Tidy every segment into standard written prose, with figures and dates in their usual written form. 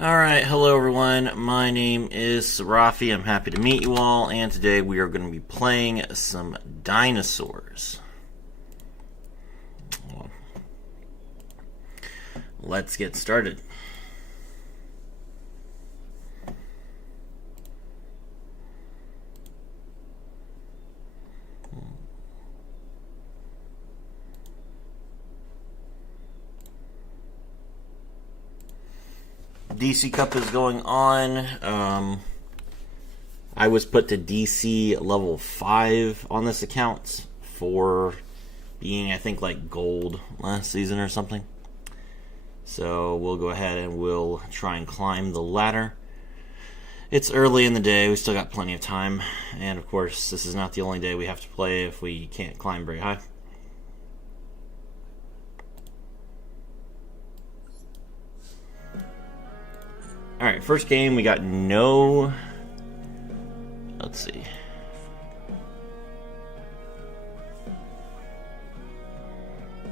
Alright, hello everyone. My name is Sarafi. I'm happy to meet you all, and today we are going to be playing some dinosaurs. Well, let's get started. DC Cup is going on. I was put to DC level 5 on this account for being, I think, like gold last season or something. So we'll go ahead and we'll try and climb the ladder. It's early in the day, we still got plenty of time, and of course this is not the only day we have to play if we can't climb very high. Alright, first game, we got no... Let's see.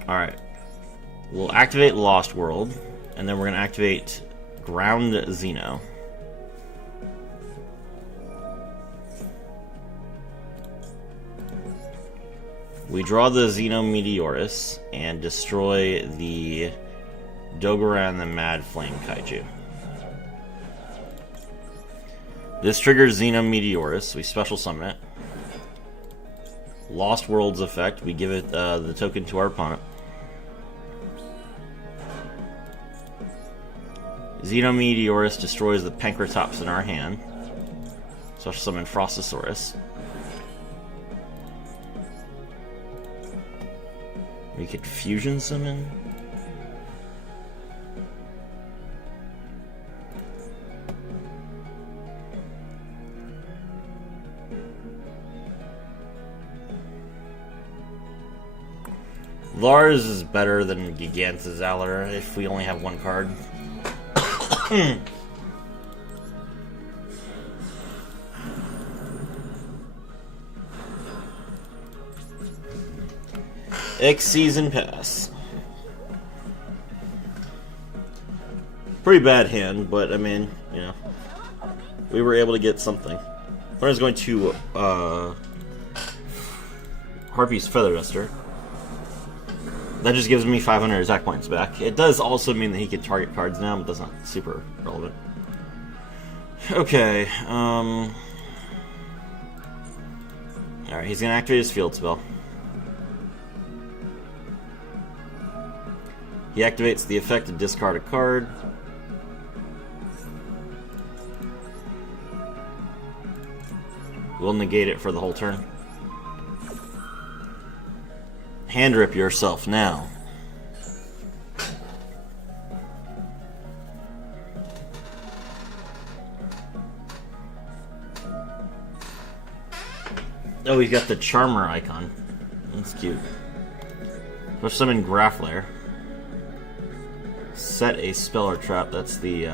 Alright. We'll activate Lost World, and then we're going to activate Ground Xeno. We draw the Xeno Meteorus and destroy the Dogora and the Mad Flame Kaiju. This triggers Xeno Meteorus. We special summon it. Lost Worlds effect. We give it the token to our opponent. Xeno Meteorus destroys the Pancratops in our hand. Special summon Frostosaurus. We could fusion summon. Lars is better than Gigantazalor if we only have one card. X-Season Pass. Pretty bad hand, but I mean, you know, we were able to get something. When I was going to Harpy's Feather Duster. That just gives me 500 attack points back. It does also mean that he can target cards now, but that's not super relevant. Okay, alright, he's gonna activate his field spell. He activates the effect to discard a card. We'll negate it for the whole turn. Hand rip yourself now. Oh, he's got the Charmer icon. That's cute. Let's summon Grafflair. Set a spell or trap. That's the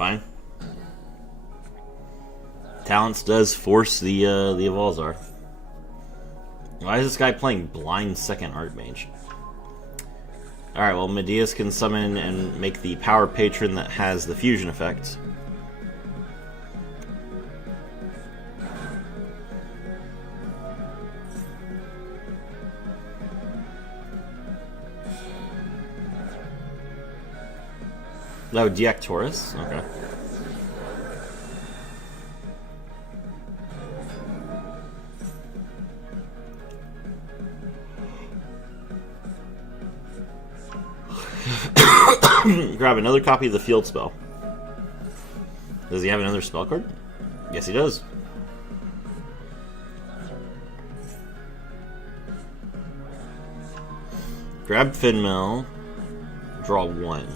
Fine. Talents does force the Evolzar. Why is this guy playing Blind Second Archmage? Alright, well, Medeus can summon and make the Power Patron that has the fusion effect. Oh, Diactorus? Okay. Grab another copy of the field spell. Does he have another spell card? Yes, he does. Grab Finmill. Draw one.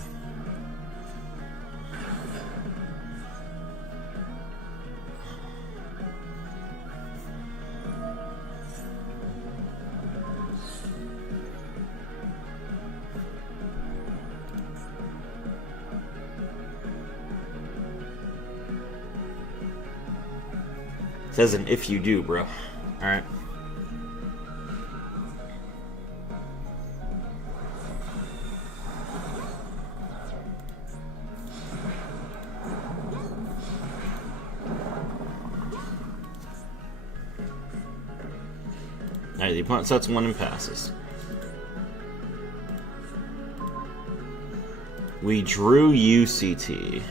Says an if you do, bro. Alright. Alright, the opponent sets one and passes. We drew UCT.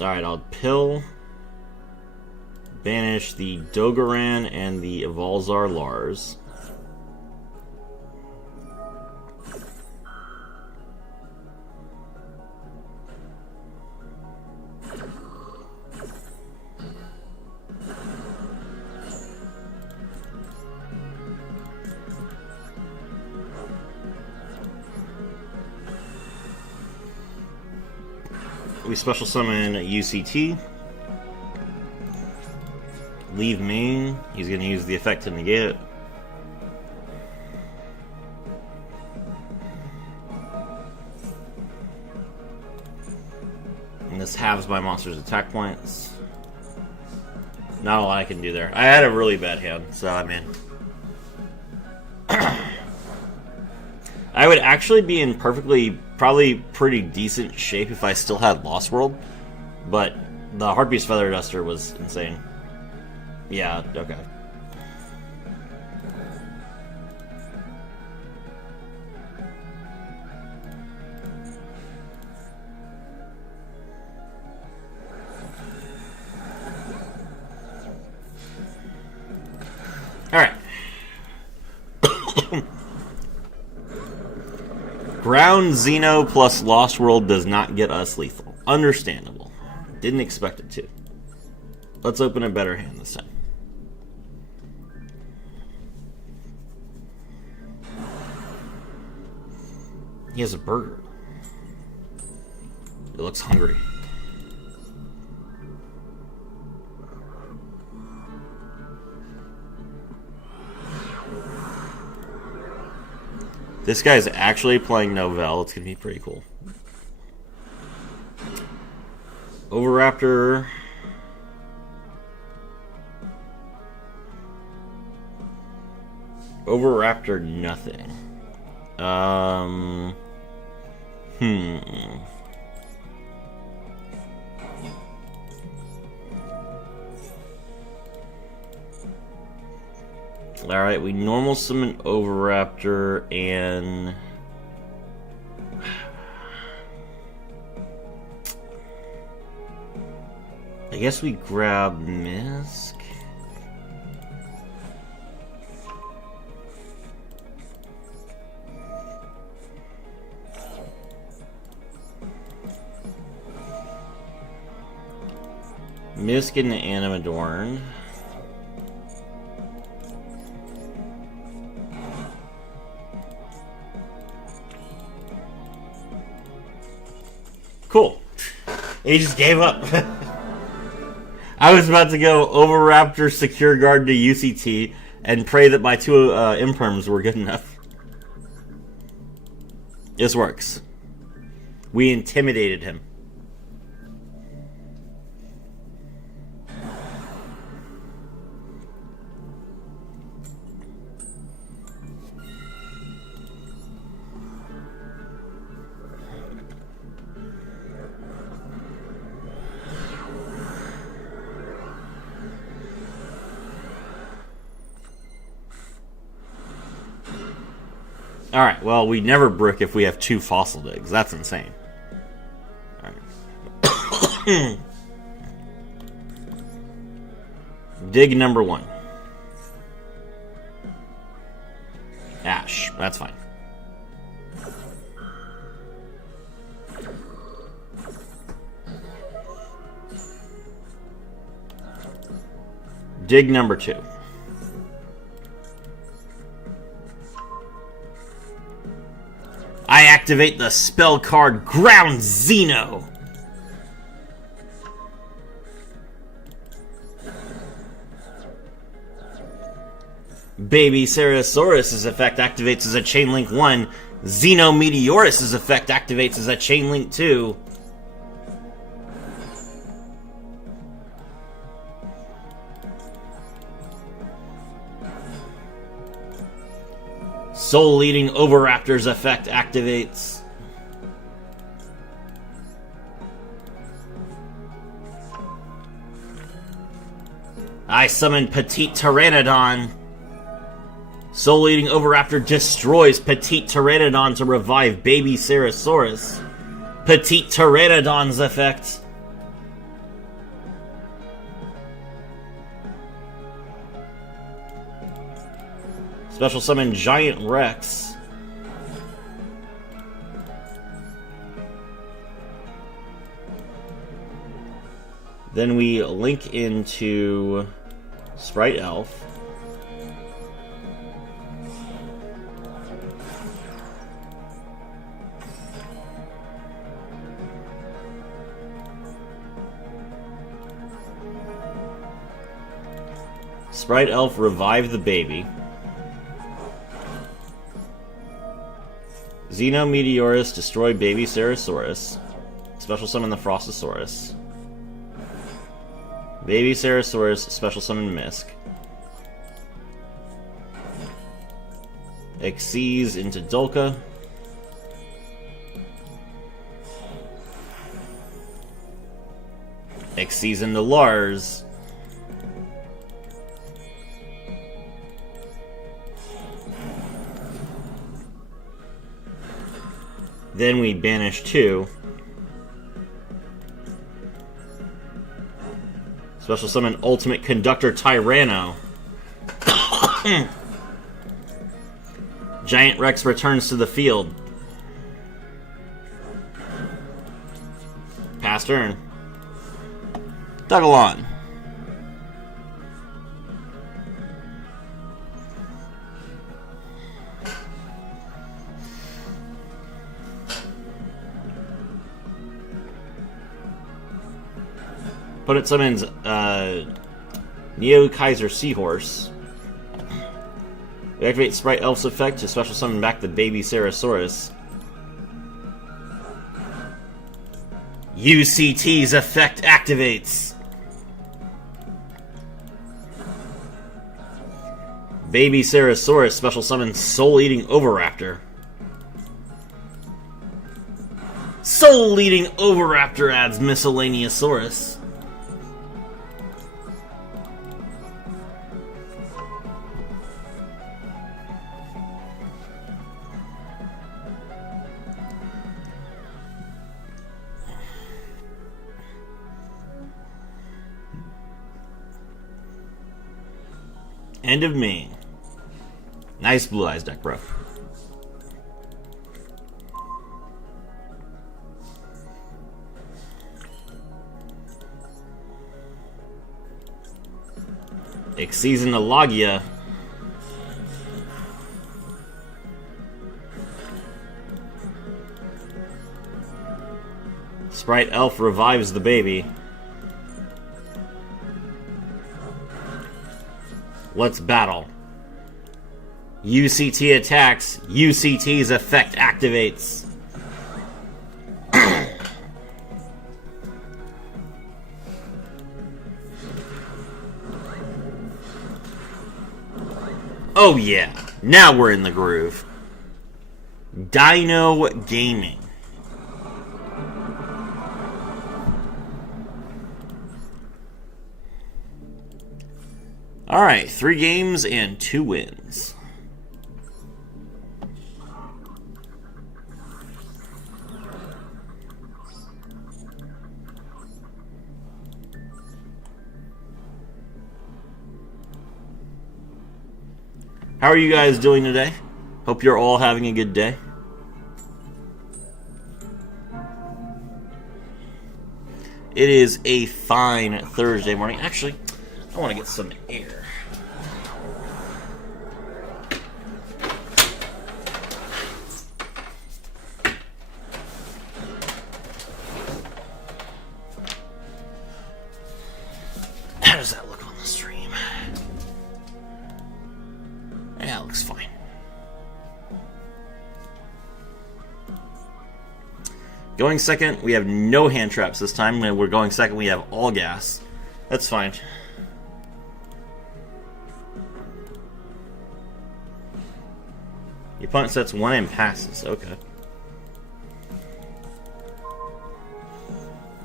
Alright, I'll pill, banish the Dogoran and the Evolzar Lars. We special summon UCT. Leave main. He's going to use the effect to negate it. And this halves my monster's attack points. Not a lot I can do there. I had a really bad hand, so I mean... I would actually be in probably pretty decent shape if I still had Lost World, but the Heartbeast Feather Duster was insane. Yeah, okay. Alright. Ground Xeno plus Lost World does not get us lethal. Understandable. Didn't expect it to. Let's open a better hand this time. He has a burger. It looks hungry. This guy's actually playing Novell. It's going to be pretty cool. Overraptor. Overraptor nothing. Alright, we normal summon Overraptor and... I guess we grab Misk. Misk and Animadorn. Cool. He just gave up. I was about to go Overraptor, Secure Guard to UCT, and pray that my two imperms were good enough. This works. We intimidated him. Alright, well, we never brick if we have two fossil digs. That's insane. Alright. Dig number 1. Ash. That's fine. Dig number 2. I activate the spell card Ground Xeno. Baby Ceratosaurus' effect activates as a Chain Link 1. Xenometeorus' effect activates as a Chain Link 2. Soul Eating Oviraptor's effect activates. I summon Petite Pteranodon. Soul Eating Oviraptor destroys Petite Pteranodon to revive Baby Ceratosaurus. Petite Pteranodon's effect. Special summon Giant Rex. Then we link into Sprite Elf. Sprite Elf revive the baby. Xenometeorus destroy Baby Ceratosaurus. Special summon the Frostosaurus. Baby Ceratosaurus special summon Misk. Xyz into Dolka. Xyz into Lars. Then we banish 2. Special summon Ultimate Conductor Tyranno. Giant Rex returns to the field. Pass turn. Dugalon. Opponent summons Neo Kaiser Seahorse. We activate Sprite Elf's effect to special summon back the Baby Ceratosaurus. UCT's effect activates. Baby Ceratosaurus special summons Soul Eating Oviraptor. Soul Eating Oviraptor adds Miscellaneousaurus. End of main. Nice Blue Eyes deck, bro. Xyz into Logia. Sprite Elf revives the baby. Let's battle. UCT attacks. UCT's effect activates. Oh yeah, now we're in the groove. Dino Gaming. Alright, 3 games and 2 wins. How are you guys doing today? Hope you're all having a good day. It is a fine Thursday morning. Actually, I want to get some air. How does that look on the stream? Going second, we have no hand traps this time. When we're going second, we have all gas. That's fine. The opponent sets 1 and passes. Okay.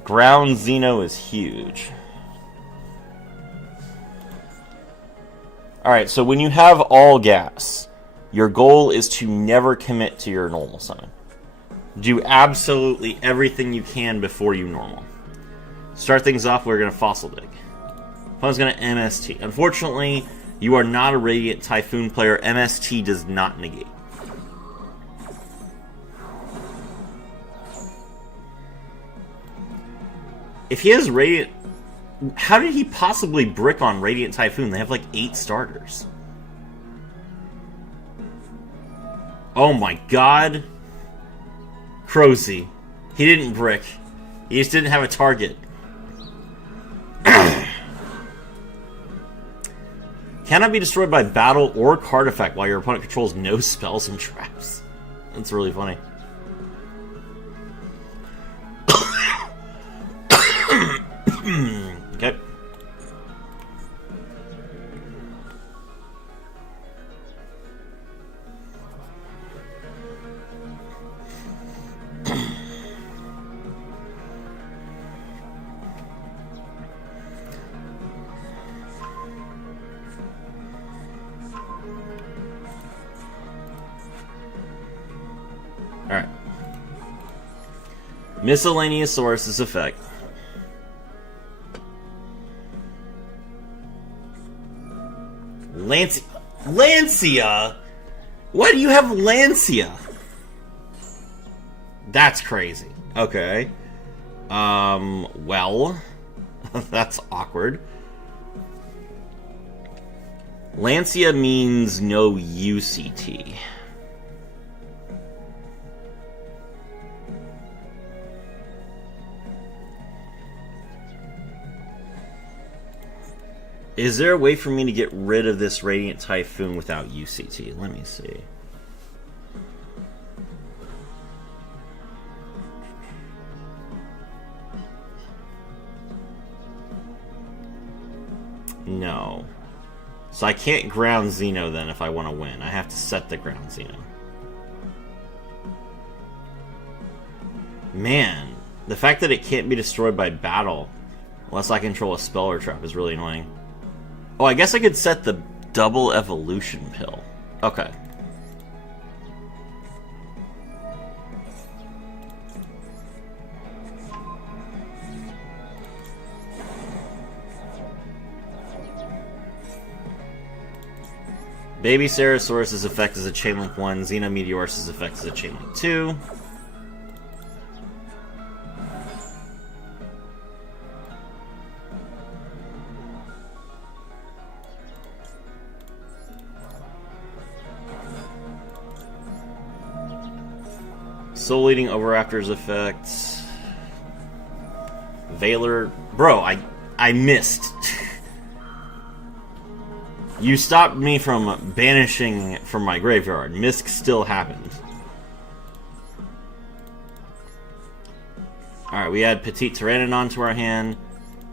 Ground Xeno is huge. Alright, so when you have all gas, your goal is to never commit to your normal summon. Do absolutely everything you can before you normal. Start things off, we're going to Fossil Dig. Opponent's going to MST. Unfortunately, you are not a Radiant Typhoon player. MST does not negate. If he has Radiant... How did he possibly brick on Radiant Typhoon? They have like 8 starters. Oh my god. Crozy. He didn't brick. He just didn't have a target. Cannot be destroyed by battle or card effect while your opponent controls no spells and traps. That's really funny. Okay. Alright. Miscellaneous sources effect. Lancia? Why do you have Lancia? That's crazy. Okay. Well, that's awkward. Lancia means no UCT. Is there a way for me to get rid of this Radiant Typhoon without UCT? Let me see. No. So I can't ground Xeno then if I want to win. I have to set the ground Xeno. Man, the fact that it can't be destroyed by battle unless I control a spell or trap is really annoying. Oh, I guess I could set the double evolution pill. Okay. Baby Sarasaurus' effect is a Chain Link 1. Xenometeorus' effect is a Chain Link 2. Soul Eating Oviraptor's effect. Valor. Bro, I missed. You stopped me from banishing from my graveyard. Misk still happened. Alright, we add Petite Pteranodon to our hand.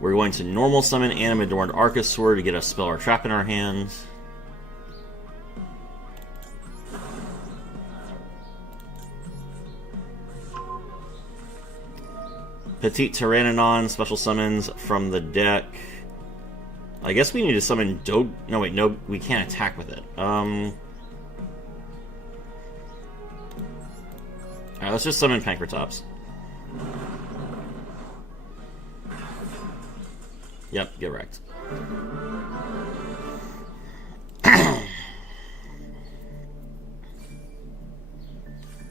We're going to normal summon Animadorned Archosaur to get a spell or trap in our hands. Petite Pteranodon, special summons from the deck. I guess we need to summon No, wait, no, we can't attack with it. Alright, let's just summon Pankratops. Yep, get wrecked.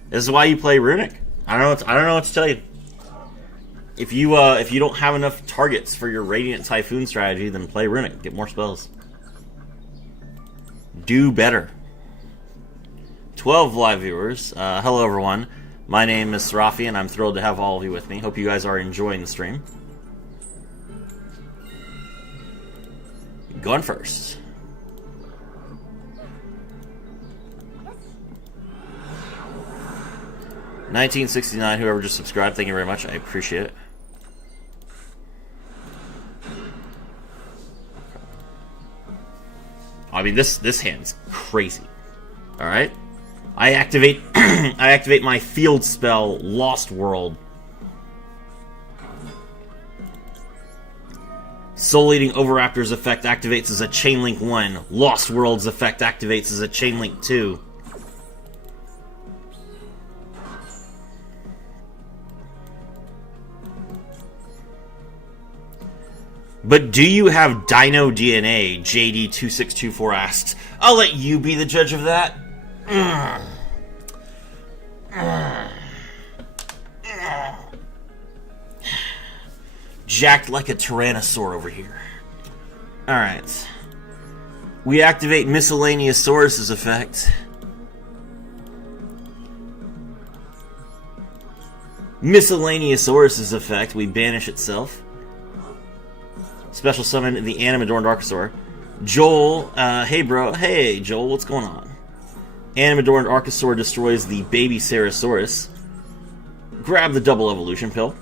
This is why you play Runic. I don't know what to tell you. If you don't have enough targets for your Radiant Typhoon strategy, then play Runic. Get more spells. Do better. 12 live viewers. Hello everyone. My name is Serafi, and I'm thrilled to have all of you with me. Hope you guys are enjoying the stream. Going first. 1969, whoever just subscribed, thank you very much. I appreciate it. I mean, this hand's crazy. All right, I activate I activate my field spell, Lost World. Soul Eating Overraptor's effect activates as a Chain Link 1. Lost World's effect activates as a Chain Link 2. But do you have Dino DNA? JD2624 asks. I'll let you be the judge of that. Jacked like a Tyrannosaur over here. Alright. We activate Miscellaneousaurus's effect. Miscellaneousaurus's effect, we banish itself. Special summon the Animadorned Archosaur. Joel, hey bro, hey Joel, what's going on? Animadorned Archosaur destroys the baby Ceratosaurus. Grab the double evolution pill.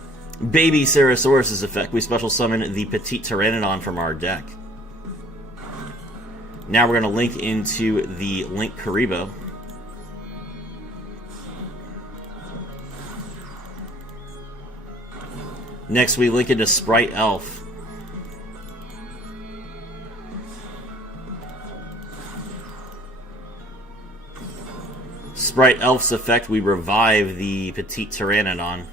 Baby Ceratosaurus' effect, we special summon the Petite Pteranodon from our deck. Now we're going to link into the Link Karibo. Next we link into Sprite Elf. Sprite Elf's effect, we revive the Petite Pteranodon.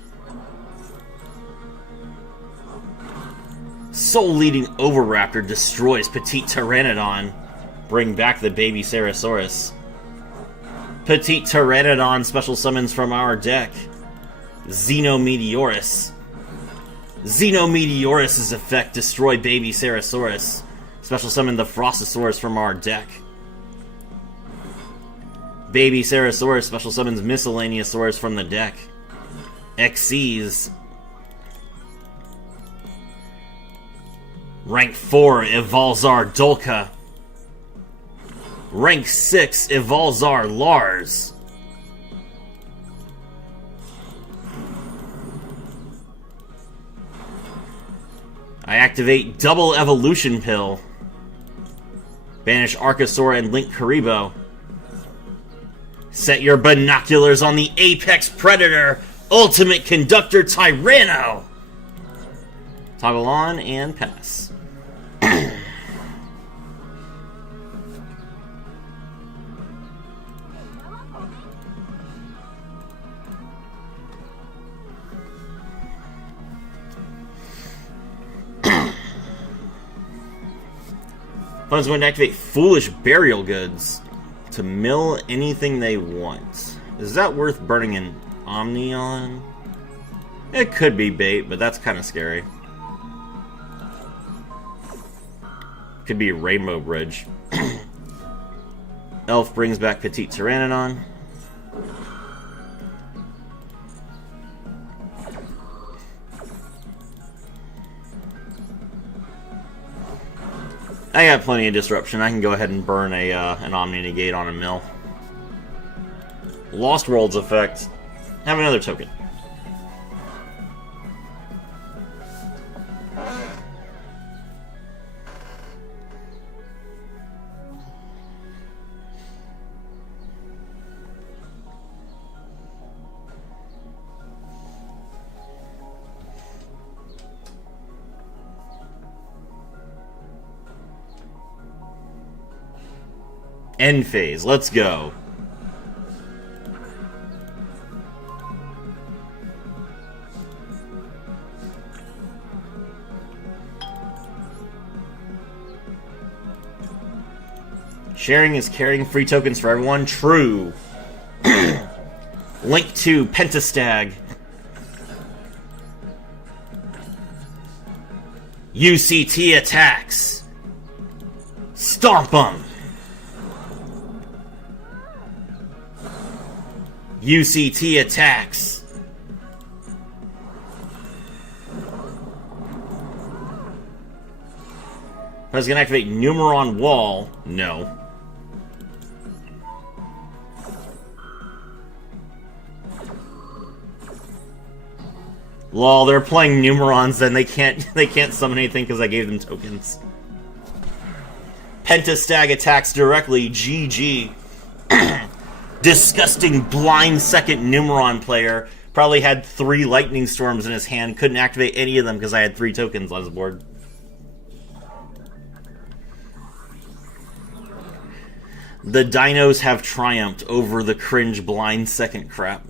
Soul Eating Overraptor destroys Petite Pteranodon. Bring back the baby Ceratosaurus. Petite Pteranodon special summons from our deck. Xenometeorus. Xenometeorus' effect, destroy baby Ceratosaurus. Special summon the Frostosaurus from our deck. Baby Ceratosaurus special summons Miscellaneousaurus from the deck. Xyz. Rank 4, Evolzar Dolka. Rank 6, Evolzar Lars. I activate Double Evolution Pill. Banish Archosaur and Link Karibo. Set your binoculars on the Apex Predator, Ultimate Conductor Tyranno. Toggle on and pass. Opponent's going to activate Foolish Burial Goods to mill anything they want. Is that worth burning an Omni on? It could be bait, but that's kind of scary. Could be Rainbow Bridge. Elf brings back Petite Pteranodon. I got plenty of disruption. I can go ahead and burn an Omni Negate on a mill. Lost World's effect. Have another token. End phase. Let's go. Sharing is caring. Free tokens for everyone. True. Link to Pentastag. UCT attacks. Stomp 'em. UCT attacks. I was going to activate Numeron Wall. No. Lol, they're playing Numerons, then they can't summon anything because I gave them tokens. Pentastag attacks directly. GG. Disgusting blind second Numeron player. Probably had 3 lightning storms in his hand. Couldn't activate any of them because I had 3 tokens on his board. The Dinos have triumphed over the cringe blind second crap.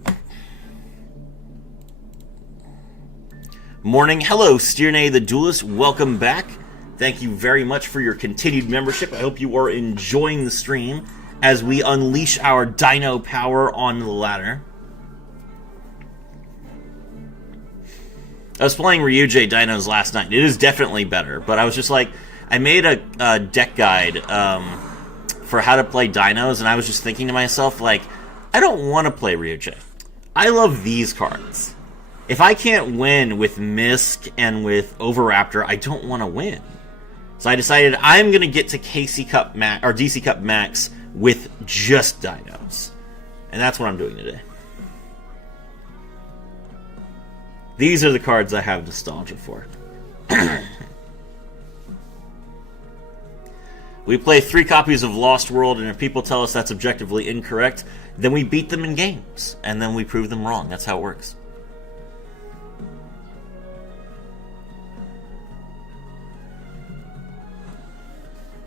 Morning. Hello, Steernay the Duelist. Welcome back. Thank you very much for your continued membership. I hope you are enjoying the stream as we unleash our dino power on the ladder. I was playing Ryu-Ge Dinos last night. It is definitely better, but I was just like, I made a deck guide for how to play Dinos, and I was just thinking to myself, like, I don't want to play Ryu-Ge. I love these cards. If I can't win with Misk and with Overraptor, I don't want to win. So I decided I'm going to get to KC Cup Max or DC Cup Max with just Dinos. And that's what I'm doing today. These are the cards I have nostalgia for. We play 3 copies of Lost World, and if people tell us that's objectively incorrect, then we beat them in games, and then we prove them wrong. That's how it works.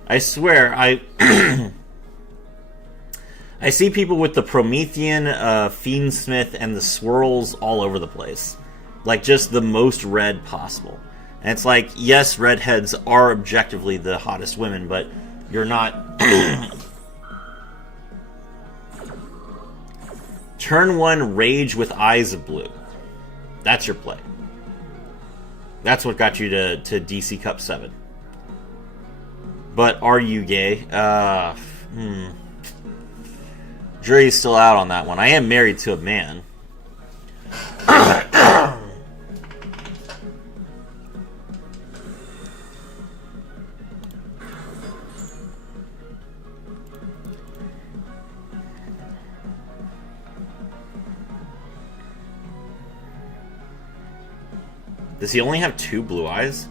I swear, I see people with the Promethean, Fiendsmith, and the swirls all over the place. Like, just the most red possible. And it's like, yes, redheads are objectively the hottest women, but you're not... Turn 1, Rage with Eyes of Blue. That's your play. That's what got you to DC Cup 7. But are you gay? Jury's still out on that one. I am married to a man. Does he only have 2 blue eyes?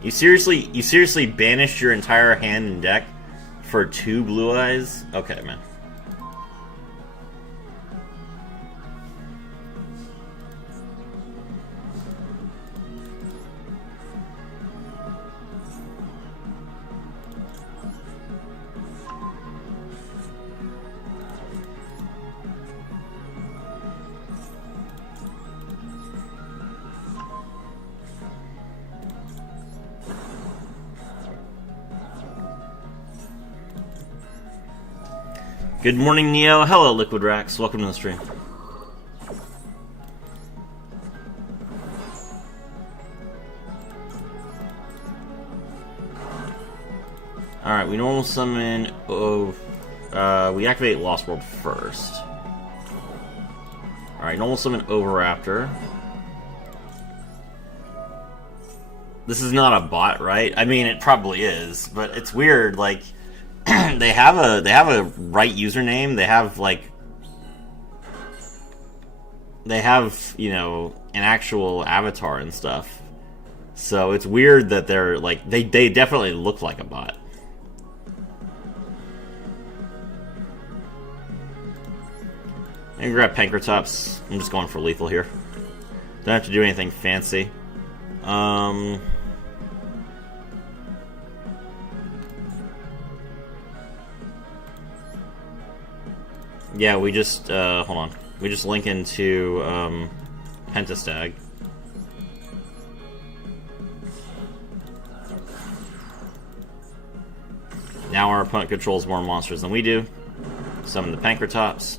You seriously banished your entire hand and deck for 2 blue eyes? Okay, man. Good morning, Neo. Hello, Liquid Rax. Welcome to the stream. Alright, we normal summon... we activate Lost World first. Alright, normal summon Overraptor. This is not a bot, right? I mean, it probably is, but it's weird, like... they have a right username. They have, you know, an actual avatar and stuff. So it's weird that they're like they definitely look like a bot. I can grab Pankratops. I'm just going for lethal here. Don't have to do anything fancy. Yeah, we just, hold on. We just link into, Pentastag. Now our opponent controls more monsters than we do. Summon the Pankratops.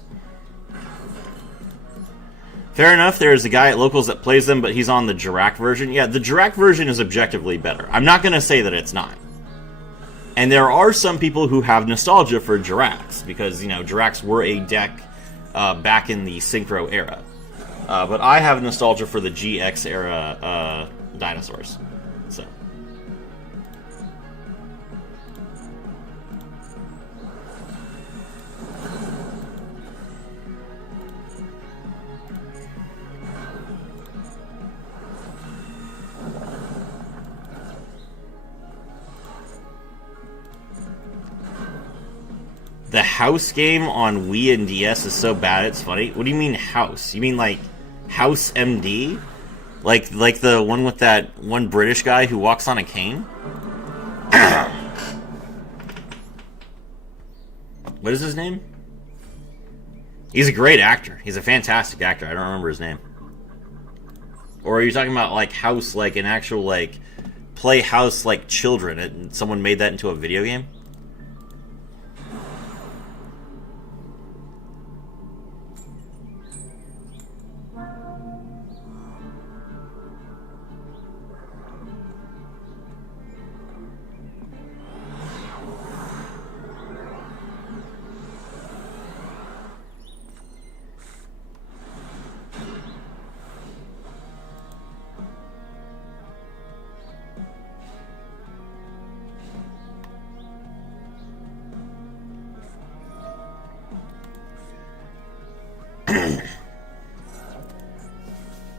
Fair enough, there's a guy at Locals that plays them, but he's on the Jurrac version. Yeah, the Jurrac version is objectively better. I'm not going to say that it's not. And there are some people who have nostalgia for Jurracs, because, you know, Jurracs were a deck back in the Synchro era. But I have nostalgia for the GX era dinosaurs. So. the house game on Wii and DS is so bad it's funny. What do you mean house? You mean like House MD? Like the one with that one British guy who walks on a cane? What is his name? He's a great actor. He's a fantastic actor. I don't remember his name. Or are you talking about like house, like an actual like play house like children and someone made that into a video game?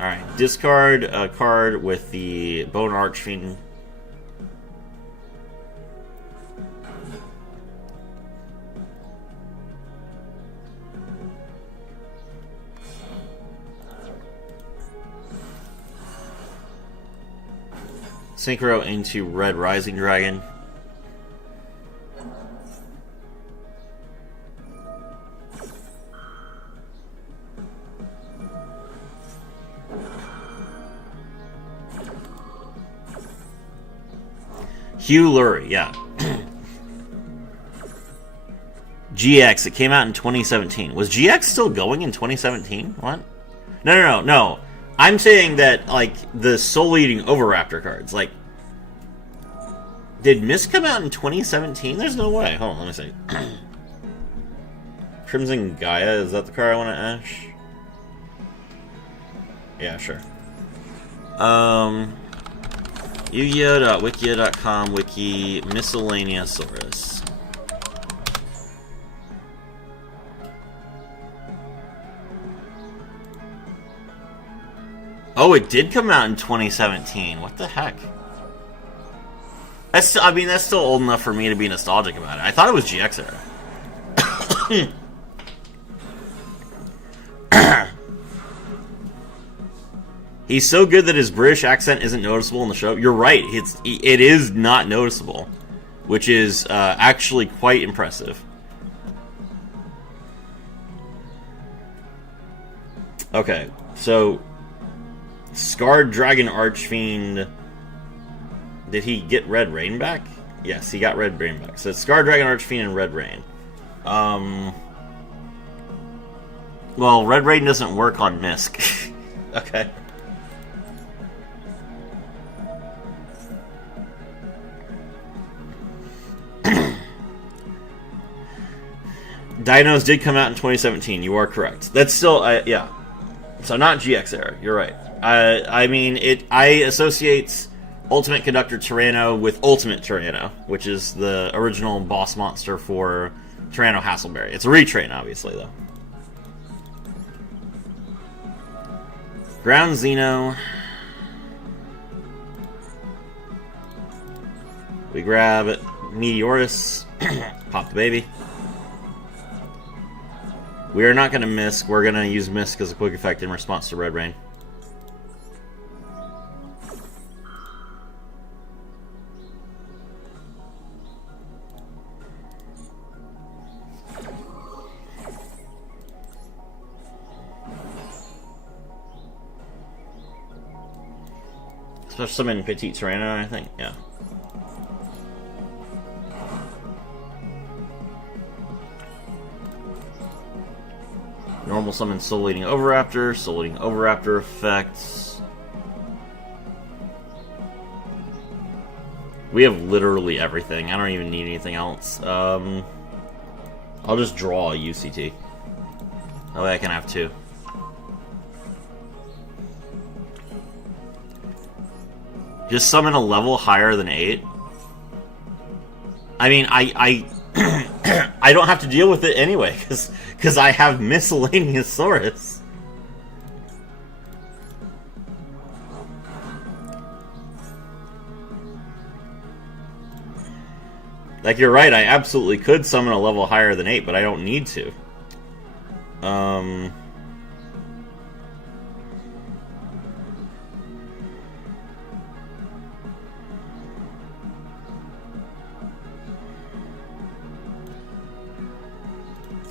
Alright, discard a card with the Bone Archfiend. Synchro into Red Rising Dragon. Hugh Lurie, yeah. GX, it came out in 2017. Was GX still going in 2017? What? No. I'm saying that, like, the Soul Eating Overraptor cards, like... Did Mist come out in 2017? There's no way. Hold on, let me see. Crimson Gaia, is that the card I want to ash? Yeah, sure. Yu-Gi-Oh.wikia.com wiki miscellaneousaurus. Oh, it did come out in 2017. What the heck? That's still old enough for me to be nostalgic about it. I thought it was GX era. He's so good that his British accent isn't noticeable in the show. You're right. It is not noticeable, which is actually quite impressive. Okay, so Scarred Dragon Archfiend. Did he get Red Rain back? Yes, he got Red Rain back. So it's Scarred Dragon Archfiend and Red Rain. Well, Red Rain doesn't work on Misk. Okay. Dinos did come out in 2017. You are correct. That's still, yeah. So not GX era. You're right. I mean, I associate Ultimate Conductor Tyranno with Ultimate Tyranno, which is the original boss monster for Tyranno Hasselberry. It's a retrain, obviously, though. Ground Xeno. We grab Meteorus. Pop the baby. We are not going to Misk. We're going to use Misk as a quick effect in response to Red Rain. Special summon Petite Tyranno, I think. Yeah. Normal summon Soul Eating Overraptor, Soul Eating Overraptor effects. We have literally everything. I don't even need anything else. I'll just draw a UCT. That way I can have two. Just summon a level higher than 8. I mean, I don't have to deal with it anyway, because I have Miscellaneousaurus. Like, you're right, I absolutely could summon a level higher than 8, but I don't need to.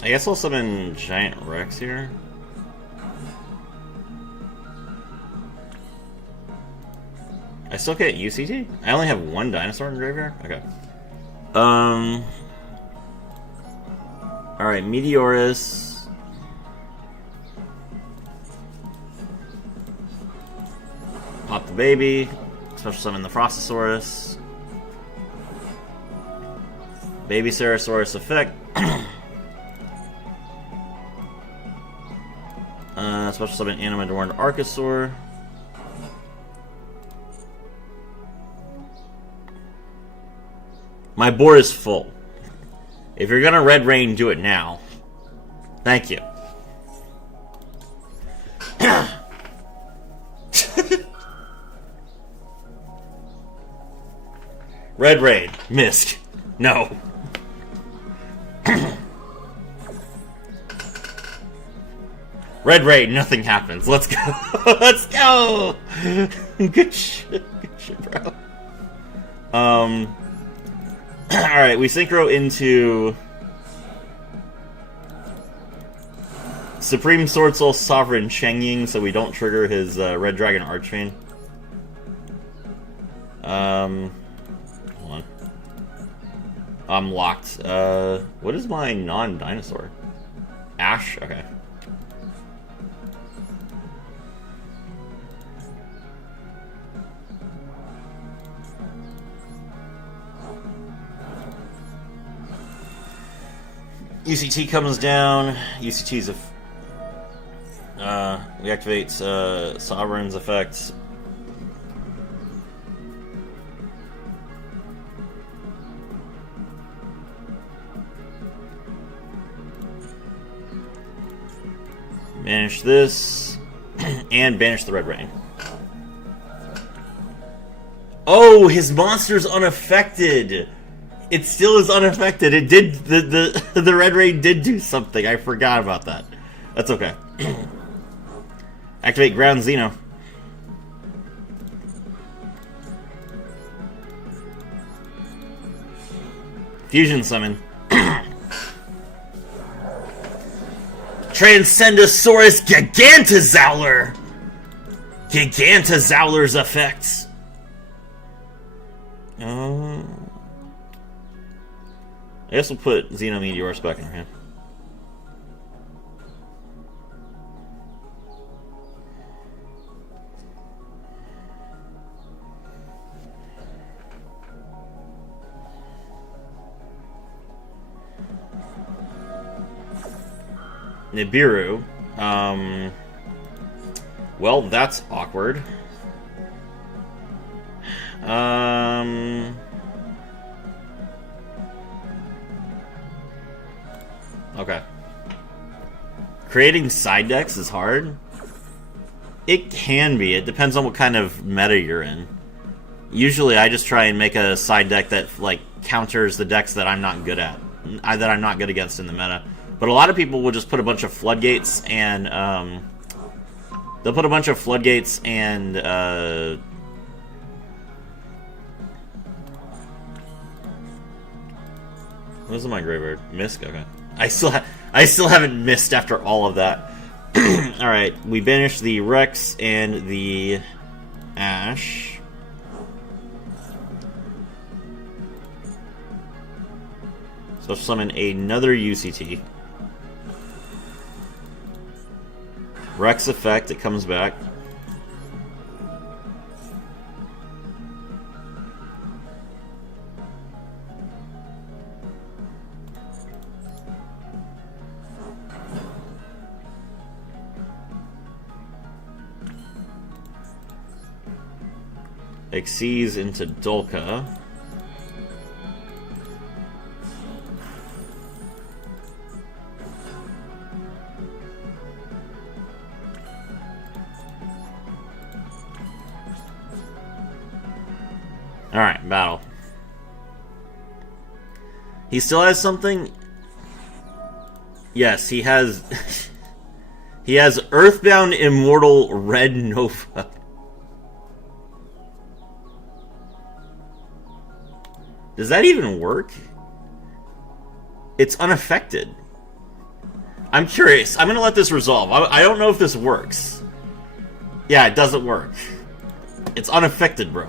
I guess I'll summon Giant Rex here. I still get UCT? I only have one dinosaur in the graveyard? Okay. Alright, Meteorus. Pop the baby. Special summon the Frostosaurus. Baby Cerosaurus effect. Special summon Animadorned Archosaur. My board is full. If you're gonna Red Rain, do it now. Thank you. Red Rain. Missed. No. Red Raid, nothing happens. Let's go. Let's go. Good shit. Good shit, bro. Alright, we synchro into Supreme Sword Soul Sovereign Cheng Ying so we don't trigger his Red Dragon Archfiend. Hold on. I'm locked. What is my non-dinosaur? Ash? Okay. UCT comes down. UCT's we activate Sovereign's effects. Banish this and banish the Red Rain. Oh, his monster's unaffected. It still is unaffected. It did the Red Raid did do something. I forgot about that. That's okay. Activate Ground Xeno. Fusion Summon. Transcendosaurus Gigantazowler. Gigantazowler's effects. I guess we'll put Xeno Meteorus back in our hand. Nibiru. Well, that's awkward. Okay. Creating side decks is hard. It can be. It depends on what kind of meta you're in. Usually I just try and make a side deck that like counters the decks that I'm not good at. That I'm not good against in the meta. But a lot of people will just put a bunch of floodgates and they'll put a bunch of floodgates and what is in my graveyard? Misk? Okay. I still haven't missed after all of that. Alright, we banish the Rex and the Ash. So summon another UCT. Rex effect, it comes back. Exceeds into Dolka. Alright, battle. He still has something? Yes, he has... he has Earthbound Immortal Red Nova. Does that even work? It's unaffected. I'm curious. I'm gonna let this resolve. I don't know if this works. Yeah, it doesn't work. It's unaffected, bro.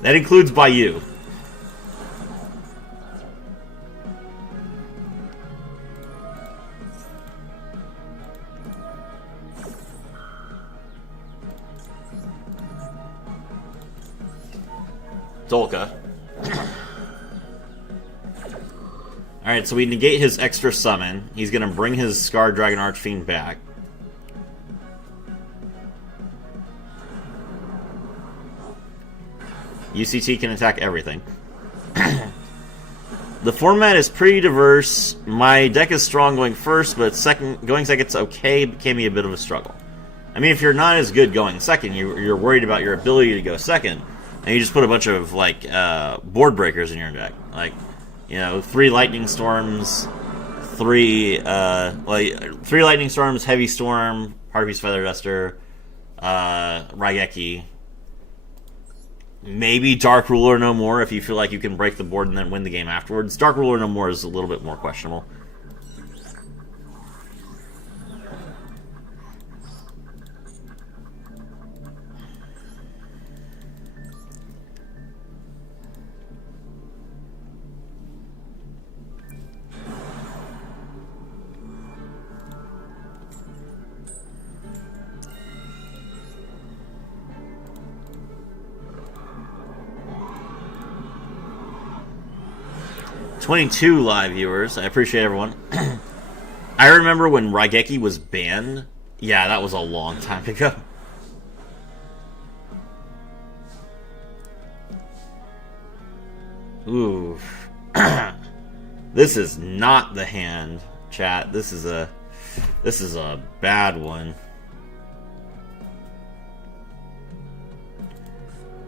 That includes Bayou. Dolka. Alright, so we negate his extra summon. He's gonna bring his Scarred Dragon Archfiend back. UCT can attack everything. The format is pretty diverse. My deck is strong going first, but going second's okay. It can be a bit of a struggle. I mean, if you're not as good going second, you're worried about your ability to go second, and you just put a bunch of, like, board breakers in your deck. Like, you know, 3 Lightning Storms, 3 Lightning Storms, Heavy Storm, Harpy's Feather Duster, Ryu-Ge. Maybe Dark Ruler No More if you feel like you can break the board and then win the game afterwards. Dark Ruler No More is a little bit more questionable. $22 live viewers. I appreciate everyone. I remember when Ryu-Ge was banned. Yeah, that was a long time ago. Ooh. This is not the hand, chat. This is a bad one.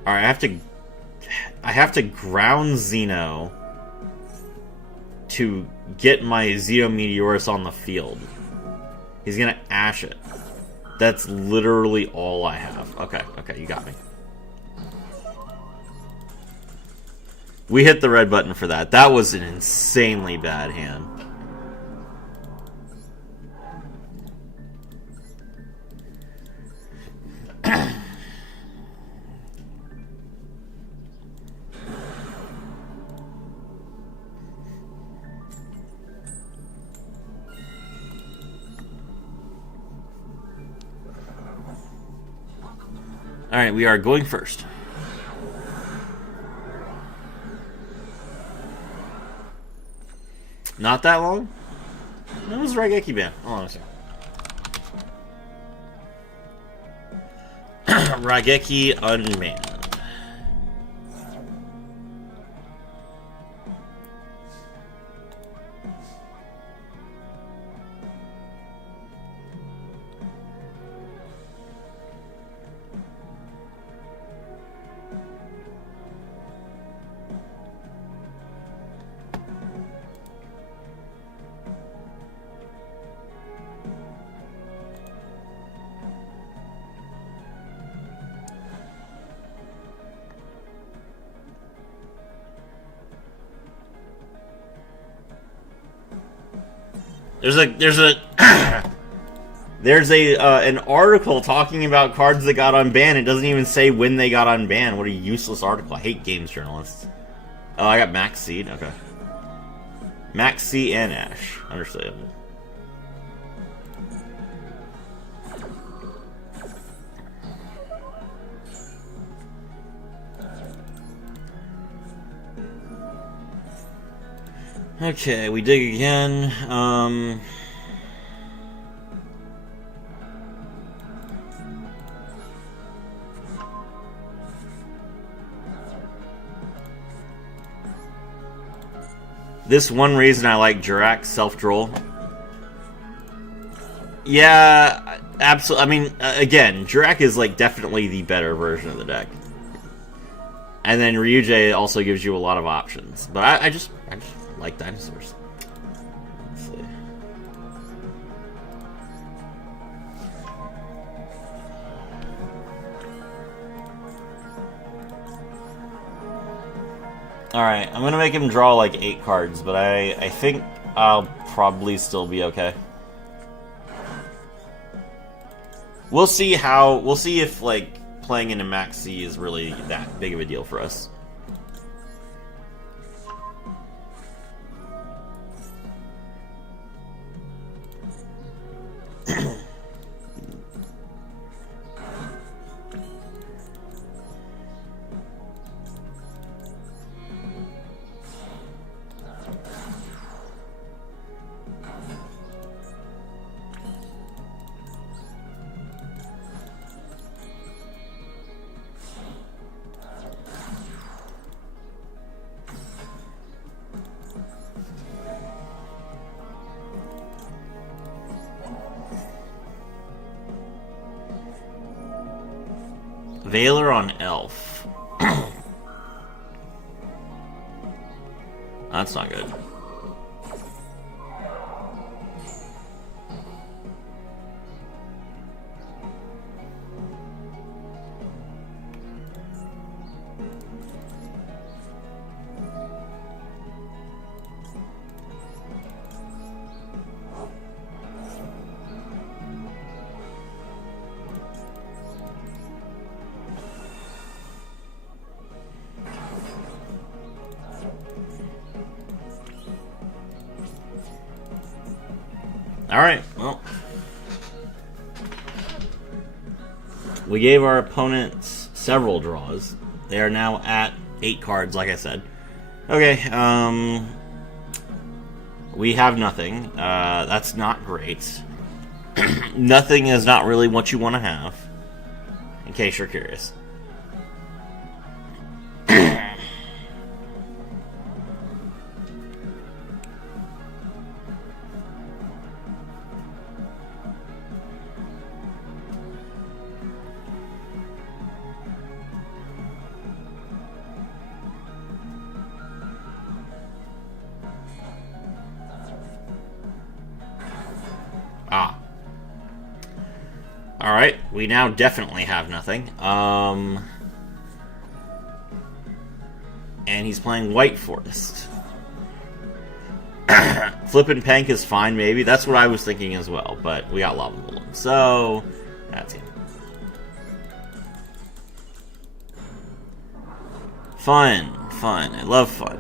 Alright, I have to ground Xeno to get my Zeo Meteorus on the field. He's gonna Ash it. That's literally all I have. Okay, you got me. We hit the red button for that. That was an insanely bad hand. Alright, we are going first. Not that long? When was Ryu-Ge ban? Hold on a second. Ryu-Ge unbanned. There's an article talking about cards that got unbanned. It doesn't even say when they got unbanned. What a useless article. I hate games journalists. Oh, I got Max Seed. Okay. Max C and Ash. Understood. Okay, we dig again. This one reason I like Jurracs self-droll. Yeah, absolutely. I mean, again, Jurrac is like definitely the better version of the deck. And then Ryu-Ge also gives you a lot of options. But I just like dinosaurs. Let's see. Alright, I'm gonna make him draw like 8 cards, but I think I'll probably still be okay. We'll see if like playing into Max C is really that big of a deal for us. Valor on Elf. That's not good. Alright, well. We gave our opponents several draws. They are now at 8 cards, like I said. Okay, we have nothing. That's not great. Nothing is not really what you want to have, in case you're curious. Alright, we now definitely have nothing. And he's playing White Forest. Flippin' Pank is fine, maybe. That's what I was thinking as well, but we got Lava Golem. So, that's it. Fun. I love fun.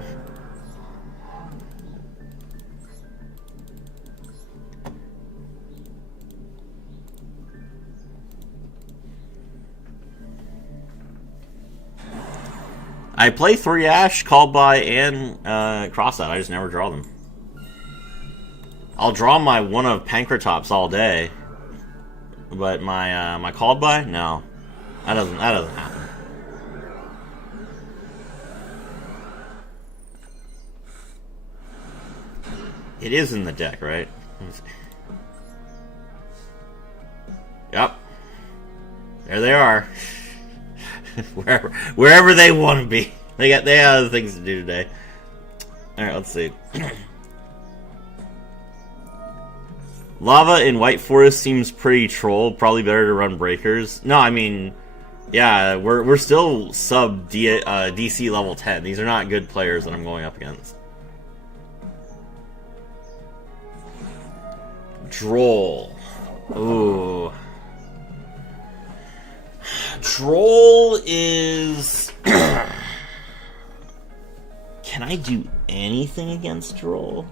I play 3 Ash, Called By, and Crossout. I just never draw them. I'll draw my one of Pankratops all day, but my my Called By, no, that doesn't happen. It is in the deck, right? Yep, there they are. Wherever they want to be. They have other things to do today. Alright, let's see. Lava in White Forest seems pretty troll. Probably better to run Breakers. No, I mean, yeah, we're still sub DC level 10. These are not good players that I'm going up against. Droll. Ooh. Troll is... Can I do anything against Troll?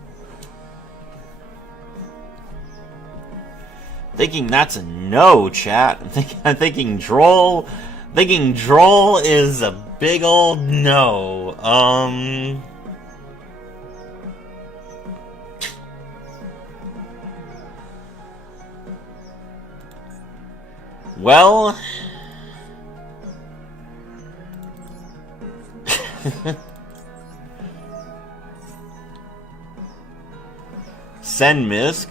Thinking that's a no, chat. I'm thinking Droll. Thinking Droll is a big old no. Well... Send Misk.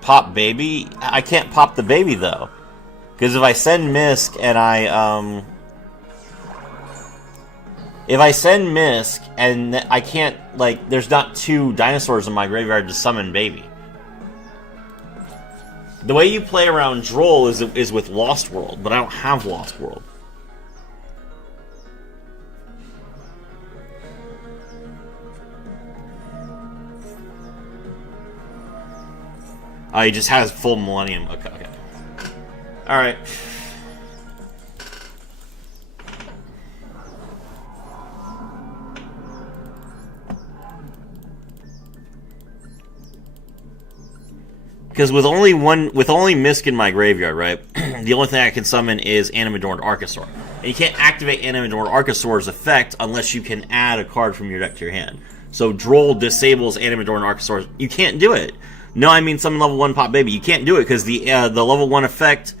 Pop baby. I can't pop the baby though, because if I send Misk and I If I send Misk and I can't, like, there's not 2 dinosaurs in my graveyard to summon baby. The way you play around Droll is with Lost World, but I don't have Lost World. Oh, he just has full Millennium. Okay. Alright. Because with only Misk in my graveyard, right? The only thing I can summon is Animadorned Archosaur. And you can't activate Animadorned Archosaur's effect unless you can add a card from your deck to your hand. So Droll disables Animadorned Archosaur. You can't do it. No, I mean summon level 1 Pop Baby. You can't do it because the level 1 effect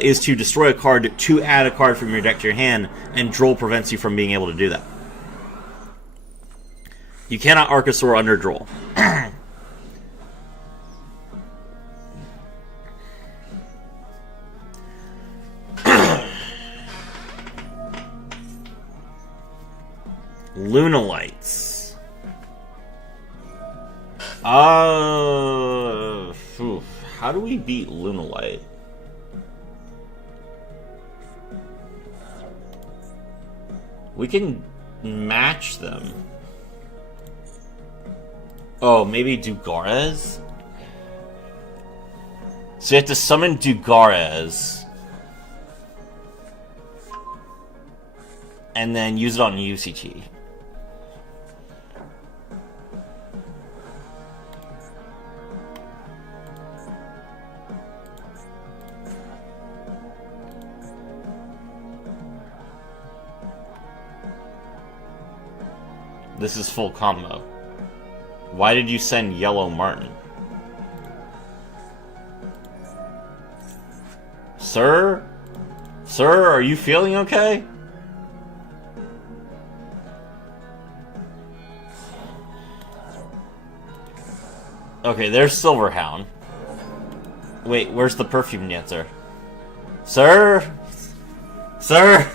is to destroy a card to add a card from your deck to your hand, and Droll prevents you from being able to do that. You cannot Archosaur under Droll. Lunalights. How do we beat Lunalight? We can match them. Oh, maybe Dugarez? So you have to summon Dugarez. And then use it on UCT. This is full combo. Why did you send Yellow Martin? Sir? Sir, are you feeling okay? Okay, there's Silverhound. Wait, where's the perfume dancer? Sir? Sir?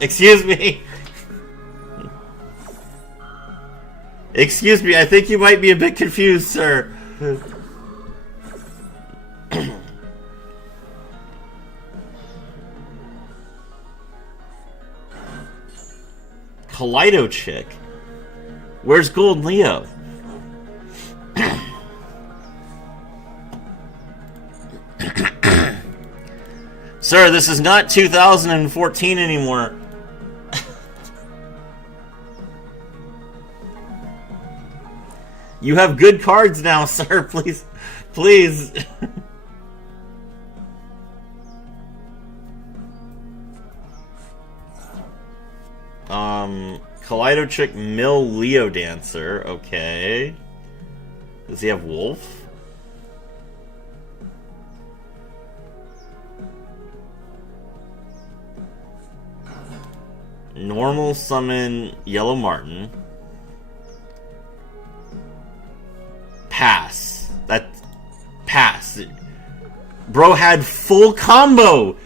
Excuse me? Excuse me, I think you might be a bit confused, sir. Kaleido Chick? Where's Gold Leo? Sir, this is not 2014 anymore. You have good cards now, sir. Please. Please. Kaleido Chick, Mill Leo Dancer. Okay. Does he have Wolf? Normal summon Yellow Martin. Pass. That pass. Bro had full combo.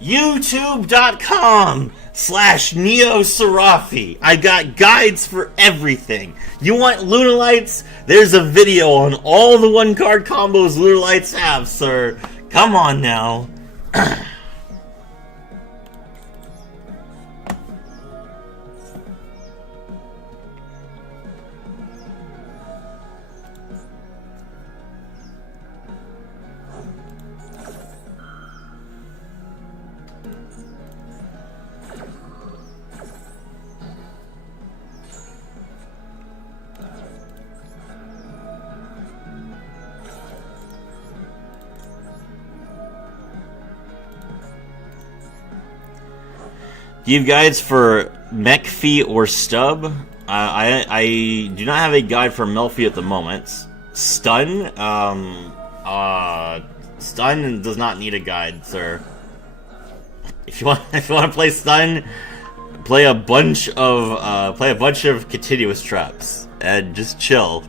YouTube.com/NeoSerafi. I got guides for everything. You want Lunalights? There's a video on all the 1-card combos Lunalights have, sir. Come on now. Give guides for Mechfee or Stub. I do not have a guide for Melfi at the moment. Stun? Stun does not need a guide, sir. If you want to play Stun, play a bunch of continuous traps and just chill.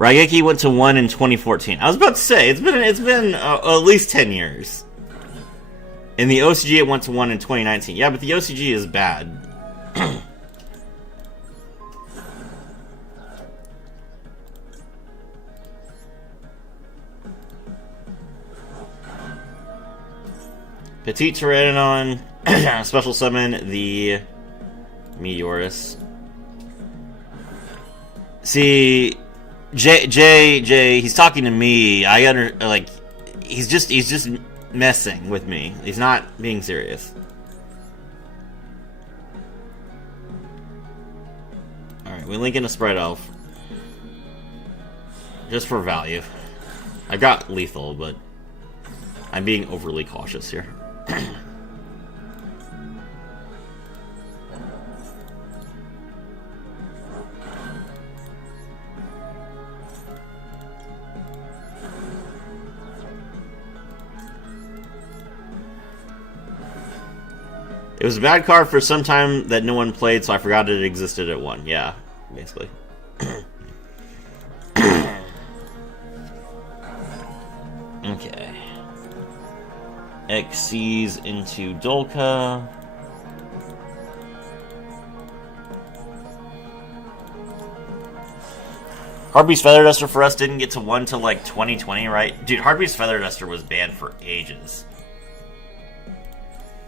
Ryu-Ge went to 1 in 2014. I was about to say, it's been at least 10 years. In the OCG, it went to 1 in 2019. Yeah, but the OCG is bad. Petite Pteranodon, special summon the Meteorus. See, J, he's talking to me. He's just messing with me. He's not being serious. All right, we link in a Sprite Elf just for value. I got lethal, but I'm being overly cautious here. It was a bad card for some time that no one played, so I forgot it existed at 1. Yeah, basically. Okay. Xyz into Dolka. Harpy's Feather Duster for us didn't get to 1 till like 2020, right? Dude, Harpy's Feather Duster was banned for ages.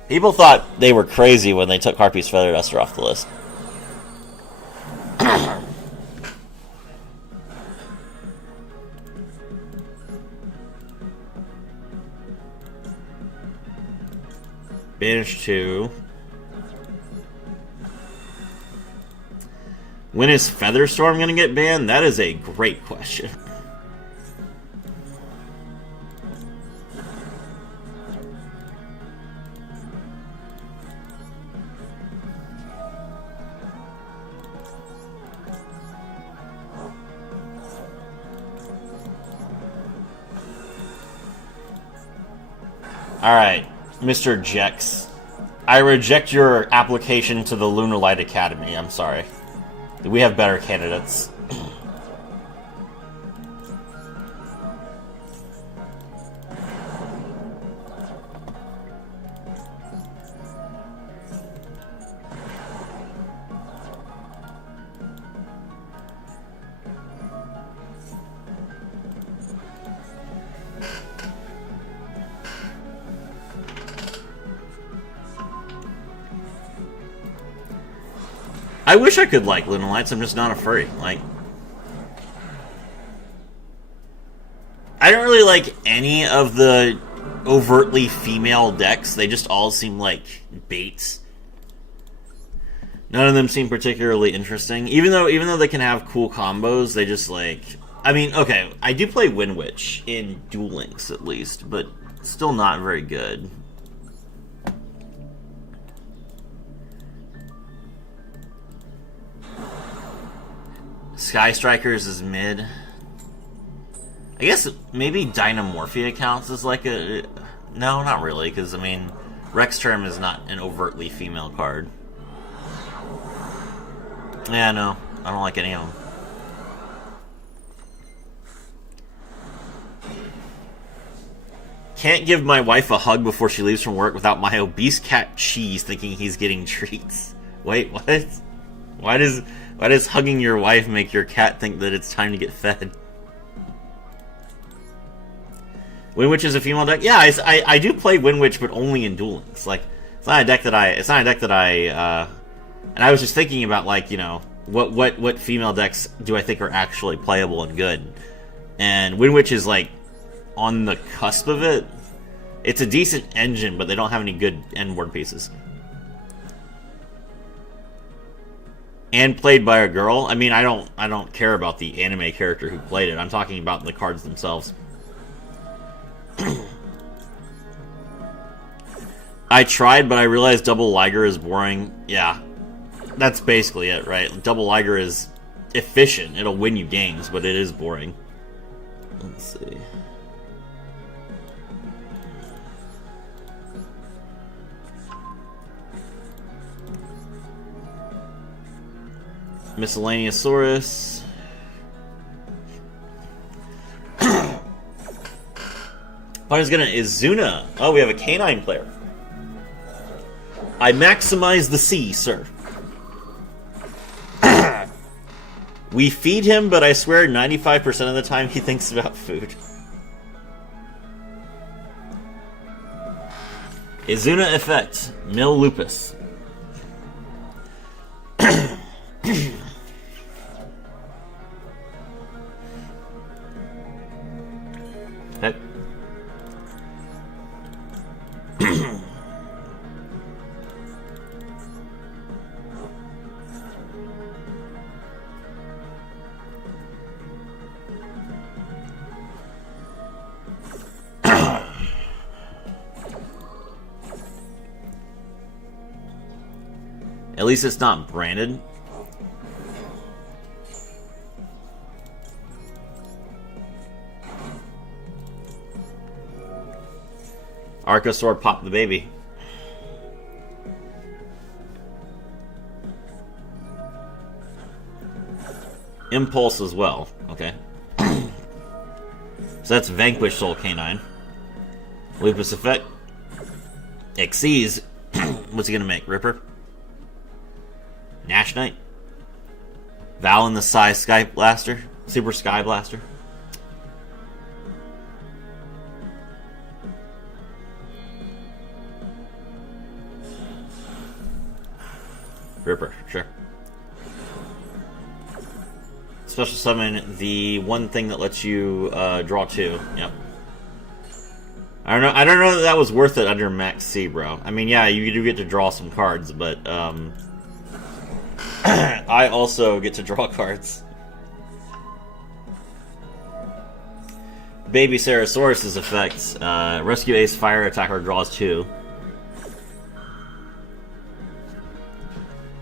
People thought they were crazy when they took Harpy's Feather Duster off the list. Banish 2. When is Featherstorm going to get banned? That is a great question. Alright, Mr. Jex. I reject your application to the Lunalight Academy. I'm sorry. We have better candidates. I wish I could like Lunalights, I'm just not a furry. Like, I don't really like any of the overtly female decks. They just all seem like baits. None of them seem particularly interesting. Even though they can have cool combos, they just like... I mean, okay, I do play Wind Witch in Duel Links at least, but still not very good. Sky Strikers is mid. I guess maybe Dynamorphia counts as like a... No, not really, because, I mean, Rex Term is not an overtly female card. Yeah, no, I don't like any of them. Can't give my wife a hug before she leaves from work without my obese cat Cheese thinking he's getting treats. Wait, what? Why does hugging your wife make your cat think that it's time to get fed? Wind Witch is a female deck. Yeah, I do play Wind Witch, but only in Duel Links. Like, it's not a deck that I. And I was just thinking about, like, you know, what female decks do I think are actually playable and good, and Wind Witch is like on the cusp of it. It's a decent engine, but they don't have any good end board pieces. And played by a girl. I mean, I don't care about the anime character who played it. I'm talking about the cards themselves. I tried, but I realized Double Liger is boring. Yeah, that's basically it, right? Double Liger is efficient. It'll win you games, but it is boring. Let's see. Miscellaneousaurus. Opponent's gonna Izuna. Oh, we have a canine player. I maximize the C, sir. We feed him, but I swear 95% of the time he thinks about food. Izuna effect. Mill Lupus. Okay. At least it's not branded. Archosaur pop the baby. Impulse as well. Okay. So that's Vanquish Soul Canine. Lupus effect. Xyz. What's he gonna make? Ripper? Nash Knight? Val in the Sky Blaster? Super Sky Blaster? Ripper, sure. Special summon the one thing that lets you draw 2. Yep. I don't know that was worth it under Max C, bro. I mean, yeah, you do get to draw some cards, but I also get to draw cards. Baby Sarasaurus' effects. Rescue Ace Fire Attacker draws 2.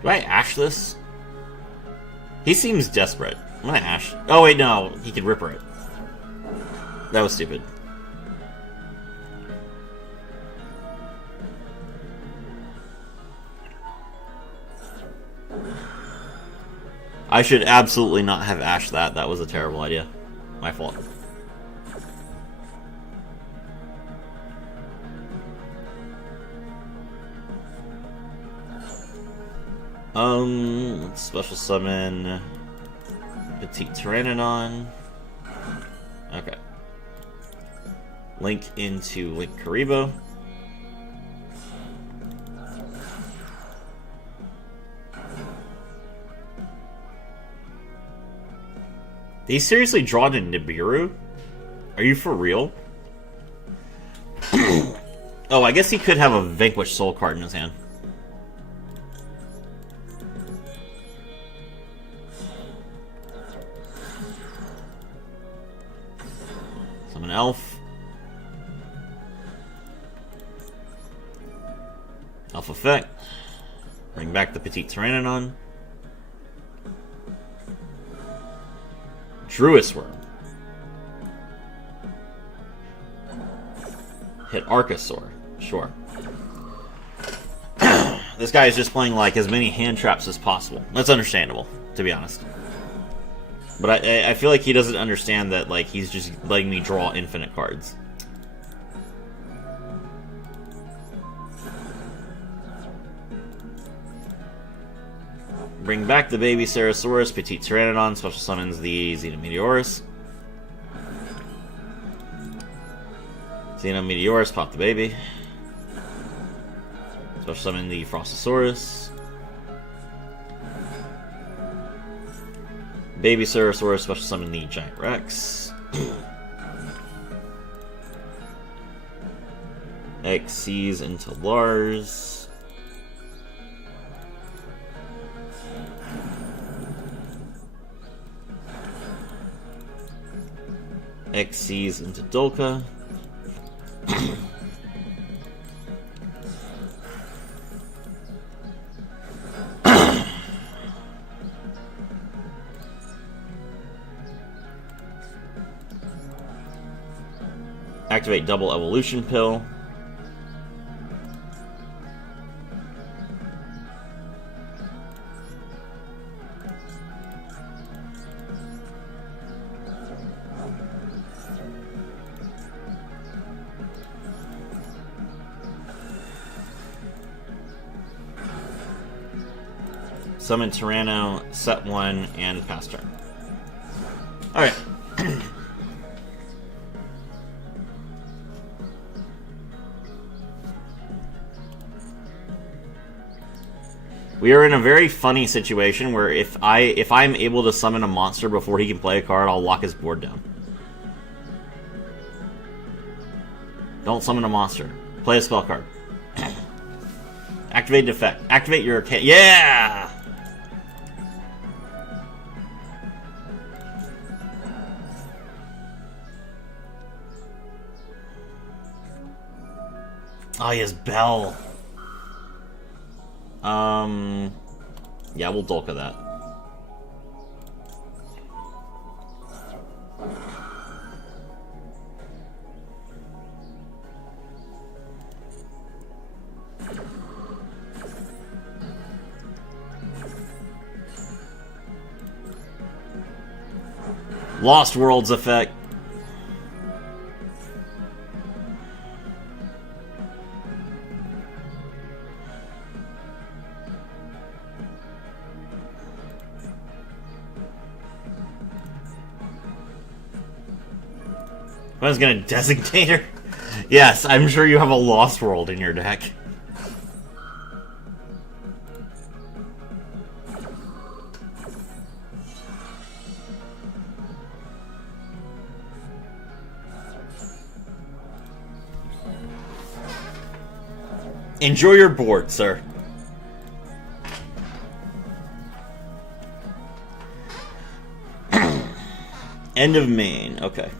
Do I Ash this? He seems desperate. I'm gonna Ash. Oh wait, no. He could Ripper it. That was stupid. I should absolutely not have Ashed that. That was a terrible idea. My fault. Let's special summon Petite Pteranodon. Okay. Link into Link Karibo. Did he seriously draw to Nibiru? Are you for real? Oh, I guess he could have a Vanquish Soul card in his hand. Summon Elf. Elf effect. Bring back the Petite Pteranodon. Druis Worm. Hit Archosaur. Sure. This guy is just playing like as many hand traps as possible. That's understandable, to be honest. But I feel like he doesn't understand that like he's just letting me draw infinite cards. Bring back the baby Sarasaurus, Petite Pteranodon, special summons the Xenometeorus. Xenometeorus, pop the baby. Special summon the Frostosaurus. Baby Sarasaurus, special summon the Giant Rex. Xyz into Lars. Xyz into Dolka. Activate Double Evolution Pill. Summon Tyranno, set 1, and pass turn. Alright. We are in a very funny situation where if I'm able to summon a monster before he can play a card, I'll lock his board down. Don't summon a monster. Play a spell card. Activate effect. Activate your... Yeah! Oh, he has Bell. Yeah, we'll Dolka that. Lost Worlds effect. I was gonna designate her. Yes, I'm sure you have a Lost World in your deck. Enjoy your board, sir. End of main. Okay.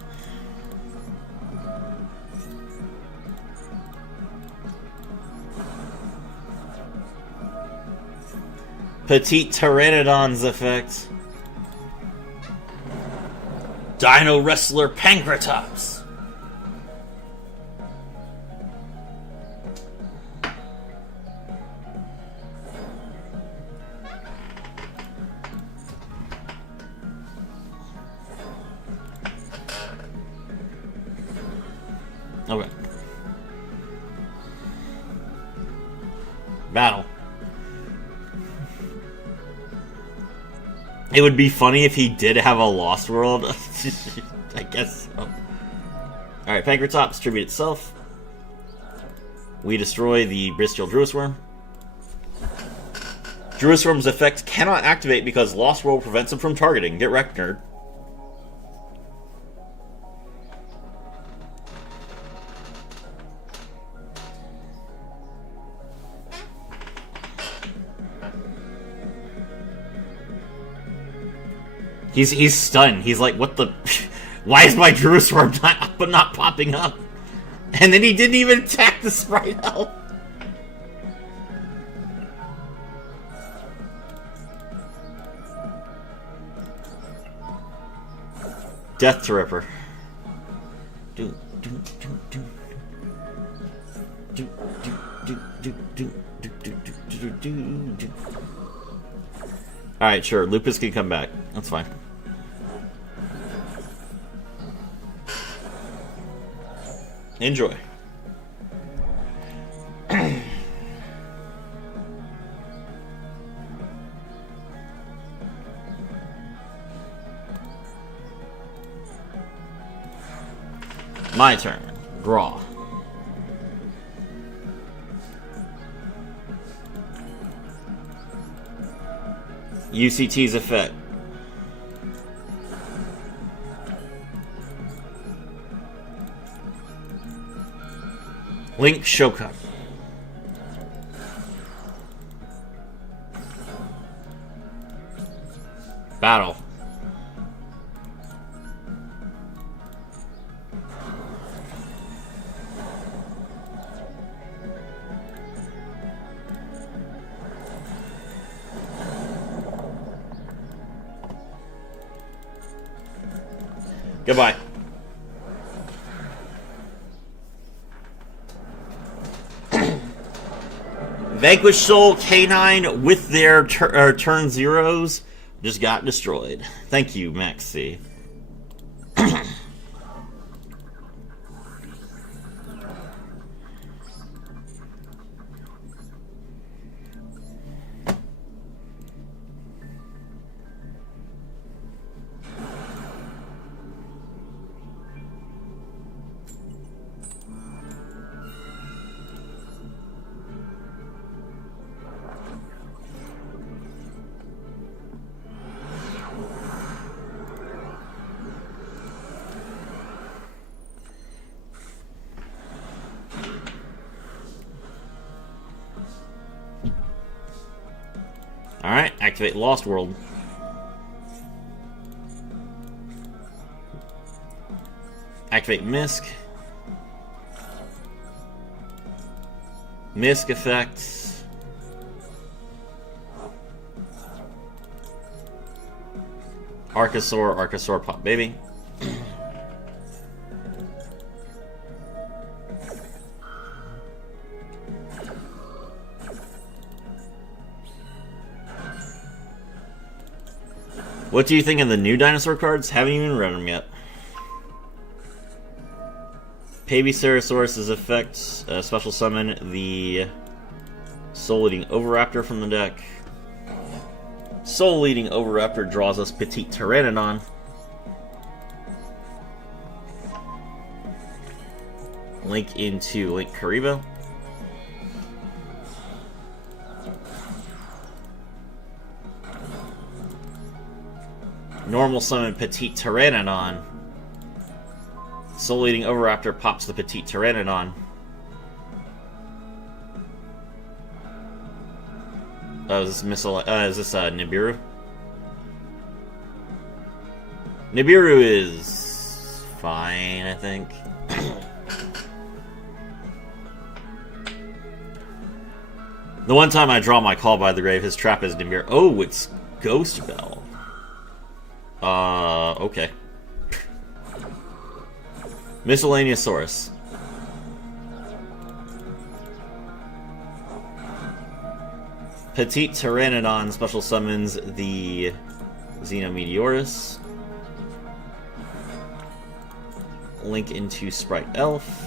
Petite Pteranodon's effect. Dino Wrestler Pankratops. Okay. Battle. It would be funny if he did have a Lost World. I guess so. Alright, Pankratops tribute itself. We destroy the Bestial Druisworm. Druisworm's effect cannot activate because Lost World prevents him from targeting. Get wrecked, nerd. He's stunned. He's like, what the... Why is my Druisworm not popping up? And then he didn't even attack the Sprite Elf. Death to Ripper. Alright, sure. Lupus can come back. That's fine. Enjoy. My turn. Draw. UCT's effect. Link Shoka. Battle. Goodbye. Vanquish Soul K9 with their turn zeros just got destroyed. Thank you, Maxi. Activate Lost World. Activate Misk. Misk effects. Archosaur pop baby. What do you think of the new dinosaur cards? Haven't even read them yet. Babycerosaurus's effects, special summon the Soul Eating Oviraptor from the deck. Soul Eating Oviraptor draws us Petite Pteranodon. Link into Link Karibo. Normal summon Petite Pteranodon. Soul Eating Oviraptor pops the Petite Pteranodon. Is this Nibiru? Nibiru is fine, I think. The one time I draw my Call by the Grave, his trap is Nibiru. Oh, it's Ghost Bell. Okay. Miscellaneousaurus. Petite Pteranodon special summons the Xenometeorus. Link into Sprite Elf.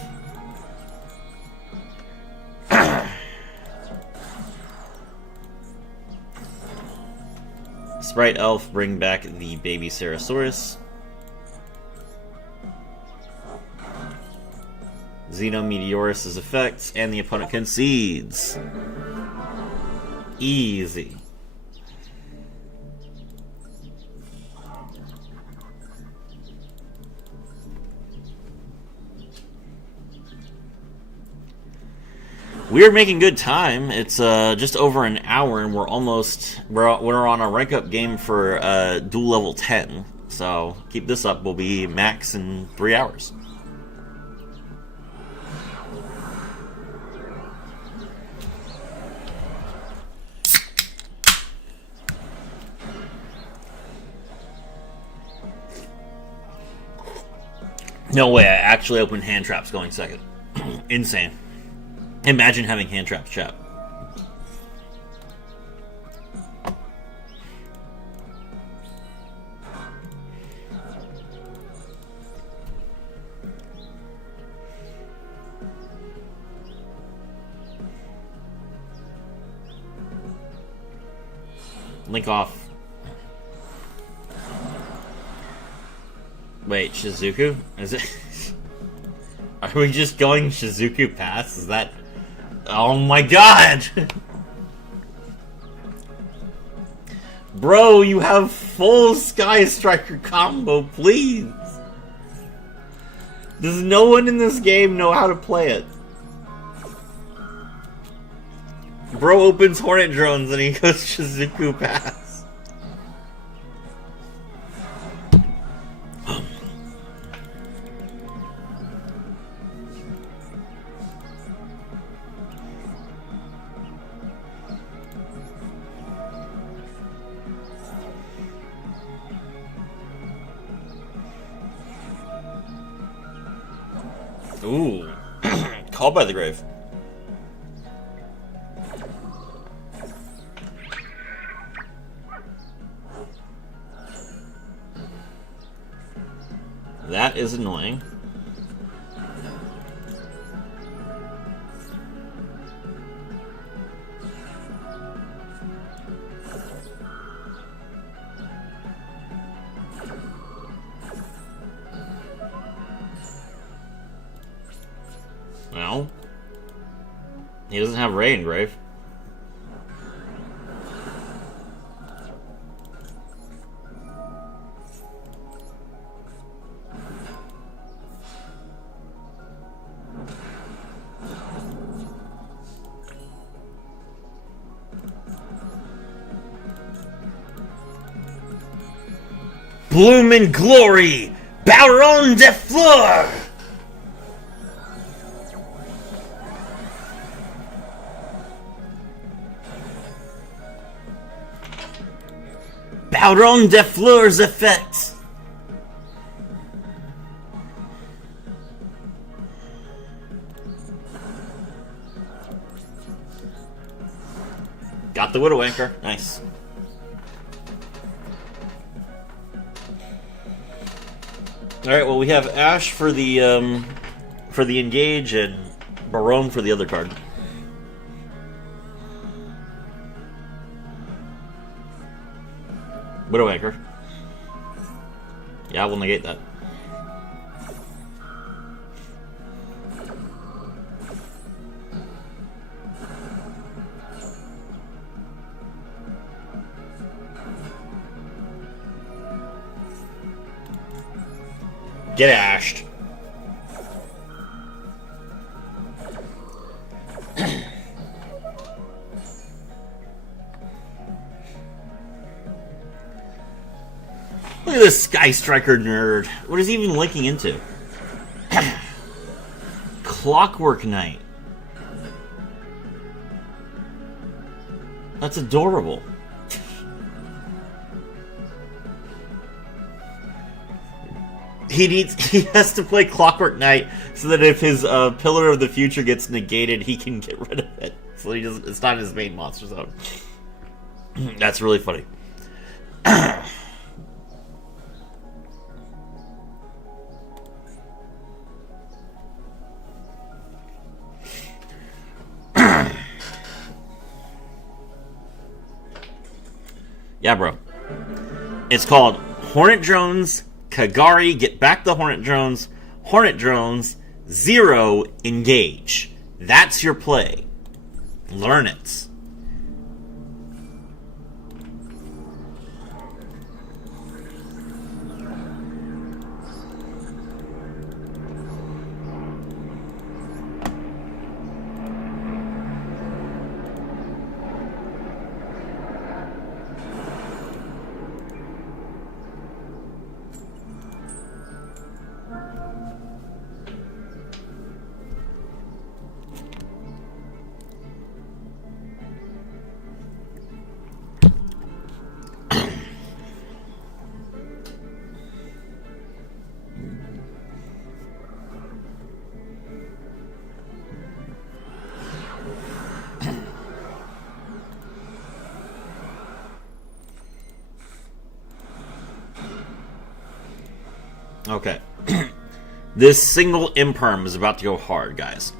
Sprite Elf, bring back the Babycerosaurus. Xenometeorus' effects, and the opponent concedes. Easy. We're making good time. It's just over an hour, and we're on a rank up game for duel level 10. So keep this up. We'll be max in 3 hours. No way, I actually opened hand traps going second. Insane. Imagine having hand traps, chat. Link off. Wait, Shizuku? Is it? Are we just going Shizuku pass? Is that? Oh my god! Bro, you have full Sky Striker combo, please! Does no one in this game know how to play it? Bro opens Hornet Drones and he goes Shizuku pass. Ooh. Call by the Grave. That is annoying. Well, he doesn't have Ray Engrave. Bloomin' glory! Baron de Fleur! Baron de Fleur's effect! Got the Widow Anchor. Nice. Alright, well we have Ash for the engage and Baron for the other card. Widow Anchor. Yeah, we'll negate that. Get ashed. Look at this Sky Striker nerd. What is he even linking into? Clockwork Knight. That's adorable. He has to play Clockwork Knight so that if his Pillar of the Future gets negated, he can get rid of it. So it's not in his main monster zone. That's really funny. Yeah, bro. It's called Hornet Drones, Kagari, get back the Hornet Drones, Hornet Drones, 0, engage. That's your play. Learn it. Okay. This single Imperm is about to go hard, guys.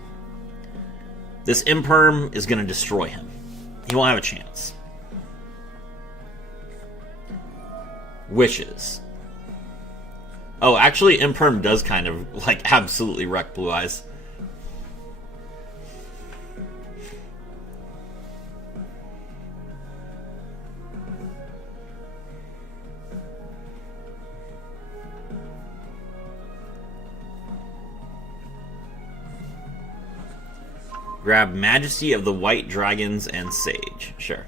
This Imperm is going to destroy him. He won't have a chance. Wishes. Oh, actually, Imperm does kind of, like, absolutely wreck Blue Eyes. Grab Majesty of the White Dragons and Sage. Sure.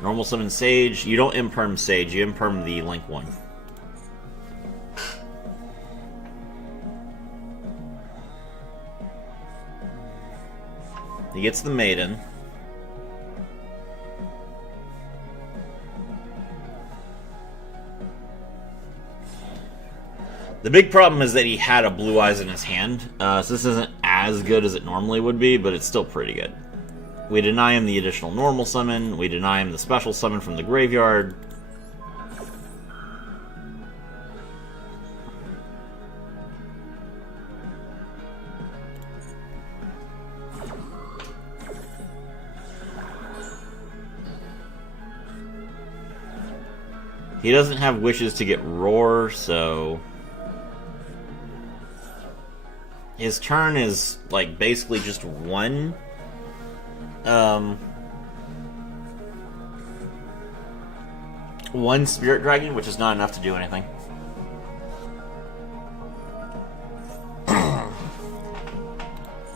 Normal summon Sage. You don't Imperm Sage. You Imperm the Link one. He gets the Maiden. The big problem is that he had a Blue Eyes in his hand, so this isn't as good as it normally would be, but it's still pretty good. We deny him the additional normal summon, we deny him the special summon from the graveyard. He doesn't have wishes to get Roar, so his turn is, like, basically just one Spirit Dragon, which is not enough to do anything.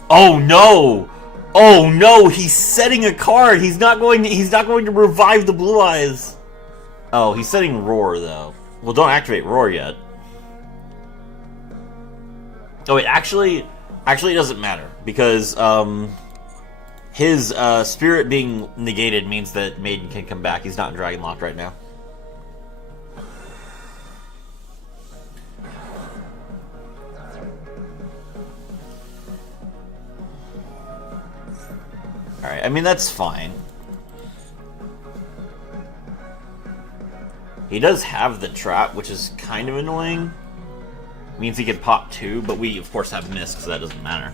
Oh no! Oh no, he's setting a card. He's not going to revive the Blue Eyes. Oh, he's setting Roar though. Well, don't activate Roar yet. Oh wait, actually it doesn't matter because his spirit being negated means that Maiden can come back. He's not Dragon Locked right now. Alright, I mean that's fine. He does have the trap, which is kind of annoying. Means he can pop 2, but we of course have Mist, so that doesn't matter.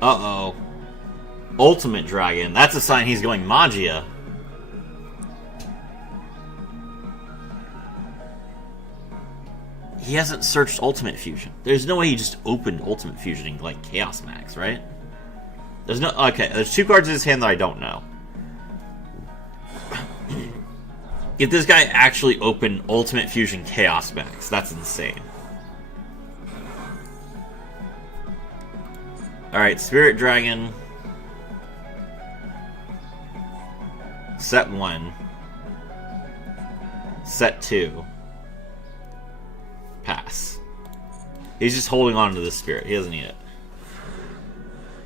Uh-oh. Ultimate Dragon. That's a sign he's going Magia. He hasn't searched Ultimate Fusion. There's no way he just opened Ultimate Fusion in, like, Chaos Max, right? There's no... Okay, there's 2 cards in his hand that I don't know. If this guy actually opened Ultimate Fusion Chaos Max, that's insane. Alright, Spirit Dragon. Set 1. Set 2. Pass. He's just holding on to this spirit. He doesn't need it.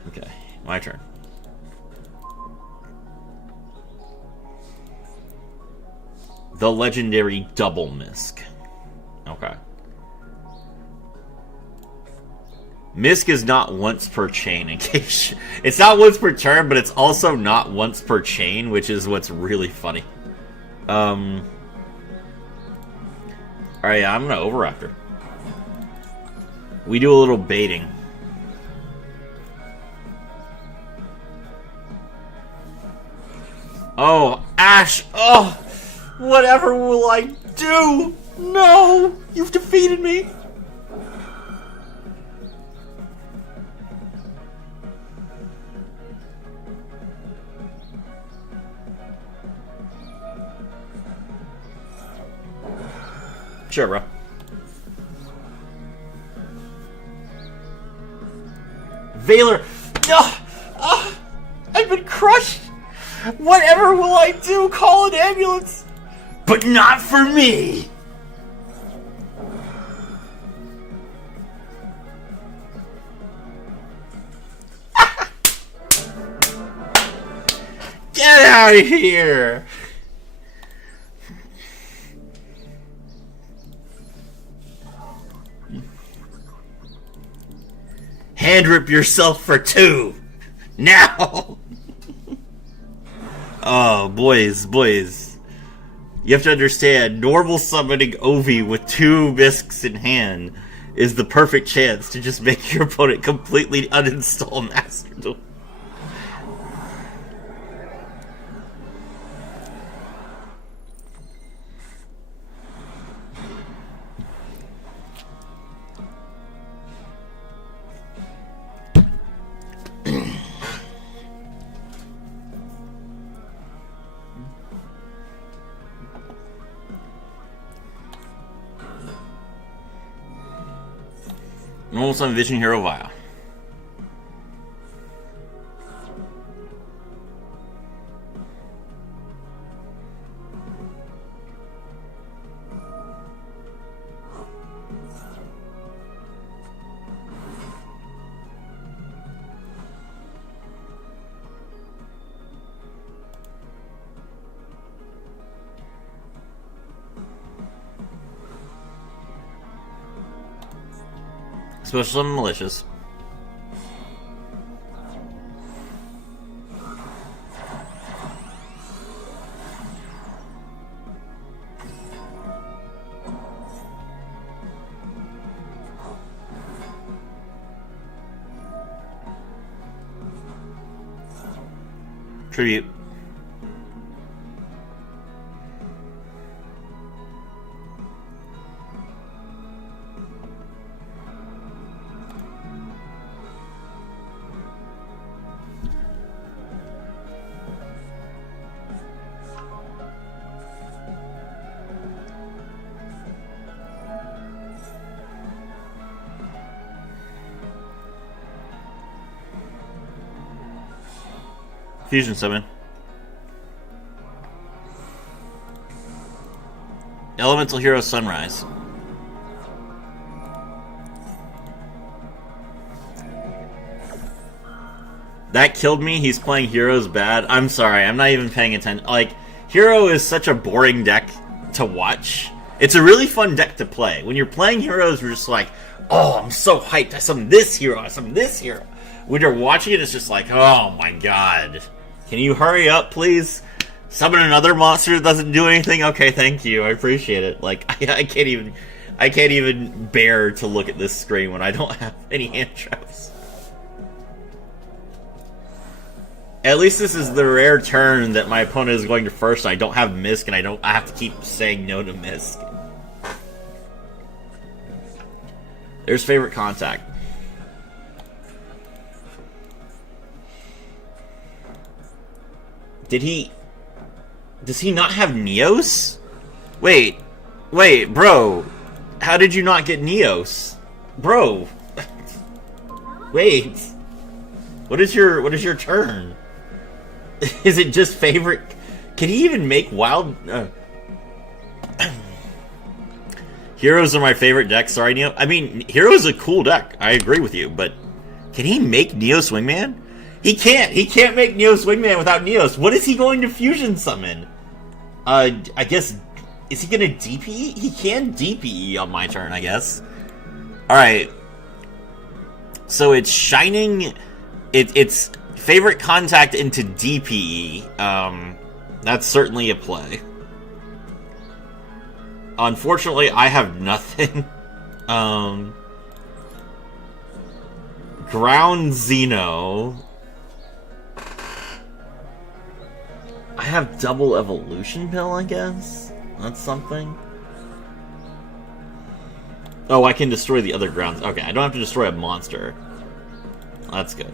Okay, my turn. The legendary Double Misk. Okay. Misk is not once per chain, in case... It's not once per turn, but it's also not once per chain, which is what's really funny. Alright, yeah, I'm gonna Overraptor. We do a little baiting. Oh, Ash! Oh! Whatever will I do? No! You've defeated me! Sure, bro. Valor! Oh, I've been crushed! Whatever will I do? Call an ambulance! But not for me! Get out of here! Hand rip yourself for 2! Now! Oh, boys. You have to understand, normal summoning Ovi with 2 Misks in hand is the perfect chance to just make your opponent completely uninstall Master Duel. Normal Summon Vision Hero Vile. Special Summon Malicious. Tribute. Fusion summon. Elemental Hero Sunrise. That killed me. He's playing Heroes bad. I'm sorry. I'm not even paying attention. Like, Hero is such a boring deck to watch. It's a really fun deck to play. When you're playing Heroes, you're just like, oh, I'm so hyped. I summon this hero. I summon this hero. When you're watching it, it's just like, oh my god. Can you hurry up, please? Summon another monster that doesn't do anything? Okay, thank you. I appreciate it. Like, I can't even bear to look at this screen when I don't have any hand traps. At least this is the rare turn that my opponent is going to first and I don't have Misk and I have to keep saying no to Misk. There's favorite contact. Does he not have Neos? Wait, bro. How did you not get Neos? Bro. Wait. What is your turn? Is it just favorite? Can he even make wild? Heroes are my favorite deck. Sorry, Neo. I mean, Heroes a cool deck. I agree with you, but can he make Neo Swingman? He can't. He can't make Neo Swingman without Neos. What is he going to fusion summon? I guess, is he gonna DPE? He can DPE on my turn, I guess. All right. So it's Shining. It's favorite contact into DPE. That's certainly a play. Unfortunately, I have nothing. Ground Xeno. I have double evolution pill, I guess? That's something. Oh, I can destroy the other grounds. Okay, I don't have to destroy a monster. That's good.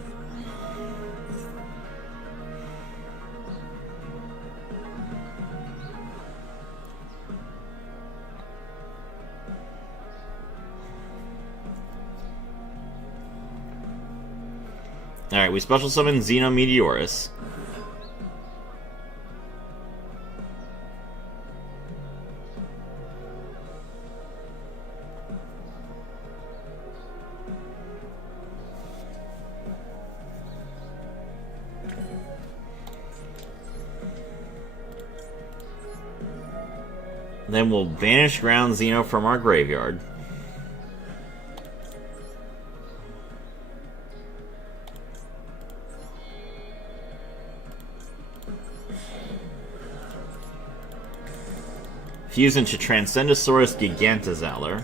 Alright, we special summon Xeno Meteorus. Then we'll banish Ground Xeno from our graveyard. Fuse into Transcendosaurus Gigantosaur.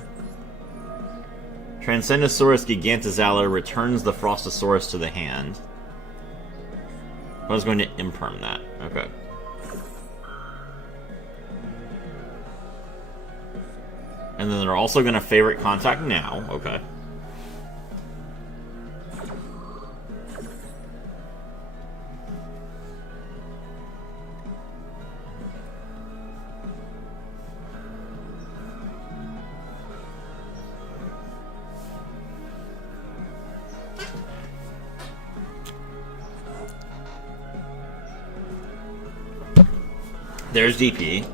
Transcendosaurus Gigantosaur returns the Frostosaurus to the hand. I was going to imperm that. Okay. And then they're also going to favorite contact now. Okay. There's DP.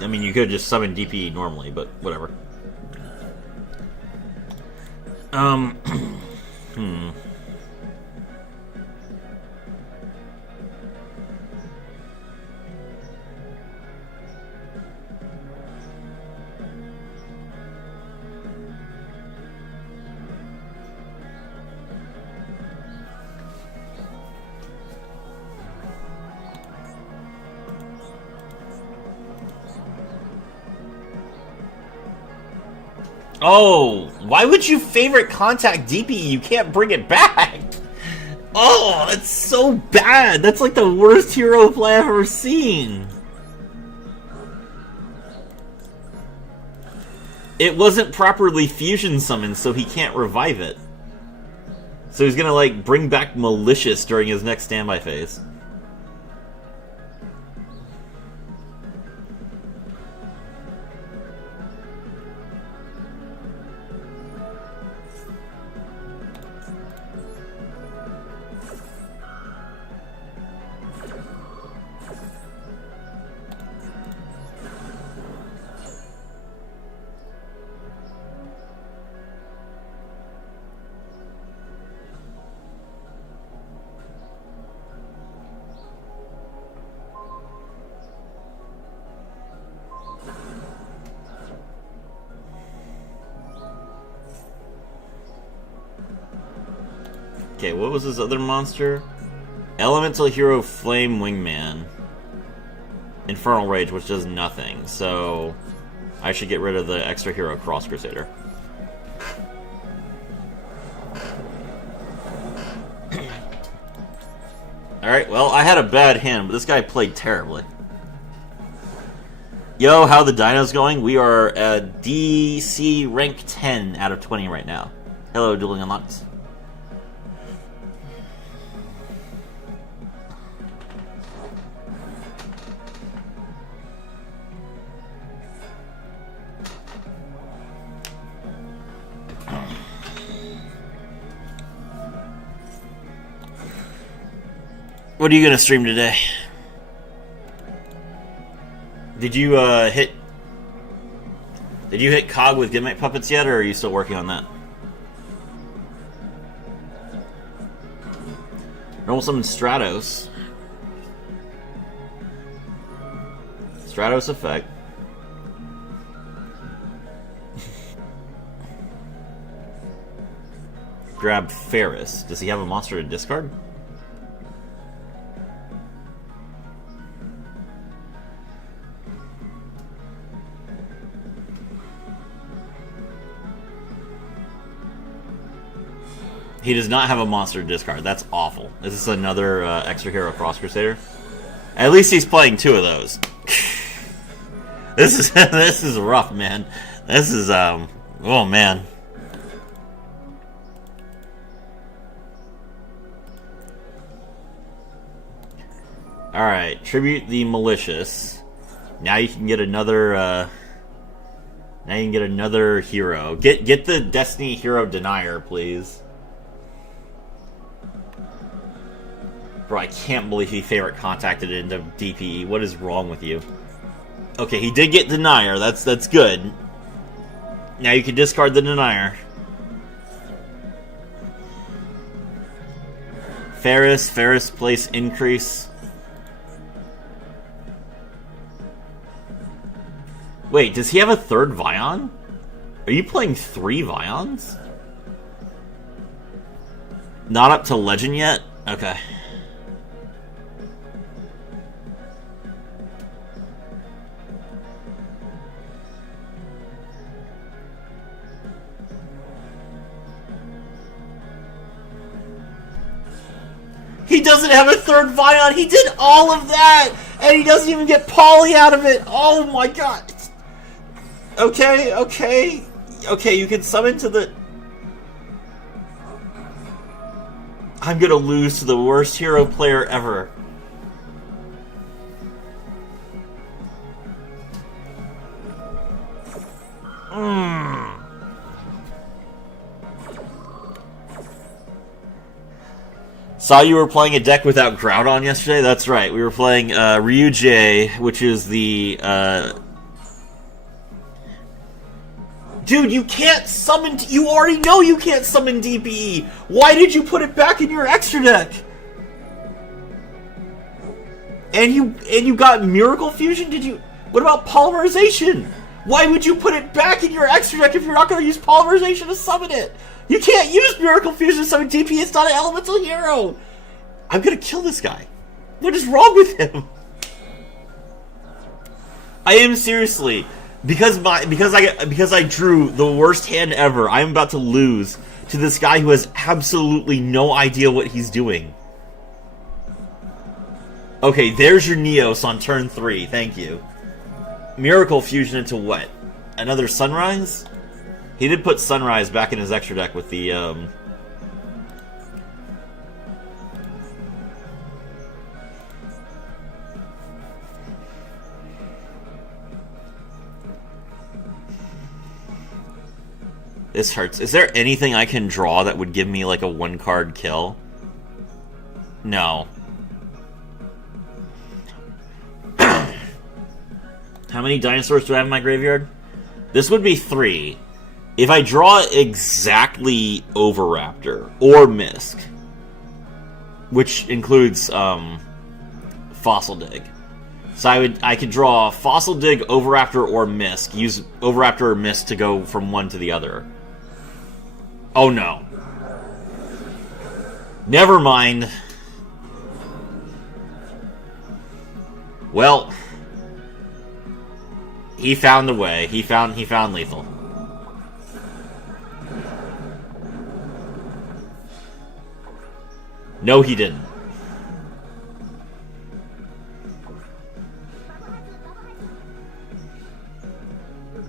I mean, you could just summon DP normally, but whatever. Oh, why would you favorite contact DP? You can't bring it back. Oh, that's so bad. That's like the worst hero play I've ever seen. It wasn't properly fusion summoned, so he can't revive it. So he's gonna, like, bring back Malicious during his next standby phase. Okay, what was this other monster? Elemental Hero Flame Wingman. Infernal Rage, which does nothing. So I should get rid of the extra hero Cross Crusader. Alright, well, I had a bad hand, but this guy played terribly. Yo, how the Dinos going? We are at DC rank 10 out of 20 right now. Hello, Dueling Unlocked. What are you gonna stream today? Did you hit COG with Gimmick Puppets yet, or are you still working on that? Normal summon Stratos. Stratos effect. Grab Ferris. Does he have a monster to discard? He does not have a monster to discard. That's awful. Is this another extra hero Cross Crusader? At least he's playing two of those. This is rough, man. This is oh man. All right, tribute the malicious. Now you can get another. Now you can get another hero. Get the Destiny Hero Denier, please. Bro, I can't believe he favorite contacted into DPE. What is wrong with you? Okay, he did get Denier. That's good. Now you can discard the Denier. Ferris place increase. Wait, does he have a third Vion? Are you playing 3 Vions? Not up to Legend yet? Okay. He doesn't have a third Vion. He did all of that, and he doesn't even get Poly out of it. Oh my god. Okay. You can summon to the... I'm gonna lose to the worst hero player ever. Saw you were playing a deck without Groudon yesterday? That's right. We were playing Ryu-Ge, which is the... Dude, you can't summon... You already know you can't summon DPE! Why did you put it back in your extra deck? And you got Miracle Fusion? Did you... What about Polymerization? Why would you put it back in your extra deck if you're not going to use Polymerization to summon it? You can't use Miracle Fusion to summon DPE. It's not an elemental hero. I'm going to kill this guy. What is wrong with him? I am seriously... Because I drew the worst hand ever, I'm about to lose to this guy who has absolutely no idea what he's doing. Okay, there's your Neos on turn 3, thank you. Miracle Fusion into what? Another Sunrise? He did put Sunrise back in his extra deck with the, This hurts. Is there anything I can draw that would give me, like, a 1-card kill? No. How many dinosaurs do I have in my graveyard? This would be 3. If I draw exactly Oviraptor or Misk, which includes Fossil Dig. So I could draw Fossil Dig, Oviraptor, or Misk. Use Oviraptor or Misk to go from one to the other. Oh no. Never mind. Well, he found a way. He found lethal. No, he didn't.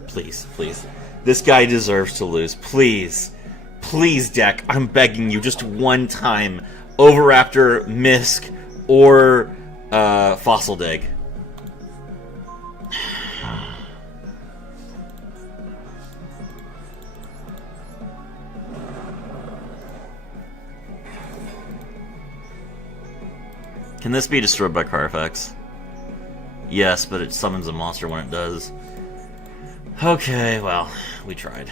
Please, please. This guy deserves to lose. Please. Please, deck. I'm begging you, just one time. Oviraptor, Misk, or Fossil Dig. Can this be destroyed by Carfax? Yes, but it summons a monster when it does. Okay, well, we tried.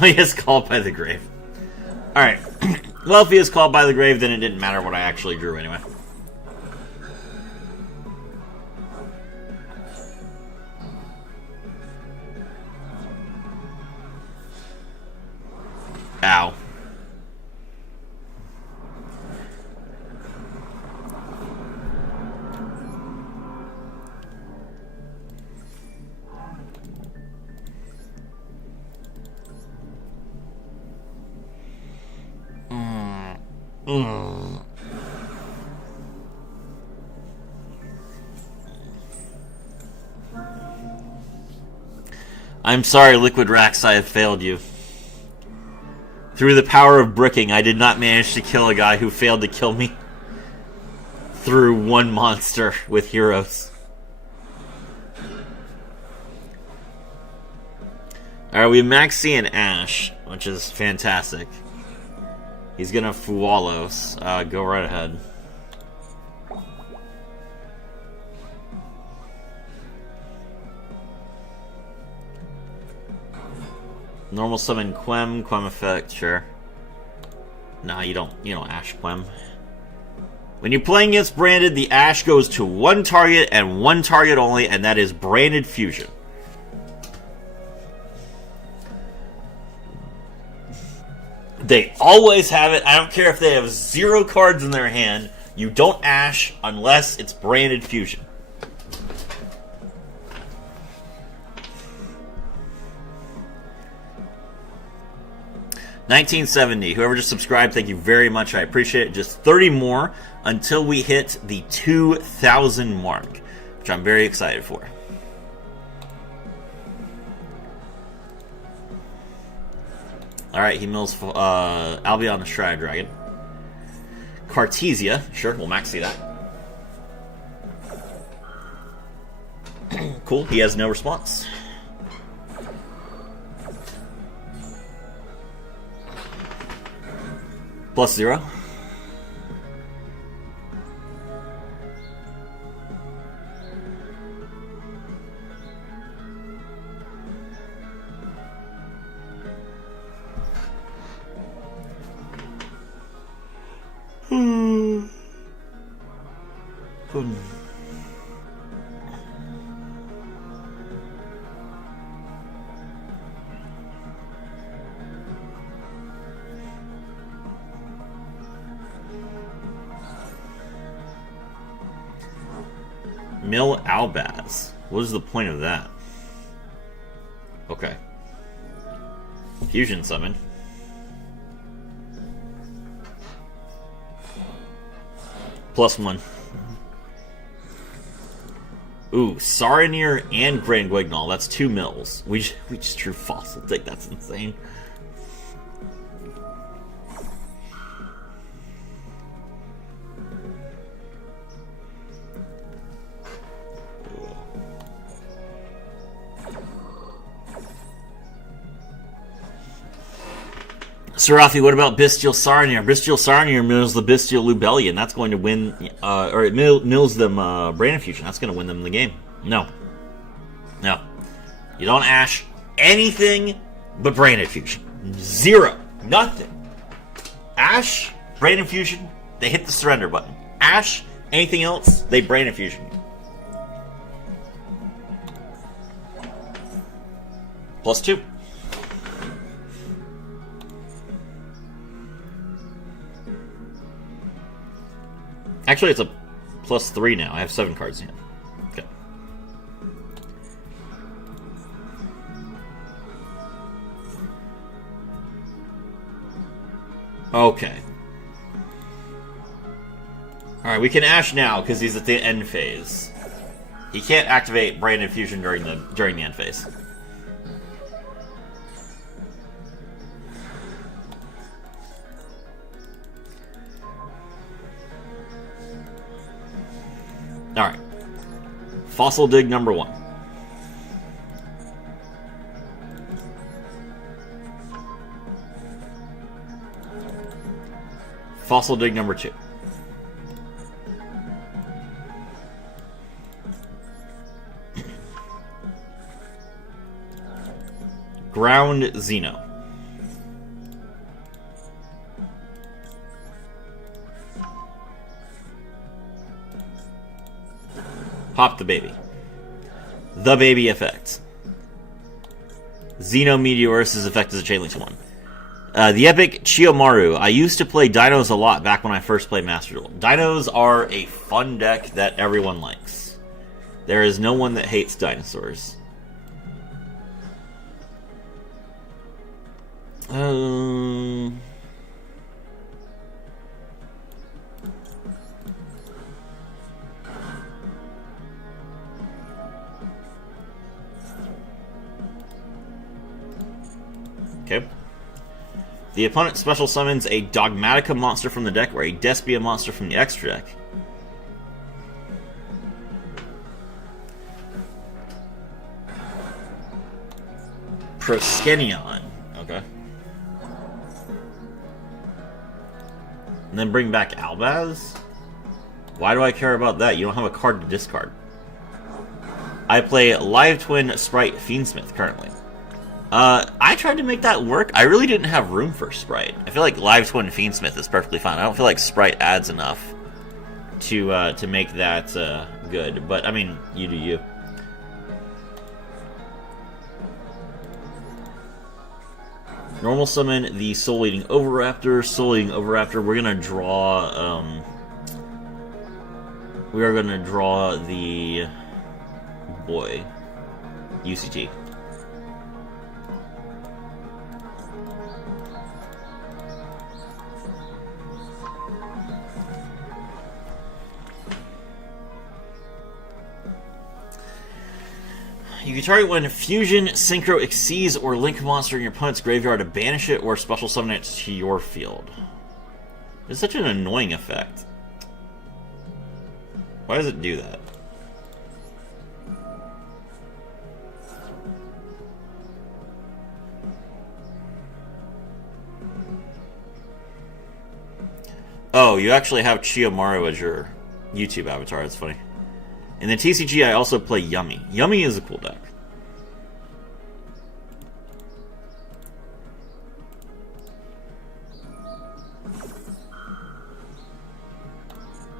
Oh, he is called by the grave. Alright. Well, if he is called by the grave, then it didn't matter what I actually drew anyway. Ow. I'm sorry, Liquid Rax, I have failed you. Through the power of bricking, I did not manage to kill a guy who failed to kill me through one monster with heroes. Alright, we have Maxi and Ash, which is fantastic. He's gonna Fualos. Go right ahead. Normal summon Quem effect, sure. Nah, you don't Ash Quem. When you're playing against Branded, the Ash goes to one target and one target only, and that is Branded Fusion. They always have it. I don't care if they have 0 cards in their hand. You don't Ash unless it's Branded Fusion. $19.70. Whoever just subscribed, thank you very much. I appreciate it. Just 30 more until we hit the 2,000 mark, which I'm very excited for. Alright, he mills Albion the Shroud Dragon. Cartesia, sure, we'll maxi that. Cool, he has no response. +0. Mill Albaz. What is the point of that? Okay. Fusion summon. +1. Ooh, Saranir and Grand Guignol. That's 2 mills. We just drew Fossil Dig. That's insane. Serafi, what about Bestial Sarnier? Bestial Sarnier mills the Bestial Lubellion. That's going to win, or it mills them Brain Infusion. That's going to win them the game. No. No. You don't Ash anything but Brain Infusion. Zero. Nothing. Ash, Brain Infusion, they hit the surrender button. Ash, anything else, they Brain Infusion. +2. Actually, it's a +3 now. I have 7 cards in. Okay. Okay. Alright, we can Ash now, because he's at the end phase. He can't activate Brain Infusion during the end phase. Alright. Fossil Dig number 1. Fossil Dig number 2. Ground Xeno. Pop the baby. The baby effect. Xeno Meteorus' effect is a chain link to 1. The epic Chiyomaru. I used to play Dinos a lot back when I first played Master Duel. Dinos are a fun deck that everyone likes. There is no one that hates dinosaurs. Okay. The opponent special summons a Dogmatica monster from the deck or a Despia monster from the extra deck. Proskenion. Okay. And then bring back Albaz? Why do I care about that? You don't have a card to discard. I play Live Twin Sprite Fiendsmith currently. I tried to make that work. I really didn't have room for Sprite. I feel like Live Twin Fiendsmith is perfectly fine. I don't feel like Sprite adds enough to make that good. But, I mean, you do you. Normal summon the Soul Eating Oviraptor. Soul Eating Oviraptor. We're gonna draw. We are gonna draw the boy UCT. You can target when Fusion, Synchro exceeds or Link monster in your opponent's graveyard to banish it or special summon it to your field. It's such an annoying effect. Why does it do that? Oh, you actually have Chiyomaru as your YouTube avatar. That's funny. In the TCG, I also play Yummy. Yummy is a cool deck.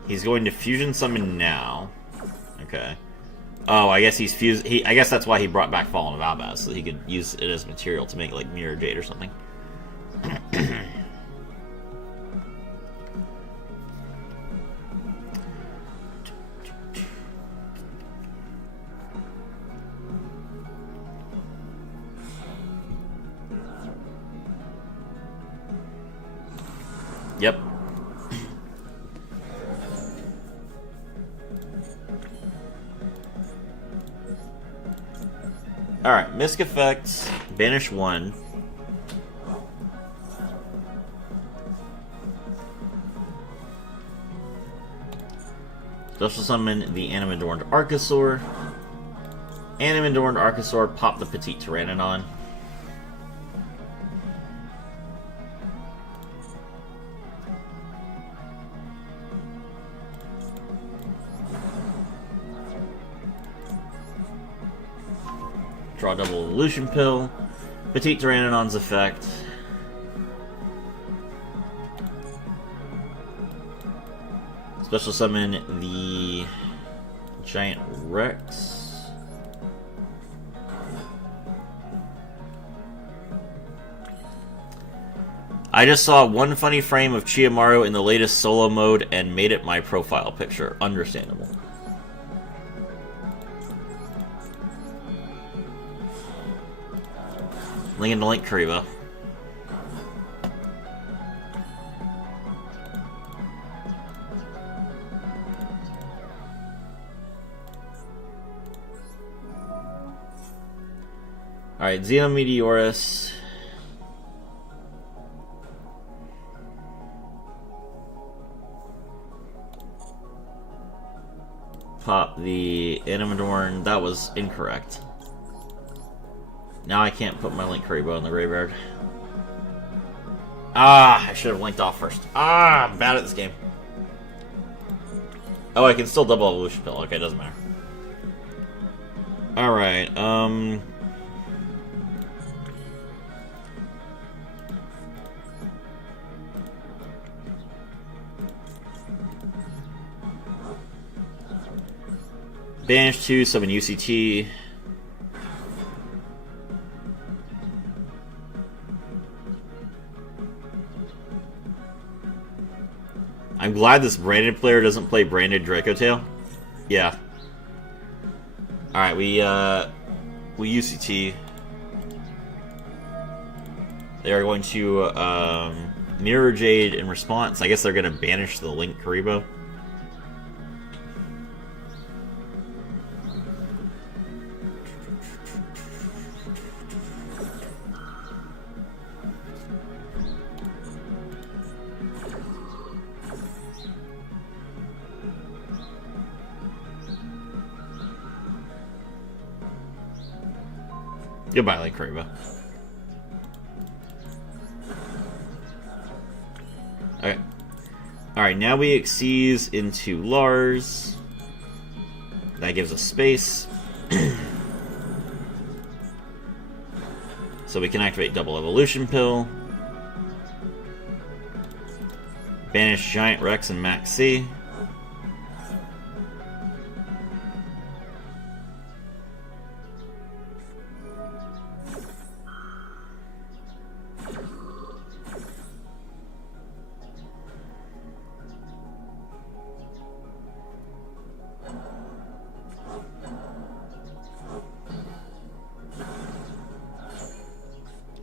He's going to Fusion Summon now. Okay. Oh, I guess he's fused. I guess that's why he brought back Fallen of Albaz, so he could use it as material to make like Mirror Jade or something. Yep. Alright, Misc effects, banish 1. Special summon the Animadorned Archosaur. Animadorned Archosaur, pop the Petite Pteranodon. draw double evolution pill. Petite Pteranodon's effect. Special summon the giant Rex. I just saw one funny frame of Chiyomaru in the latest solo mode and made it my profile picture. Understandable. Link into Link Karibo. Alright, Xenometeorus. Pop the Animadorn. That was incorrect. Now I can't put my Link Karibo in the graveyard. Ah, I should have linked off first. Ah, I'm bad at this game. Oh, I can still double evolution pill. Okay, doesn't matter. Alright, Banish 2, summon UCT. I'm glad this branded player doesn't play branded Dracotail. Yeah. Alright, we UCT. They are going to Mirror Jade in response. I guess they're going to banish the Link Karibo. Goodbye, Link Karibo. Okay. Alright, now we Xyz into Lars. That gives us space. So we can activate Double Evolution Pill. Banish Giant Rex and Max C.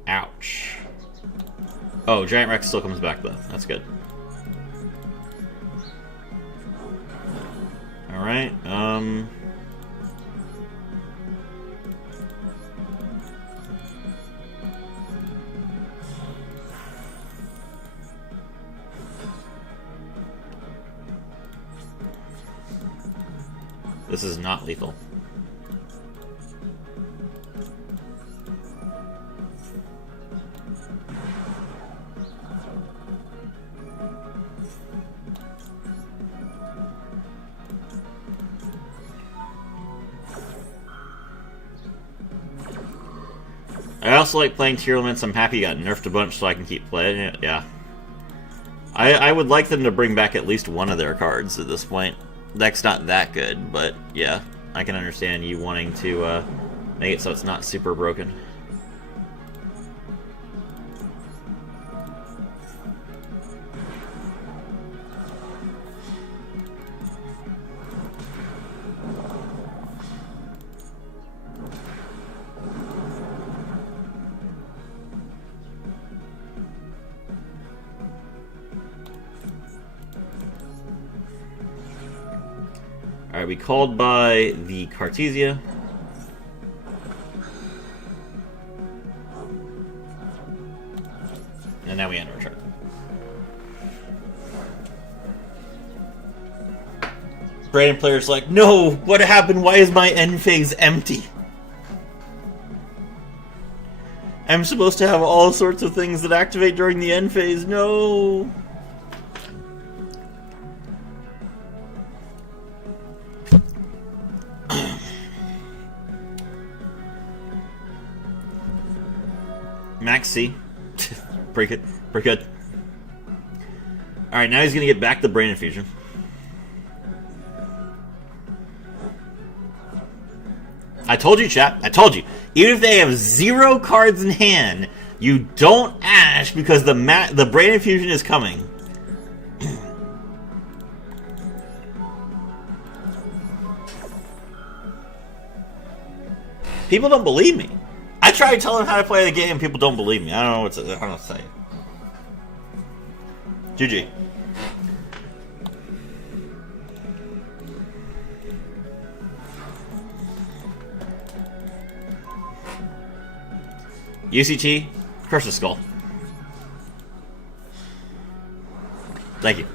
Ouch. Oh, Giant Rex still comes back though. That's good. Alright, this is not lethal. I also like playing tier limits. I'm happy you got nerfed a bunch so I can keep playing it. Yeah. I would like them to bring back at least one of their cards at this point. Deck's not that good, but yeah. I can understand you wanting to make it so it's not super broken. Alright, we called by the Cartesia. And now we end our turn. Brandon player's like, no! What happened? Why is my end phase empty? I'm supposed to have all sorts of things that activate during the end phase. No! Max C. Pretty good. Pretty good. Alright, now he's going to get back the Brain Infusion. I told you, chat. I told you. Even if they have 0 cards in hand, you don't ash because the Brain Infusion is coming. People don't believe me. I try to tell them how to play the game, people don't believe me. I don't know what to say. GG. UCT, crush the skull. Thank you.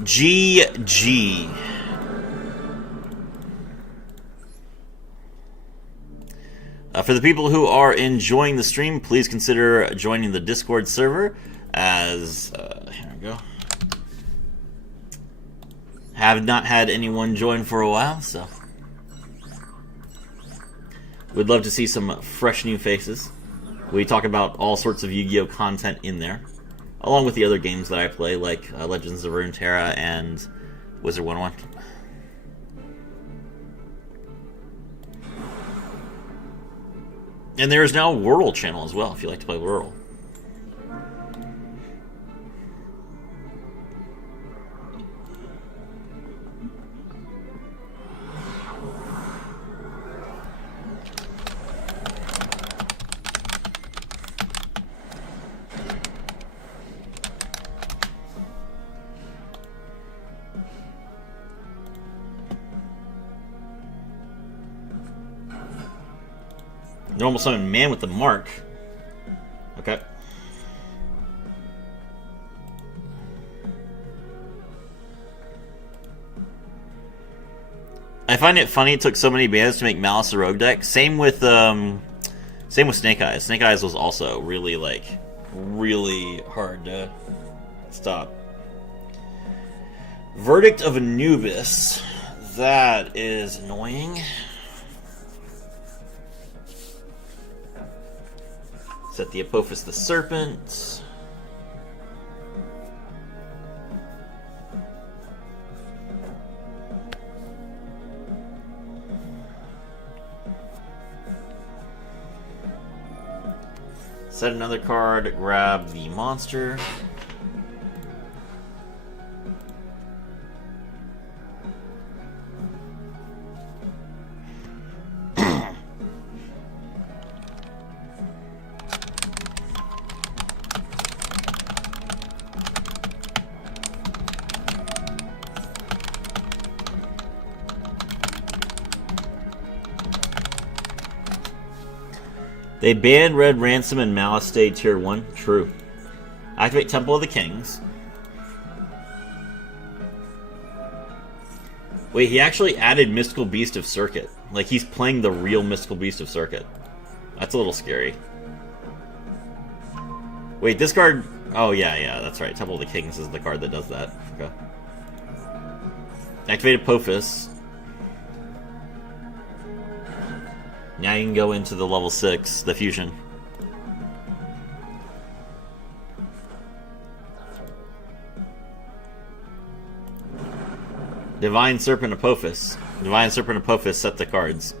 GG. For the people who are enjoying the stream, please consider joining the Discord server. As here we go. Have not had anyone join for a while, so we'd love to see some fresh new faces. We talk about all sorts of Yu-Gi-Oh content in there, along with the other games that I play, like Legends of Runeterra and Wizard 101. And there is now a Whirl channel as well, if you like to play Whirl. Normal summon man with the mark. Okay. I find it funny it took so many bans to make Malice a rogue deck. Same with Snake Eyes. Snake Eyes was also really hard to stop. Verdict of Anubis. That is annoying. Set the Apophis the Serpent. Set another card, grab the monster. They banned Red Ransom and Malice stayed tier 1. True. Activate Temple of the Kings. Wait, he actually added Mystical Beast of Circuit. Like, he's playing the real Mystical Beast of Circuit. That's a little scary. Wait, this card... Oh, yeah, that's right. Temple of the Kings is the card that does that. Okay. Activate Apophis. Now you can go into the level 6, the fusion. Divine Serpent Apophis. Divine Serpent Apophis set the cards.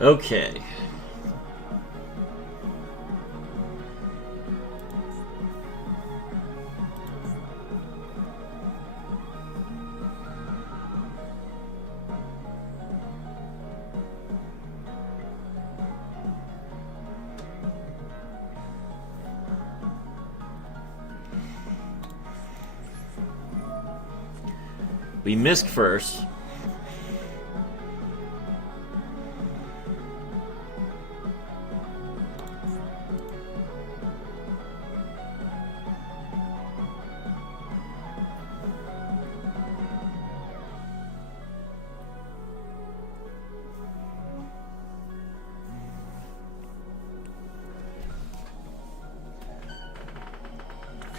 Okay. We missed first.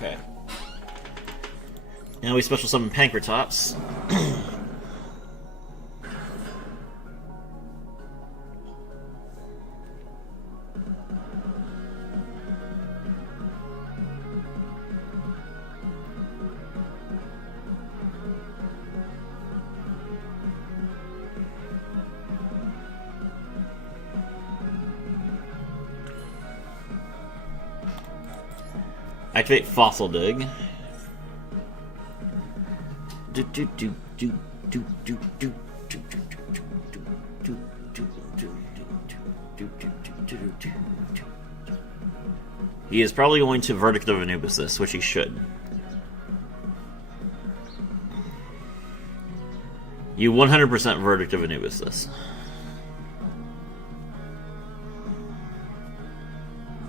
Okay. Now we special summon Pankratops. Activate Fossil Dig. He is probably going to Verdict of Anubis this, which he should. You 100% Verdict of Anubis this.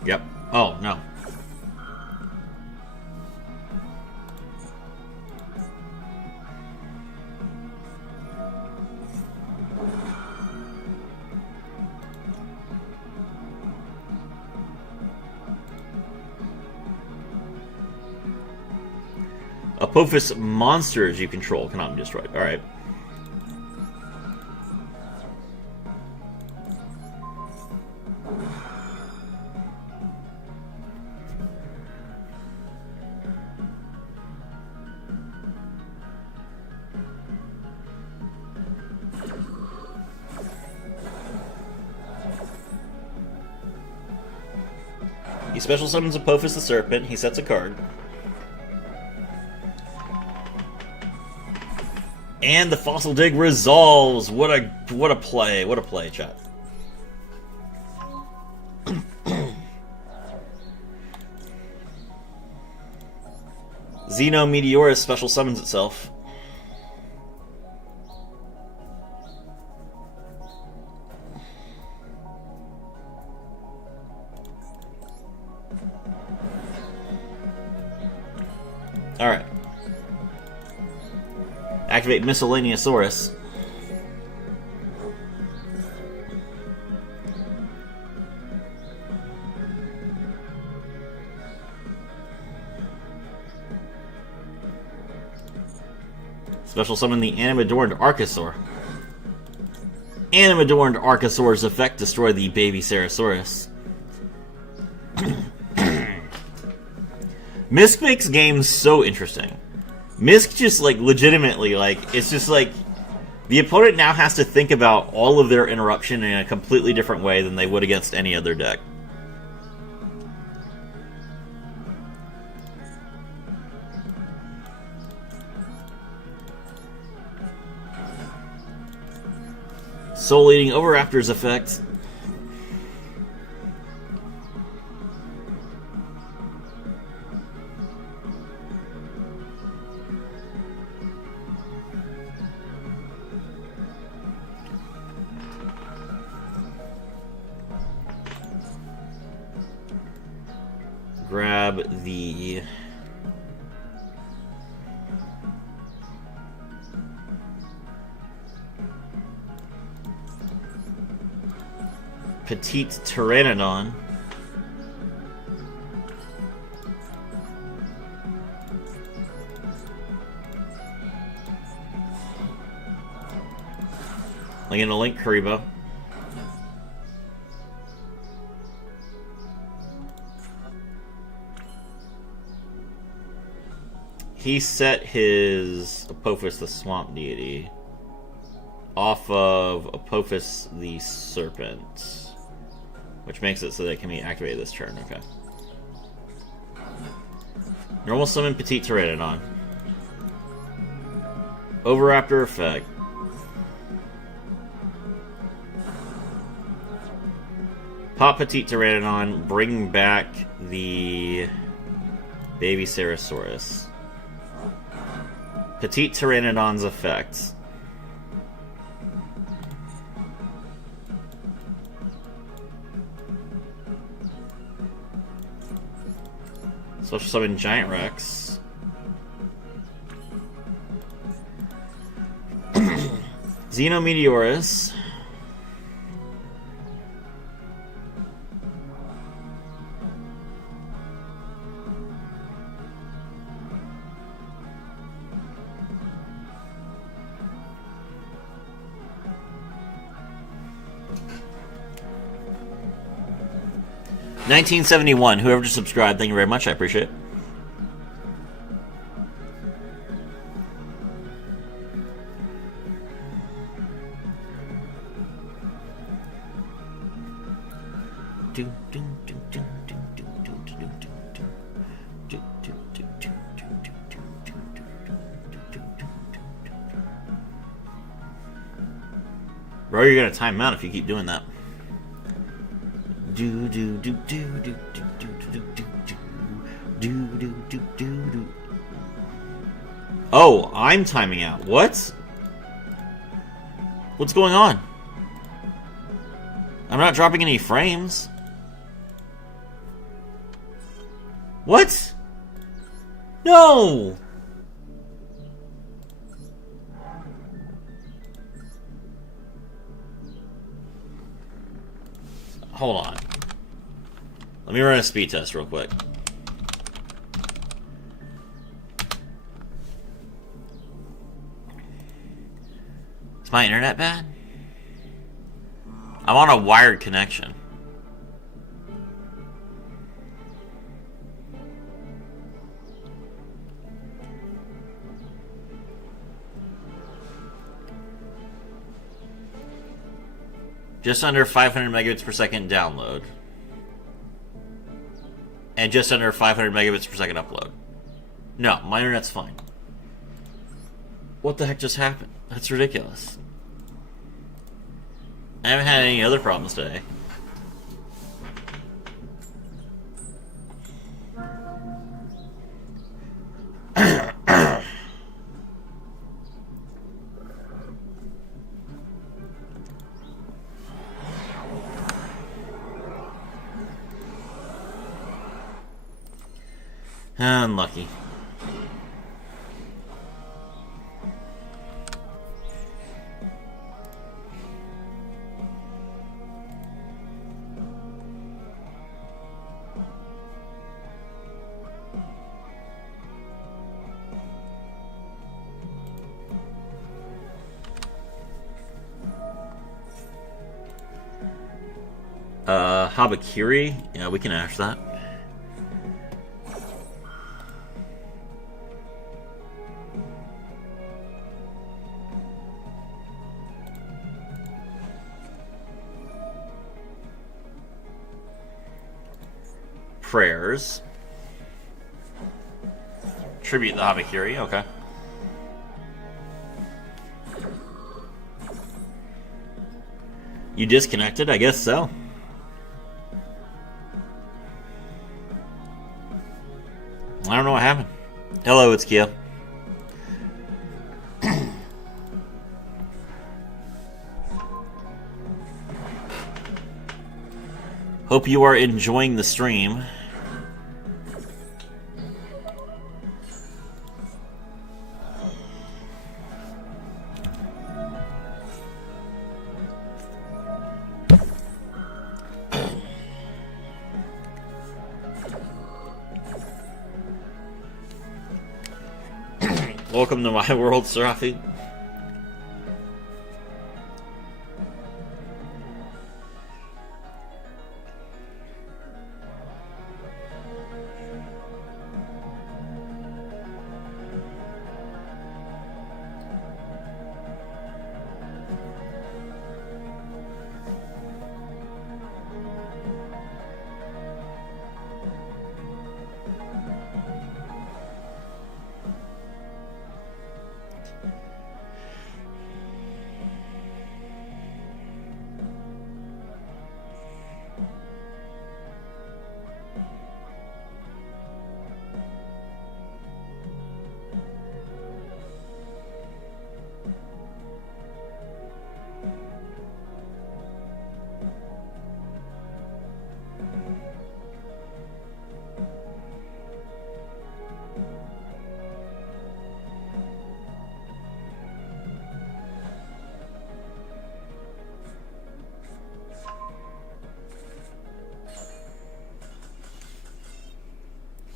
Yep. Oh, no. Apophis monsters you control cannot be destroyed. Alright. He special summons Apophis the Serpent. He sets a card. And the Fossil Dig resolves. What a play. What a play, chat. Xeno Meteorus special summons itself. Alright. Activate Miscellaneousaurus. Special summon the Animadorned Archosaur. Animadorned Archosaur's effect destroy the baby Ceratosaurus. Misk makes games so interesting. Misk just, like, legitimately, like, it's just like, the opponent now has to think about all of their interruption in a completely different way than they would against any other deck. Soul Eating Oviraptor's effect. Grab the Petite Pteranodon. I'm gonna link Karibo. He set his Apophis the Swamp Deity off of Apophis the Serpent, which makes it so that it can be activated this turn. Okay. Normal summon Petite Pteranodon. Oviraptor effect. Pop Petite Pteranodon, bring back the baby Ceratosaurus. Petite Pteranodon's effect. Special summon Giant Rex. Xeno Meteorus. 1971. Whoever just subscribed, thank you very much. I appreciate it. Bro, you're gonna time out if you keep doing that. Oh, I'm timing out. What? What's going on? I'm not dropping any frames. What? No! Hold on. Let me run a speed test real quick. Is my internet bad? I'm on a wired connection. Just under 500 megabits per second download. And just under 500 megabits per second upload. No, my internet's fine. What the heck just happened? That's ridiculous. I haven't had any other problems today. Unlucky. Habakiri? Yeah, we can ash that. Prayers. Tribute the Habakiri, okay. You disconnected? I guess so. I don't know what happened. Hello, it's Kia. Hope you are enjoying the stream. Welcome to my world, Serafi.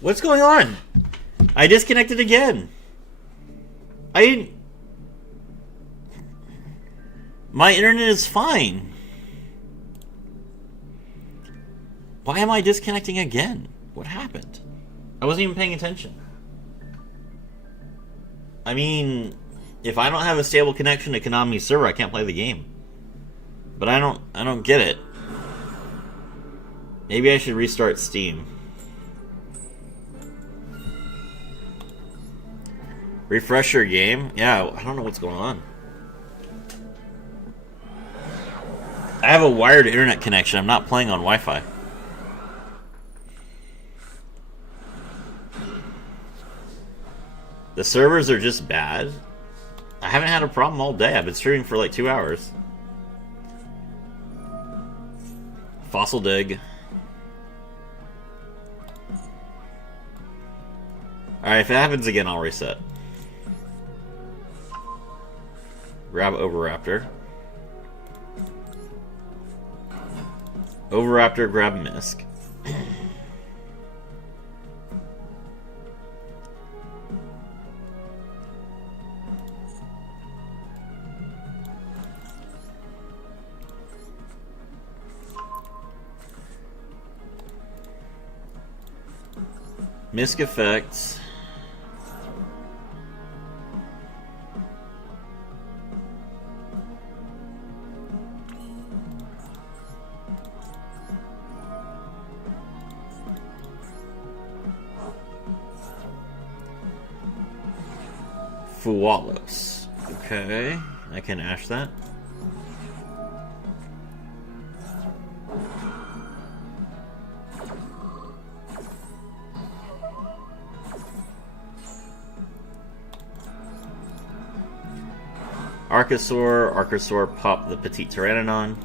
What's going on? I disconnected again. I didn't... My internet is fine. Why am I disconnecting again? What happened? I wasn't even paying attention. I mean, if I don't have a stable connection to Konami's server, I can't play the game. But I don't get it. Maybe I should restart Steam. Refresh your game? Yeah, I don't know what's going on. I have a wired internet connection. I'm not playing on Wi-Fi. The servers are just bad. I haven't had a problem all day. I've been streaming for like 2 hours. Fossil dig. Alright, if it happens again, I'll reset. Grab Overraptor. Overraptor, grab Misk. Misk effects. Fuwalos. Okay, I can ash that. Archosaur, pop the Petite Pteranodon.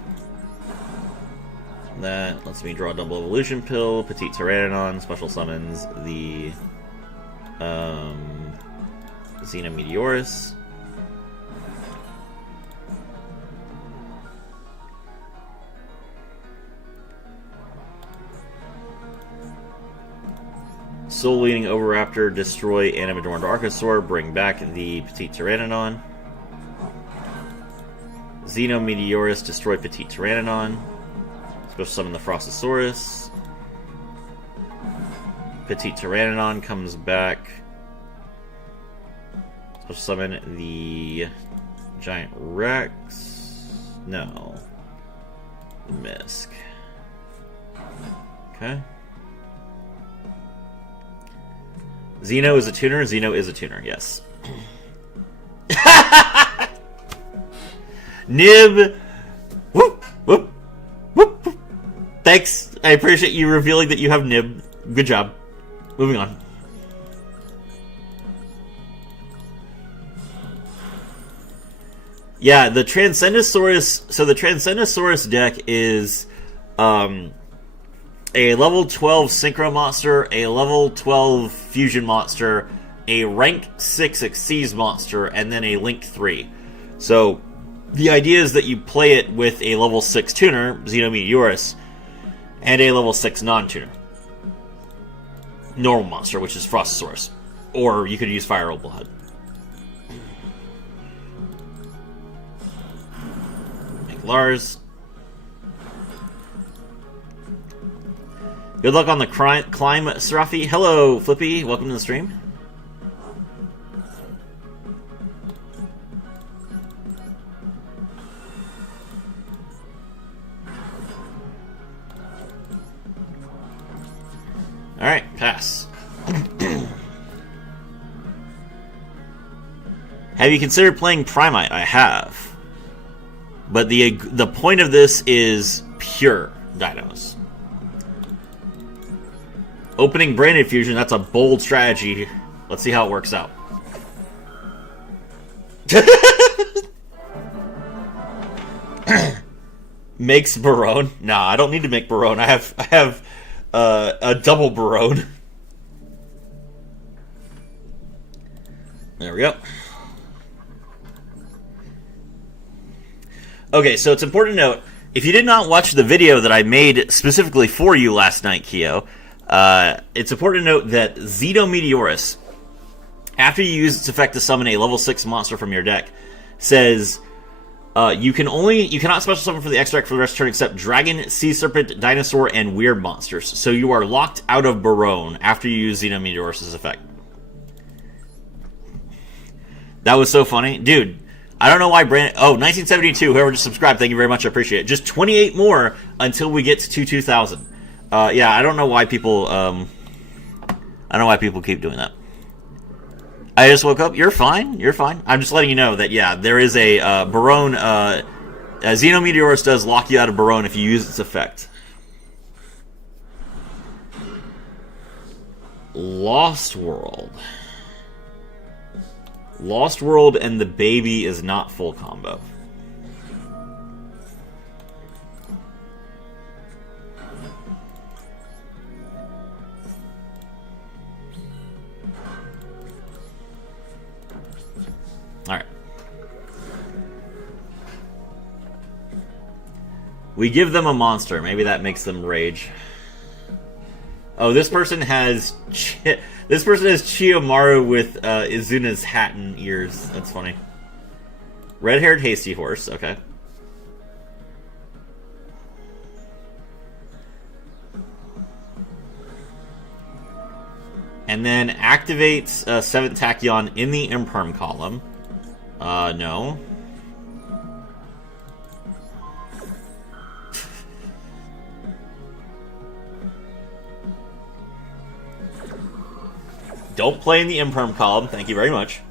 That lets me draw a double evolution pill. Petite Pteranodon special summons the Xenometeorus. Soul Leading Overraptor, destroy Animadorned Archosaur, bring back the Petite Pteranodon. Xenometeorus, destroy Petite Pteranodon. Special summon the Frostosaurus. Petite Pteranodon comes back. Special summon the Giant Rex. No. Misk. Okay. Xeno is a tuner. Xeno is a tuner, yes. Nib. Whoop, whoop, whoop, whoop. Thanks. I appreciate you revealing that you have Nib. Good job. Moving on. Yeah, the Transcendosaurus. So the Transcendosaurus deck is a level 12 Synchro monster, a level 12 Fusion monster, a rank 6 Xyz monster, and then a Link 3. So the idea is that you play it with a level 6 tuner, Xenometeorus, and a level 6 non-tuner. Normal monster, which is Frostosaurus. Or you could use Fire Old Blood. Make Lars. Good luck on the climb, Serafi. Hello, Flippy. Welcome to the stream. Alright, pass. Have you considered playing Primite? I have. But the point of this is pure dinos. Opening Brain Infusion, that's a bold strategy. Let's see how it works out. Makes Barone? Nah, I don't need to make Barone. I have a double Barone. There we go. Okay, so it's important to note, if you did not watch the video that I made specifically for you last night, Keo, it's important to note that Xenometeorus, after you use its effect to summon a level 6 monster from your deck, says, You cannot special summon for the extract for the rest of the turn except Dragon, Sea Serpent, Dinosaur, and Weird Monsters. So you are locked out of Barone after you use Xenometeorus' effect. That was so funny. Dude, I don't know why Brandon... Oh, 1972, whoever just subscribed, thank you very much, I appreciate it. Just 28 more until we get to 2000. Yeah, I don't know why people... I don't know why people keep doing that. I just woke up. You're fine. You're fine. I'm just letting you know that, yeah, there is a Barone... Xenometeorus does lock you out of Barone if you use its effect. Lost World. Lost World and the baby is not full combo. Alright. We give them a monster. Maybe that makes them rage. Oh, this person has... This person has Chiyomaru with Izuna's hat and ears. That's funny. Red-haired hasty horse. Okay. And then activates 7th Tachyon in the Imperm column. No. Don't play in the Imperm column. Thank you very much.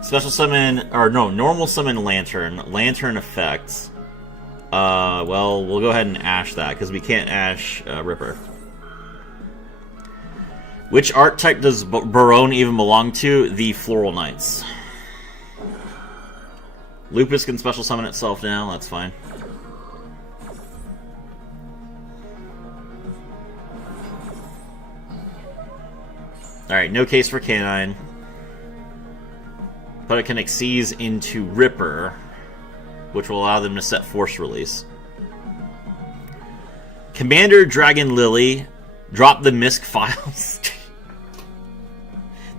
Special summon, or no, normal summon Lantern. Lantern effects. Well, we'll go ahead and Ash that, because we can't Ash Ripper. Which archetype does Barone even belong to? The Floral Knights. Lupus can special summon itself now, that's fine. Alright, no case for Canine. But it can Xyz into Ripper, which will allow them to set Force Release. Commander Dragon Lily, drop the Misk files.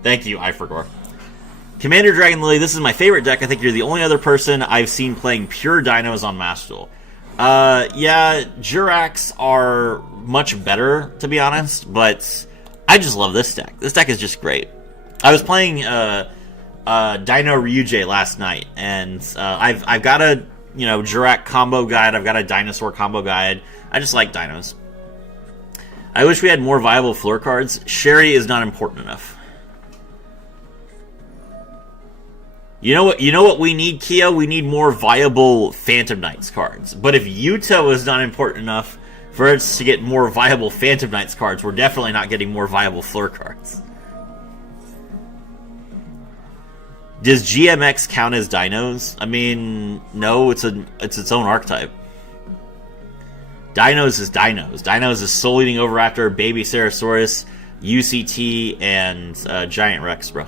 Thank you, Iforgor. Commander Dragon Lily, this is my favorite deck. I think you're the only other person I've seen playing pure dinos on Master Duel. Yeah, Jurracs are much better, to be honest, but I just love this deck. This deck is just great. I was playing Dino Ryu-Ge last night, and I've got a Jurrac combo guide. I've got a dinosaur combo guide. I just like dinos. I wish we had more viable floor cards. Sherry is not important enough. You know what we need, Kyo? We need more viable Phantom Knights cards. But if Yuto is not important enough for us to get more viable Phantom Knights cards, we're definitely not getting more viable floor cards. Does GMX count as dinos? I mean, no, it's its own archetype. Dinos is dinos. Dinos is Soul Eating Oviraptor, Baby Cerosaurus, UCT, and Giant Rex, bro.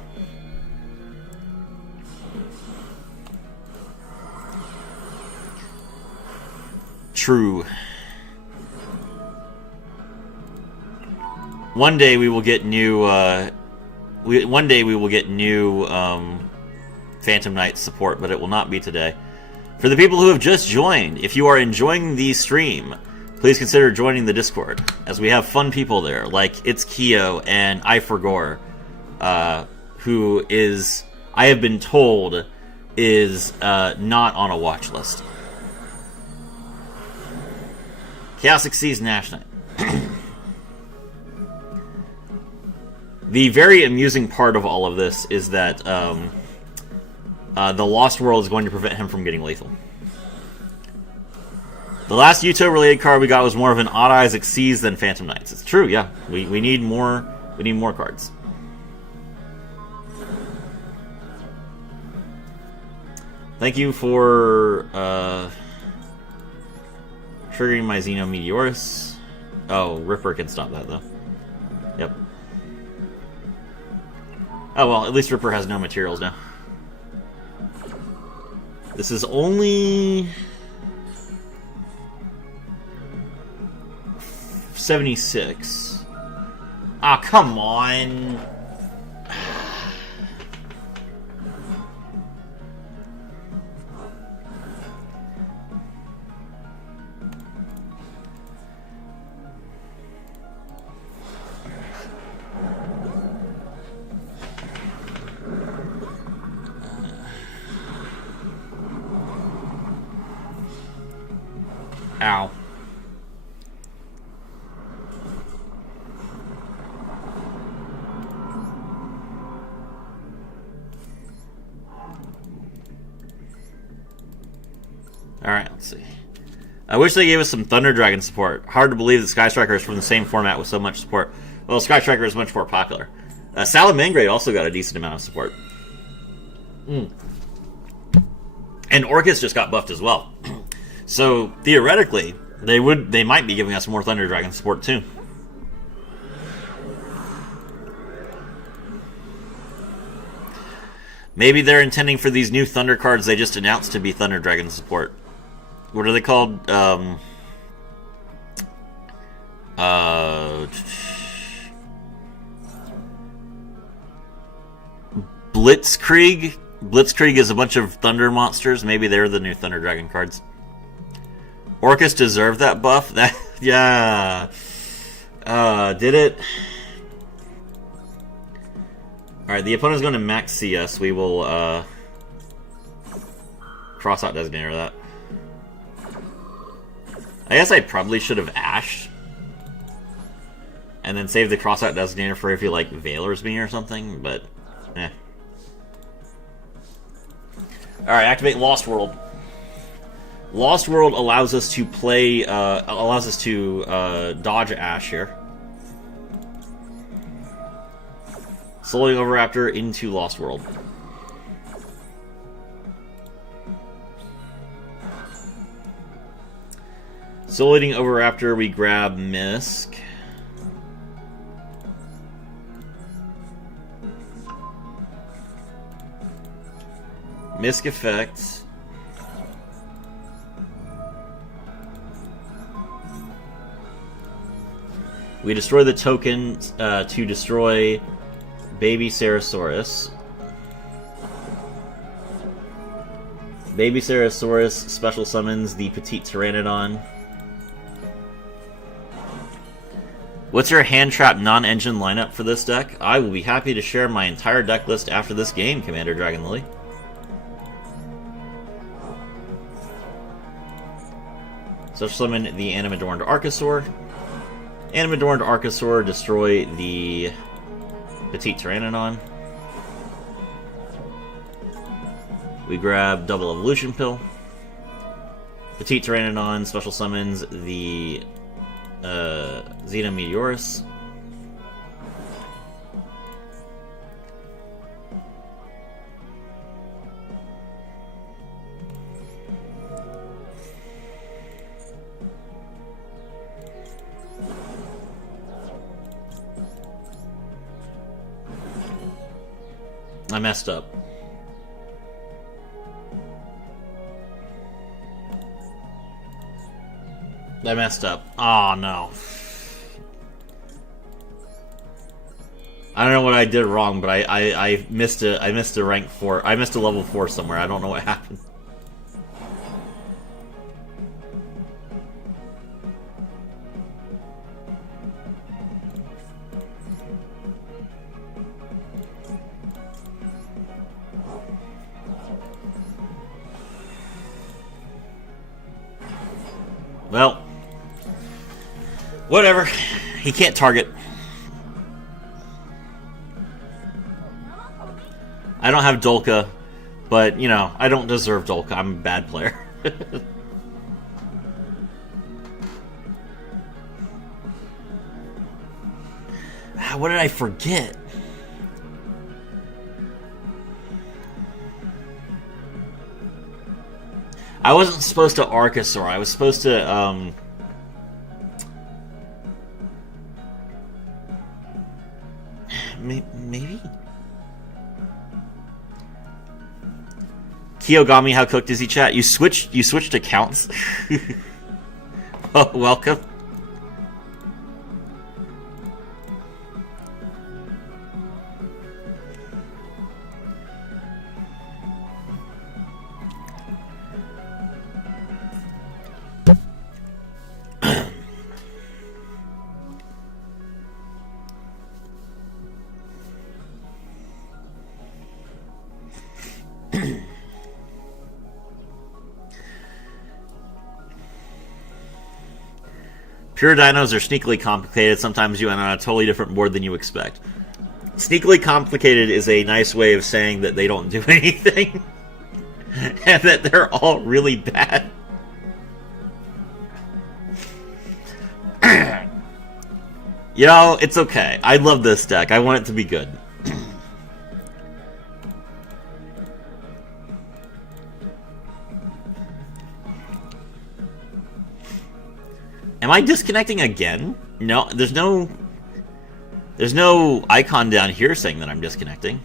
True. One day we will get new. One day we will get new Phantom Knight support, but it will not be today. For the people who have just joined, if you are enjoying the stream, please consider joining the Discord, as we have fun people there, like It's Kyo and Iforgor, who is, I have been told, is not on a watch list. Chaos Xyz Nash Knight. The very amusing part of all of this is that the Lost World is going to prevent him from getting lethal. The last Yuto-related card we got was more of an Odd Eyes Xyz than Phantom Knights. It's true, yeah. We need more. We need more cards. Thank you for triggering my Xenometeorus. Oh, Ripper can stop that though. Yep. Oh well, at least Ripper has no materials now. This is only 76. Ah, come on. Ow. Alright, let's see. I wish they gave us some Thunder Dragon support. Hard to believe that Sky Striker is from the same format with so much support. Well, Sky Striker is much more popular. Salamangreat also got a decent amount of support. And Orcus just got buffed as well. So, theoretically, they might be giving us more Thunder Dragon support too. Maybe they're intending for these new Thunder cards they just announced to be Thunder Dragon support. What are they called? Blitzkrieg? Blitzkrieg is a bunch of Thunder monsters. Maybe they're the new Thunder Dragon cards. Orcus deserved that buff? That, yeah. Did it? Alright, the opponent's going to max CS. We will, cross out Designator that. I guess I probably should have Ashed. And then save the cross out Designator for if he, like, Veilers me or something, but, eh. Alright, activate Lost World. Lost World allows us to play, dodge Ash here. Slowing Overraptor into Lost World. Soloing Overraptor, we grab Misk. Misk effect. We destroy the token to destroy Baby Ceratosaurus. Baby Ceratosaurus special summons the Petite Pteranodon. What's your hand trap non-engine lineup for this deck? I will be happy to share my entire deck list after this game, Commander Dragon Lily. Special summon the Animadorned Archosaur. Animadorned Archosaur, destroy the Petite Pteranodon. We grab Double Evolution Pill. Petite Pteranodon special summons the Xenometeorus. I messed up. I messed up. Oh no. I don't know what I did wrong, but I missed a rank 4. I missed a level 4 somewhere. I don't know what happened. Well, whatever. He can't target. I don't have Dolka, but, you know, I don't deserve Dolka. I'm a bad player. What did I forget? I wasn't supposed to Archosaur. I was supposed to, maybe? Kiyogami, how cooked is he, chat? You switched accounts? Oh, welcome. Pure dinos are sneakily complicated. Sometimes you end on a totally different board than you expect. Sneakily complicated is a nice way of saying that they don't do anything. And that they're all really bad. You know, it's okay. I love this deck. I want it to be good. Am I disconnecting again? No, there's no icon down here saying that I'm disconnecting.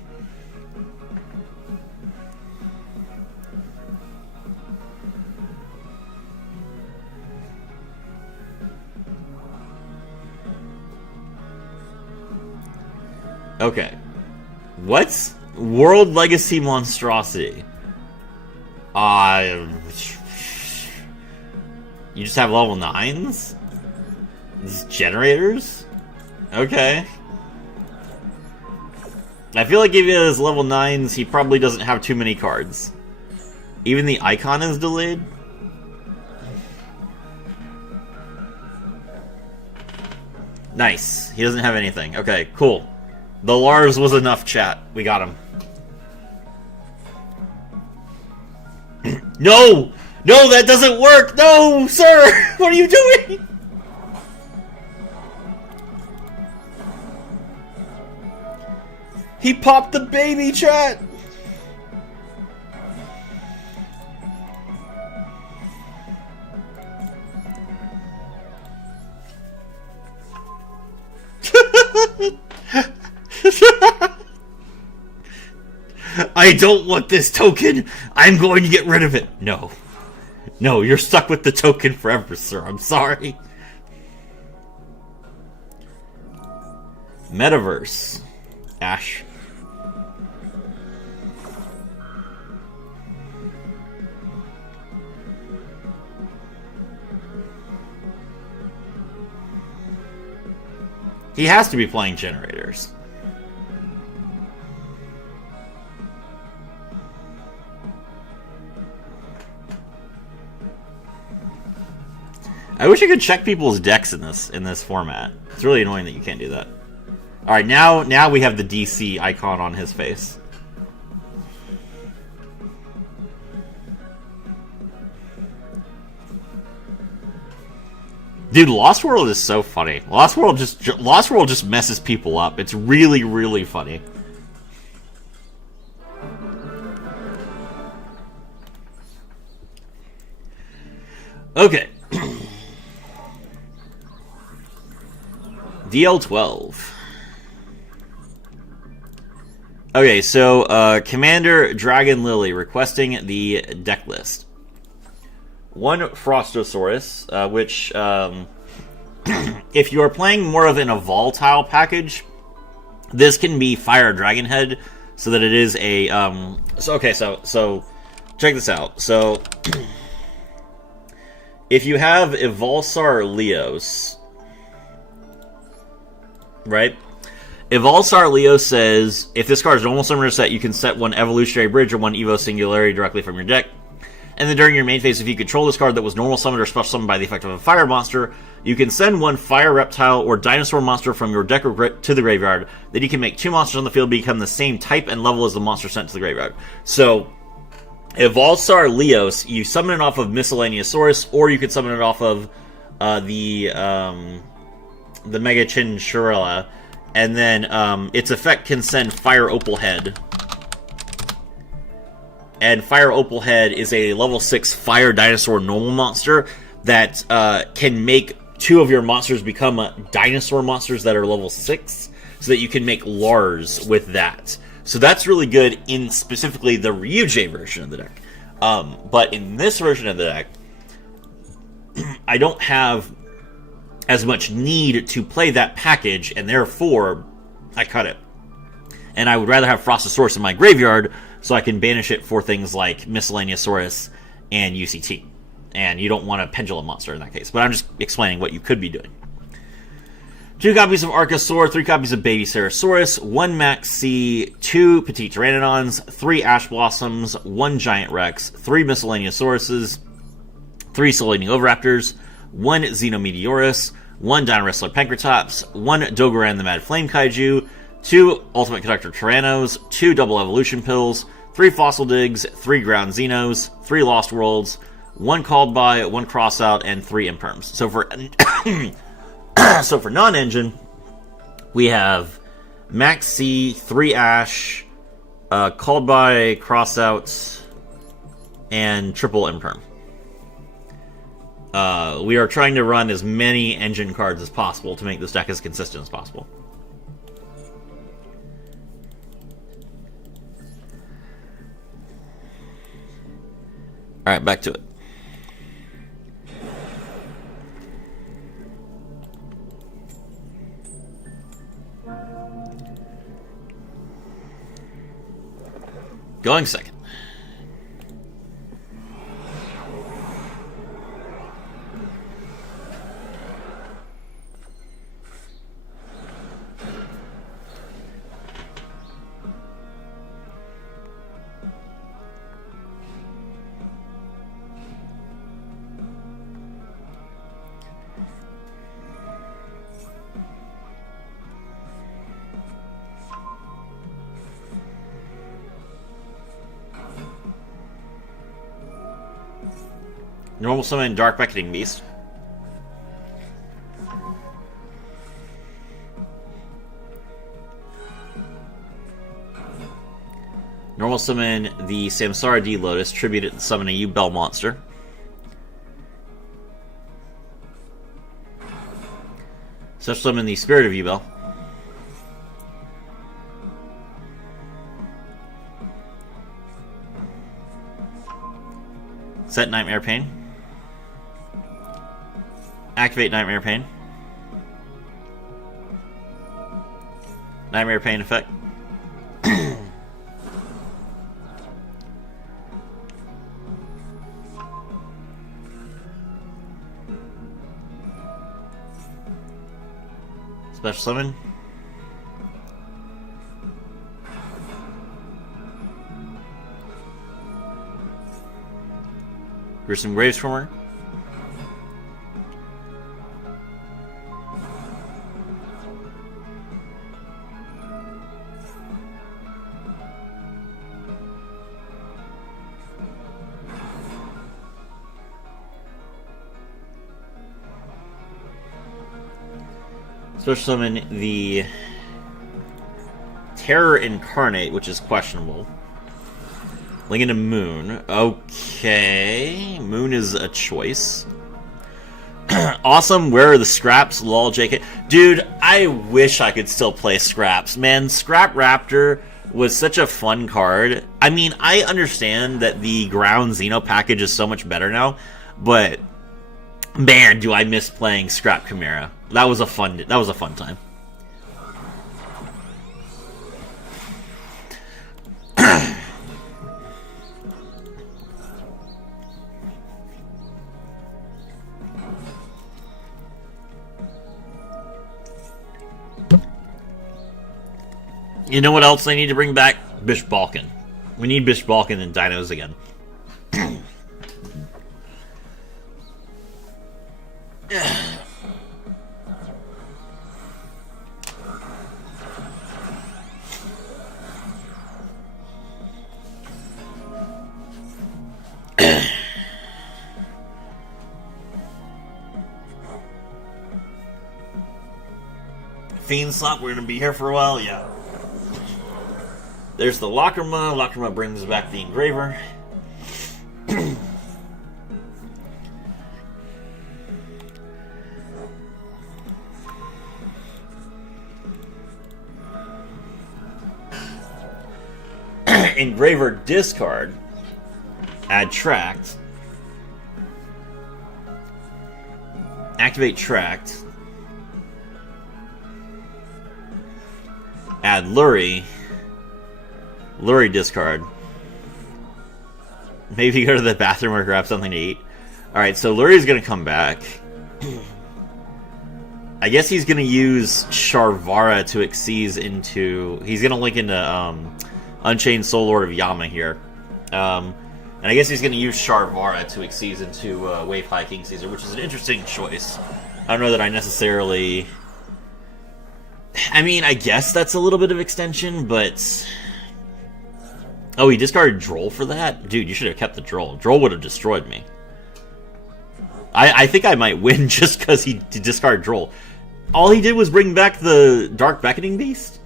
Okay. What's World Legacy Monstrosity? You just have level 9s? These generators? Okay. I feel like if he has level 9s, he probably doesn't have too many cards. Even the icon is delayed? Nice. He doesn't have anything. Okay, cool. The Lars was enough, chat. We got him. No! No, that doesn't work! No, sir! What are you doing? He popped the baby, chat! I don't want this token! I'm going to get rid of it! No. No, you're stuck with the token forever, sir. I'm sorry. Metaverse. Ash. He has to be playing generators. I wish I could check people's decks in this format. It's really annoying that you can't do that. All right, now we have the DC icon on his face. Dude, Lost World is so funny. Lost World just messes people up. It's really, really funny. Okay. DL12. Okay, so Commander Dragon Lily requesting the deck list. One Frostosaurus, which, if you are playing more of an volatile package, this can be Fire Dragon Head, so that it is a, so check this out. So, if you have Evolsar Leos, right? Evolsar Leo says, if this card is normal summoner set, you can set one Evolutionary Bridge or one Evo Singularity directly from your deck. And then during your main phase, if you control this card that was normal summoned or special summoned by the effect of a fire monster, you can send one fire reptile or dinosaur monster from your deck to the graveyard. Then you can make two monsters on the field become the same type and level as the monster sent to the graveyard. So, Evolsar Leos, you summon it off of Miscellaneousaurus, or you could summon it off of the Mega Chinchurella, and then its effect can send Fire Opal Head. And Fire Opal Head is a level 6 Fire Dinosaur normal monster that can make two of your monsters become dinosaur monsters that are level 6, so that you can make Lars with that. So that's really good in specifically the Ryu-Ge version of the deck. But in this version of the deck, I don't have as much need to play that package, and therefore I cut it. And I would rather have Frostosaurus in my graveyard so I can banish it for things like Miscellaneousaurus and UCT. And you don't want a Pendulum monster in that case. But I'm just explaining what you could be doing. 2 copies of Archosaur, 3 copies of Baby Ceratosaurus, 1 Max C, 2 Petite Pteranodons, 3 Ash Blossoms, 1 Giant Rex, 3 Miscellaneousauruses, 3 Soleading Oviraptors, 1 Xenometeorus, 1 Dino Wrestler Pancratops, 1 Dogoran the Mad Flame Kaiju, 2 Ultimate Conductor Tyrannos, 2 Double Evolution Pills, 3 Fossil Digs, 3 Ground Xenos, 3 Lost Worlds, 1 Called By, 1 Crossout, and 3 Imperms. So for so for non-engine, we have Max C, 3 Ash, Called By, Crossout, and triple Imperm. We are trying to run as many engine cards as possible to make this deck as consistent as possible. Alright, back to it. Going second. Normal summon Dark Beckoning Beast. Normal summon the Samsara D Lotus, tribute it and summon a U-Bell monster. Special summon the Spirit of U-Bell. Set Nightmare Pain. Activate Nightmare Pain. Nightmare Pain effect. Special summon. Gruesome Gravesformer. Special summon the Terror Incarnate, which is questionable. Link into Moon. Okay. Moon is a choice. Awesome. Where are the scraps? Lol, JK. Dude, I wish I could still play scraps. Man, Scrap Raptor was such a fun card. I mean, I understand that the Ground Xeno package is so much better now, but man, do I miss playing Scrap Chimera. That was a fun time. You know what else they need to bring back? Bishop Balkan. We need Bishop Balkan and Dinos again. Fiend Slot, we're going to be here for a while, yeah. There's the Lacrima. Lacrima brings back the Engraver. Engraver discard. Add Tract. Activate Tract. Add Lurie. Lurie discard. Maybe go to the bathroom or grab something to eat. Alright, so Lurie's gonna come back. I guess he's gonna use Sharvara to Xyz into... He's gonna link into Unchained Soul Lord of Yama here. And I guess he's gonna use Sharvara to Xyz into Wave High King Caesar, which is an interesting choice. I don't know that I necessarily... I mean, I guess that's a little bit of extension, but... Oh, he discarded Droll for that? Dude, you should have kept the Droll. Droll would have destroyed me. I think I might win just because he discarded Droll. All he did was bring back the Dark Beckoning Beast?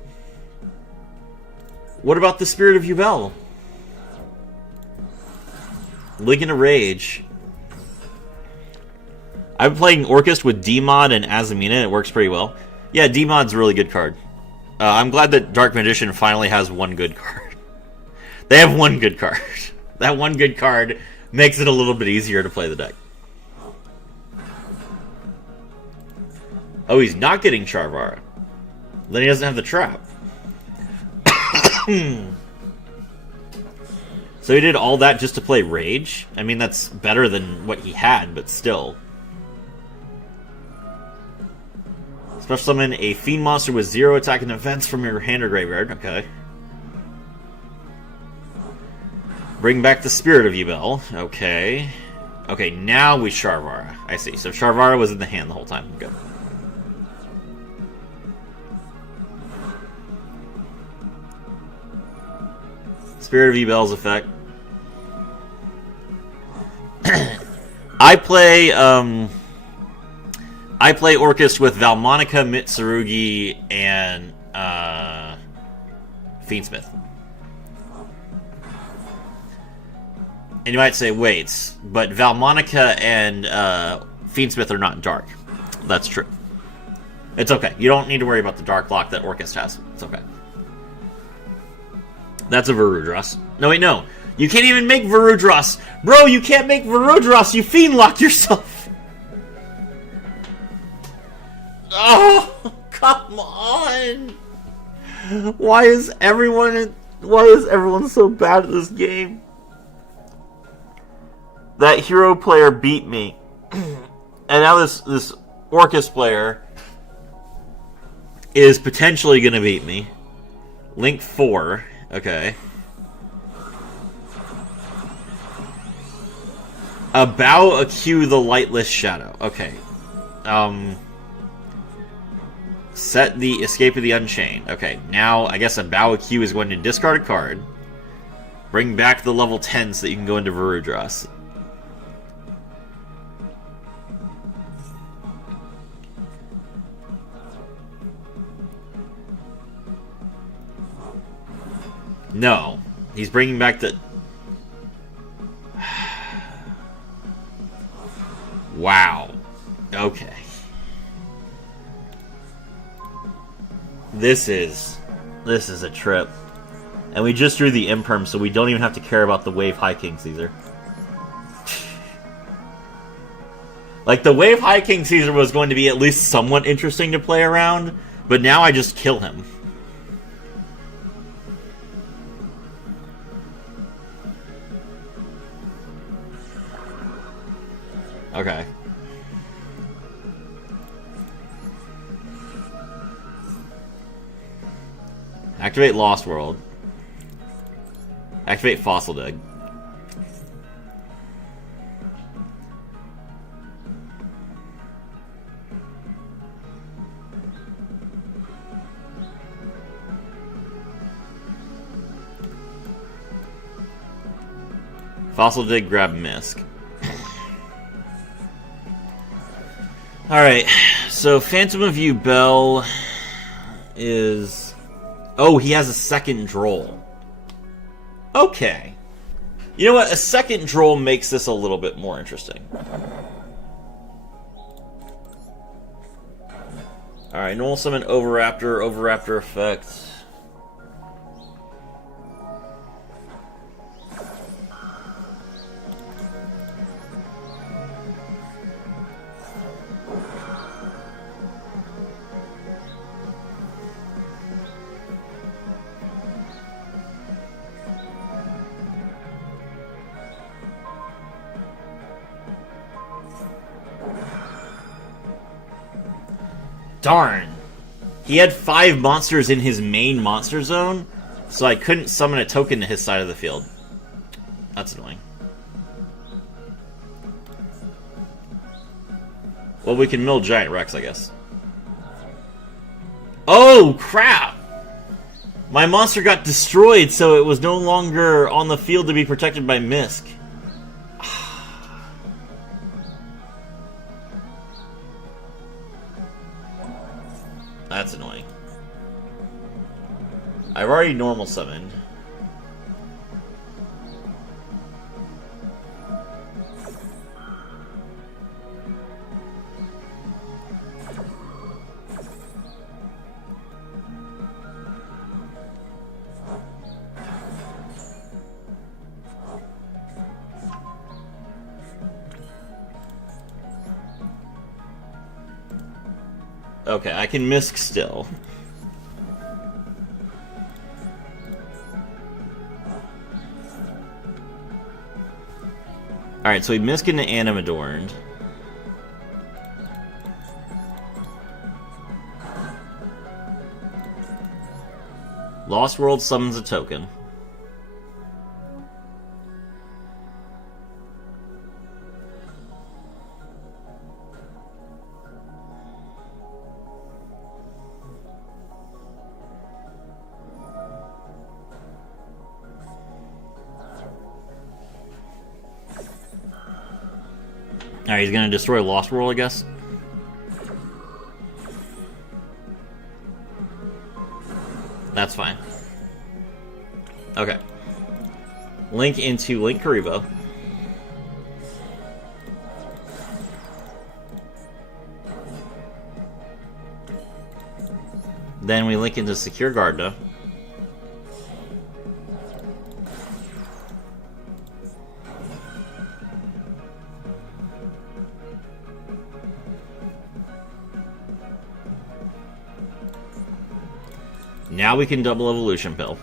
What about the Spirit of Yubel? Link into Rage. I've been playing Orcust with D-Mod and Azamina. It works pretty well. Yeah, D-Mod's a really good card. I'm glad that Dark Magician finally has one good card. They have one good card. That one good card makes it a little bit easier to play the deck. Oh, he's not getting Sharvara. Then he doesn't have the trap. So he did all that just to play Rage? I mean, that's better than what he had, but still. Special summon a Fiend monster with 0 attack and defense from your hand or graveyard. Okay. Bring back the Spirit of Yubel. Okay. Okay, now we Sharvara. I see. So Sharvara was in the hand the whole time. Good. Spirit of Yubel's effect. I play Orcust with Valmonica, Mitsurugi, and Fiendsmith. And you might say, wait, but Valmonica and Fiendsmith are not dark. That's true. It's okay. You don't need to worry about the dark block that Orcust has. It's okay. That's a Varudras. No, wait, no. You can't even make Varudras. Bro, you can't make Varudras. You fiend lock yourself. Oh, come on. Why is everyone so bad at this game? That hero player beat me. And now this Orcust player is potentially going to beat me. Link 4. Okay. Bow Q the Lightless Shadow. Okay. Set the Escape of the Unchained. Okay, now I guess a Bow Q is going to discard a card. Bring back the level 10 so that you can go into Varudras. No. He's bringing back the... Wow. Okay. This is a trip. And we just drew the Imperm, so we don't even have to care about the Wave High King Caesar. Like, the Wave High King Caesar was going to be at least somewhat interesting to play around, but now I just kill him. Okay. Activate Lost World. Activate Fossil Dig. Fossil Dig, grab Misk. Alright, so Phantom of Yubel is... Oh, he has a second Droll. Okay. You know what? A second Droll makes this a little bit more interesting. Alright, normal summon Overraptor, Overraptor effect. Darn. He had 5 monsters in his main monster zone, so I couldn't summon a token to his side of the field. That's annoying. Well, we can mill giant Rex, I guess. Oh, crap! My monster got destroyed, so it was no longer on the field to be protected by Misk. That's annoying. I've already normal summoned. Okay, I can Misk still. Alright, so we Misk into Animadorned. Lost World summons a token. Alright, he's gonna destroy Lost World, I guess. That's fine. Okay. Link into Link Karibo. Then we link into Secure Garda. Now we can double Evolution Pill.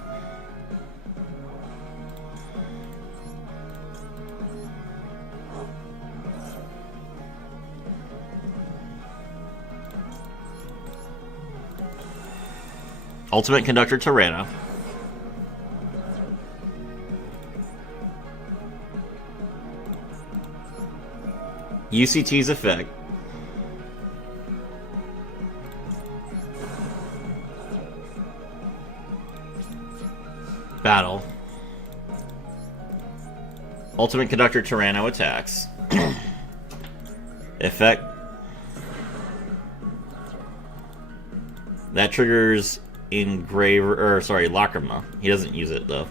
Ultimate Conductor Tyranno. UCT's effect. Battle. Ultimate Conductor Tyranno attacks. Effect. That triggers Engraver, or sorry, Lacrima. He doesn't use it though.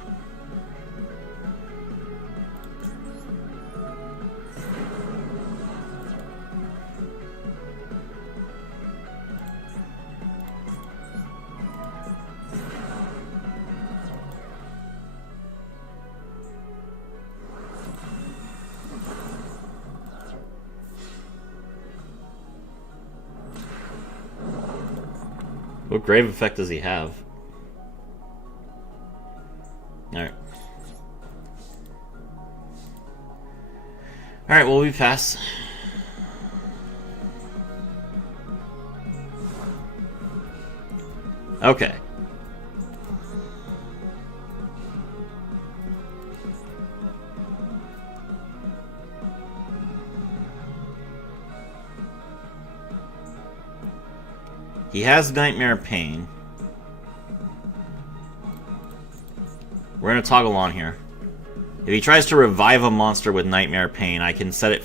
What grave effect does he have? Alright. Alright, well, we pass. Okay. He has Nightmare Pain. We're gonna toggle on here. If he tries to revive a monster with Nightmare Pain, I can set it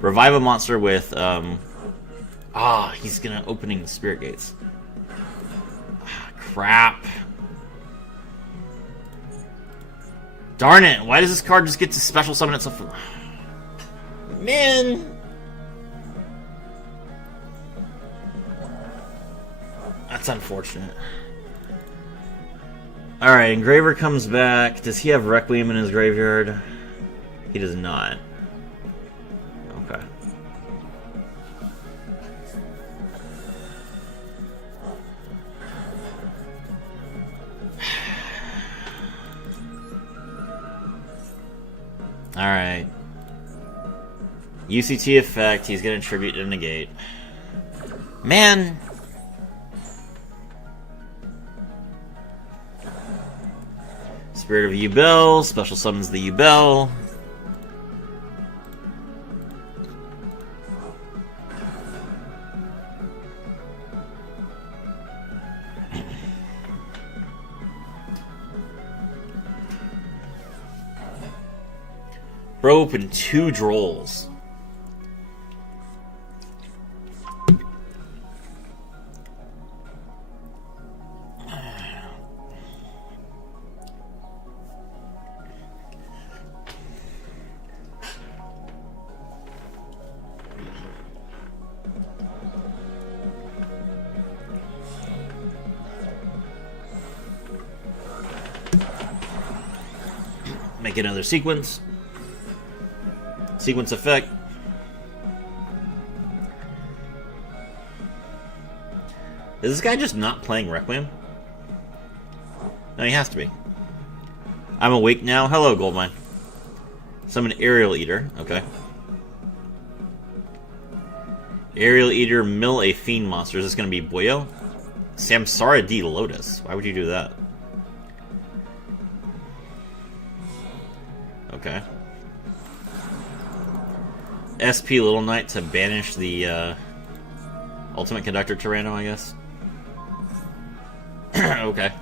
revive a monster with he's gonna opening the Spirit Gates. Crap. Darn it, why does this card just get to special summon itself? Man! That's unfortunate. Alright, Engraver comes back. Does he have Requiem in his graveyard? He does not. Okay. Alright. UCT effect, he's gonna tribute to negate. Man! Spirit of Yubel, special summons the Yubel. Bro opened 2 drolls. Make another sequence. Sequence effect. Is this guy just not playing Requiem? No, he has to be. I'm awake now. Hello, Goldmine. Summon Aerial Eater. Okay. Aerial Eater, mill a fiend monster. Is this going to be Boyo? Samsara D. Lotus. Why would you do that? Okay. SP Little Knight to banish the Ultimate Conductor Tyranno, I guess. Okay.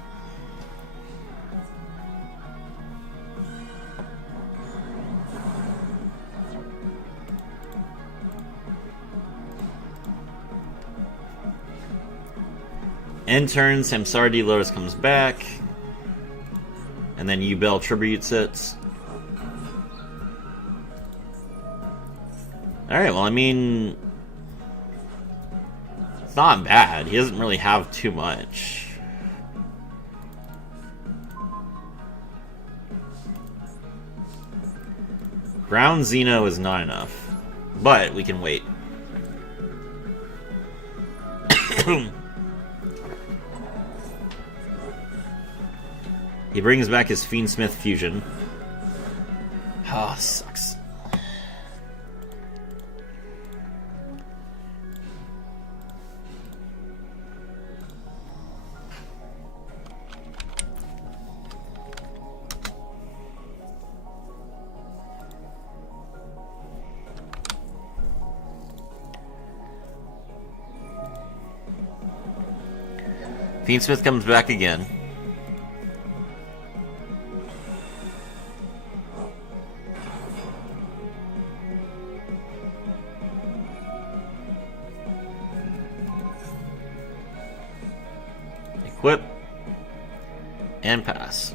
End turn, Samsara D. Lotus comes back. And then Yubel tributes it. Alright, well, I mean, it's not bad. He doesn't really have too much. Ground Xeno is not enough, but we can wait. He brings back his Fiendsmith fusion. Ah, oh, sucks. Fiendsmith comes back again. Equip. And pass.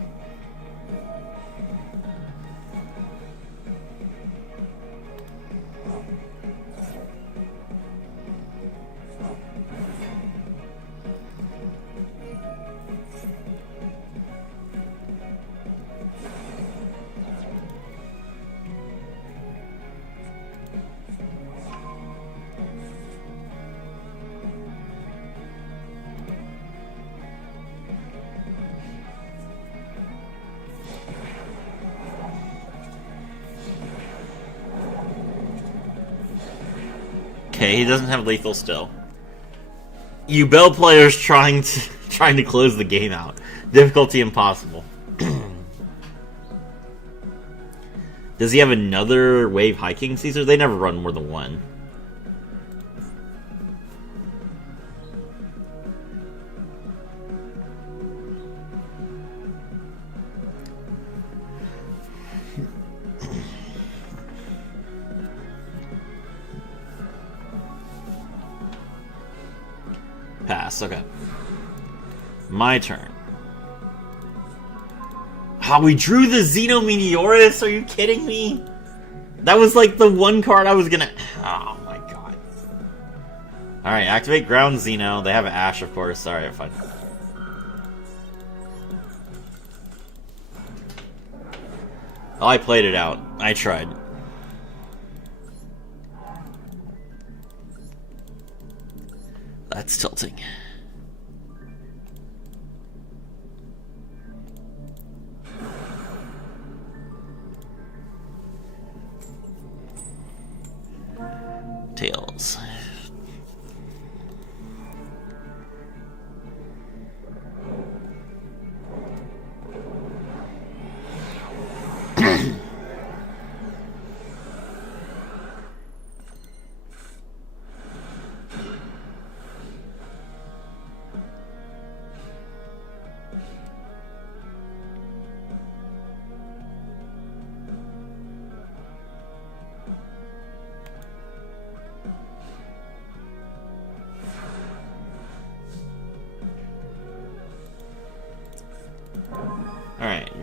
Okay, he doesn't have lethal still. Yubel players trying to close the game out. Difficulty impossible. Does he have another wave hiking Caesar? They never run more than one. Pass, okay. My turn. Ah, we drew the Xeno Meteorus? Are you kidding me? That was like the one card I was gonna... Oh my god. Alright, activate Ground Xeno. They have Ash, of course. Alright, fine. Oh, I played it out. I tried. That's tilting. Tails.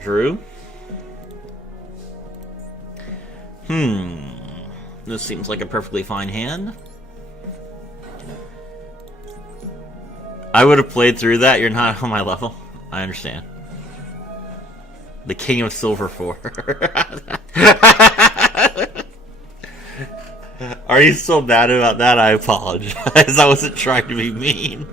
Drew. This seems like a perfectly fine hand. I would have played through that. You're not on my level. I understand. The King of Silver 4. Are you so mad about that? I apologize. I wasn't trying to be mean.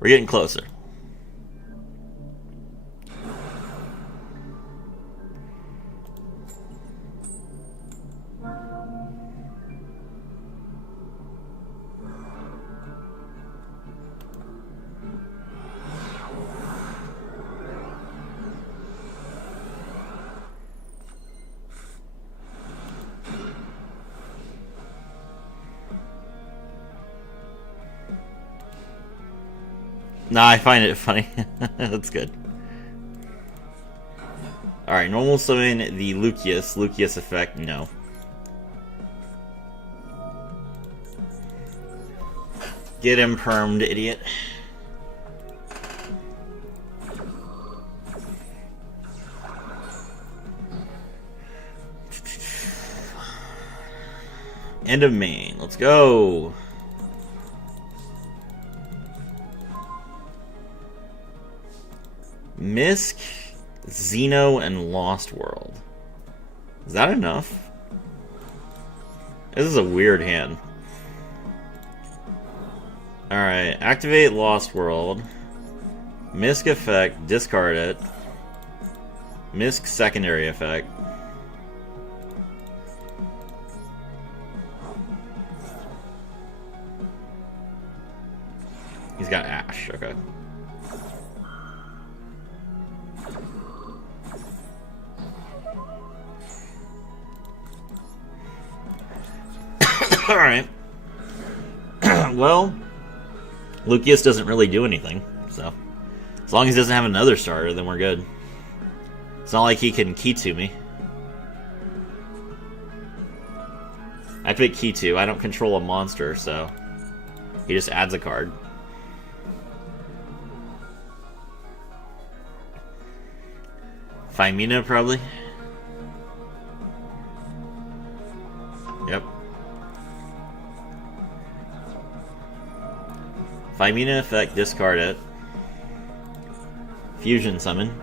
We're getting closer. Nah, I find it funny. That's good. Alright, normal summon the Lucius. Lucius effect, no. Get him permed, idiot. End of main. Let's go. Misk, Xeno, and Lost World. Is that enough? This is a weird hand. Alright, activate Lost World. Misk effect, discard it. Misk secondary effect. He's got Ash, okay. Alright. Well, Lucius doesn't really do anything, so as long as he doesn't have another starter, then we're good. It's not like he can key to me. I activate key to. I don't control a monster, so he just adds a card. Femina, probably. Yep. Femina effect, discard it. Fusion summon.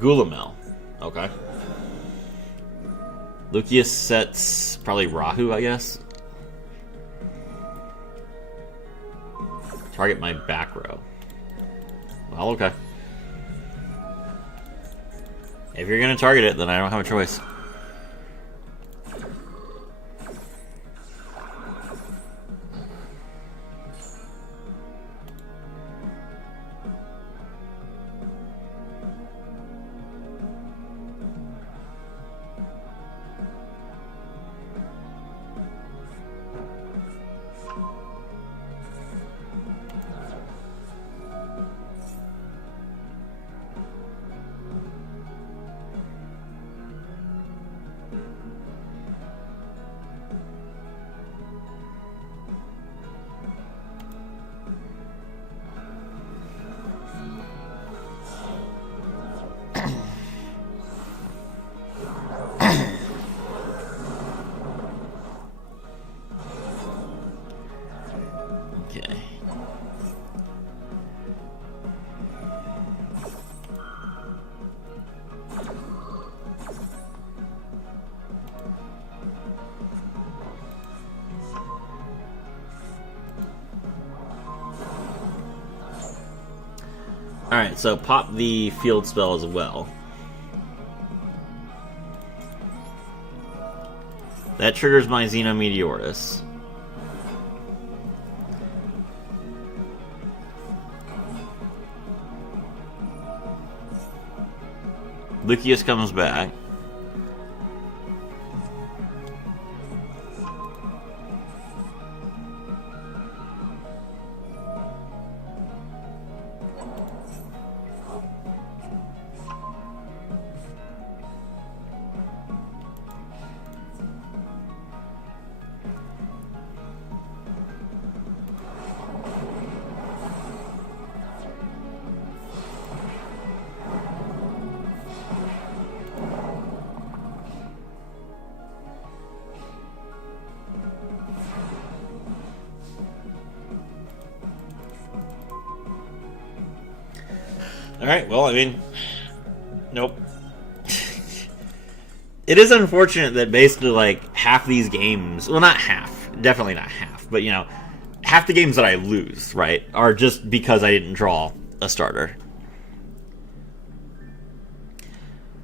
Gulamel. Okay. Lucius sets probably Rahu, I guess. Target my back row. Well, okay. If you're gonna target it, then I don't have a choice. Alright, so pop the field spell as well. That triggers my Xenometeorus. Lucius comes back. Alright, well, I mean, nope. It is unfortunate that basically, like, half these games, well, not half, definitely not half, but, you know, half the games that I lose, right, are just because I didn't draw a starter.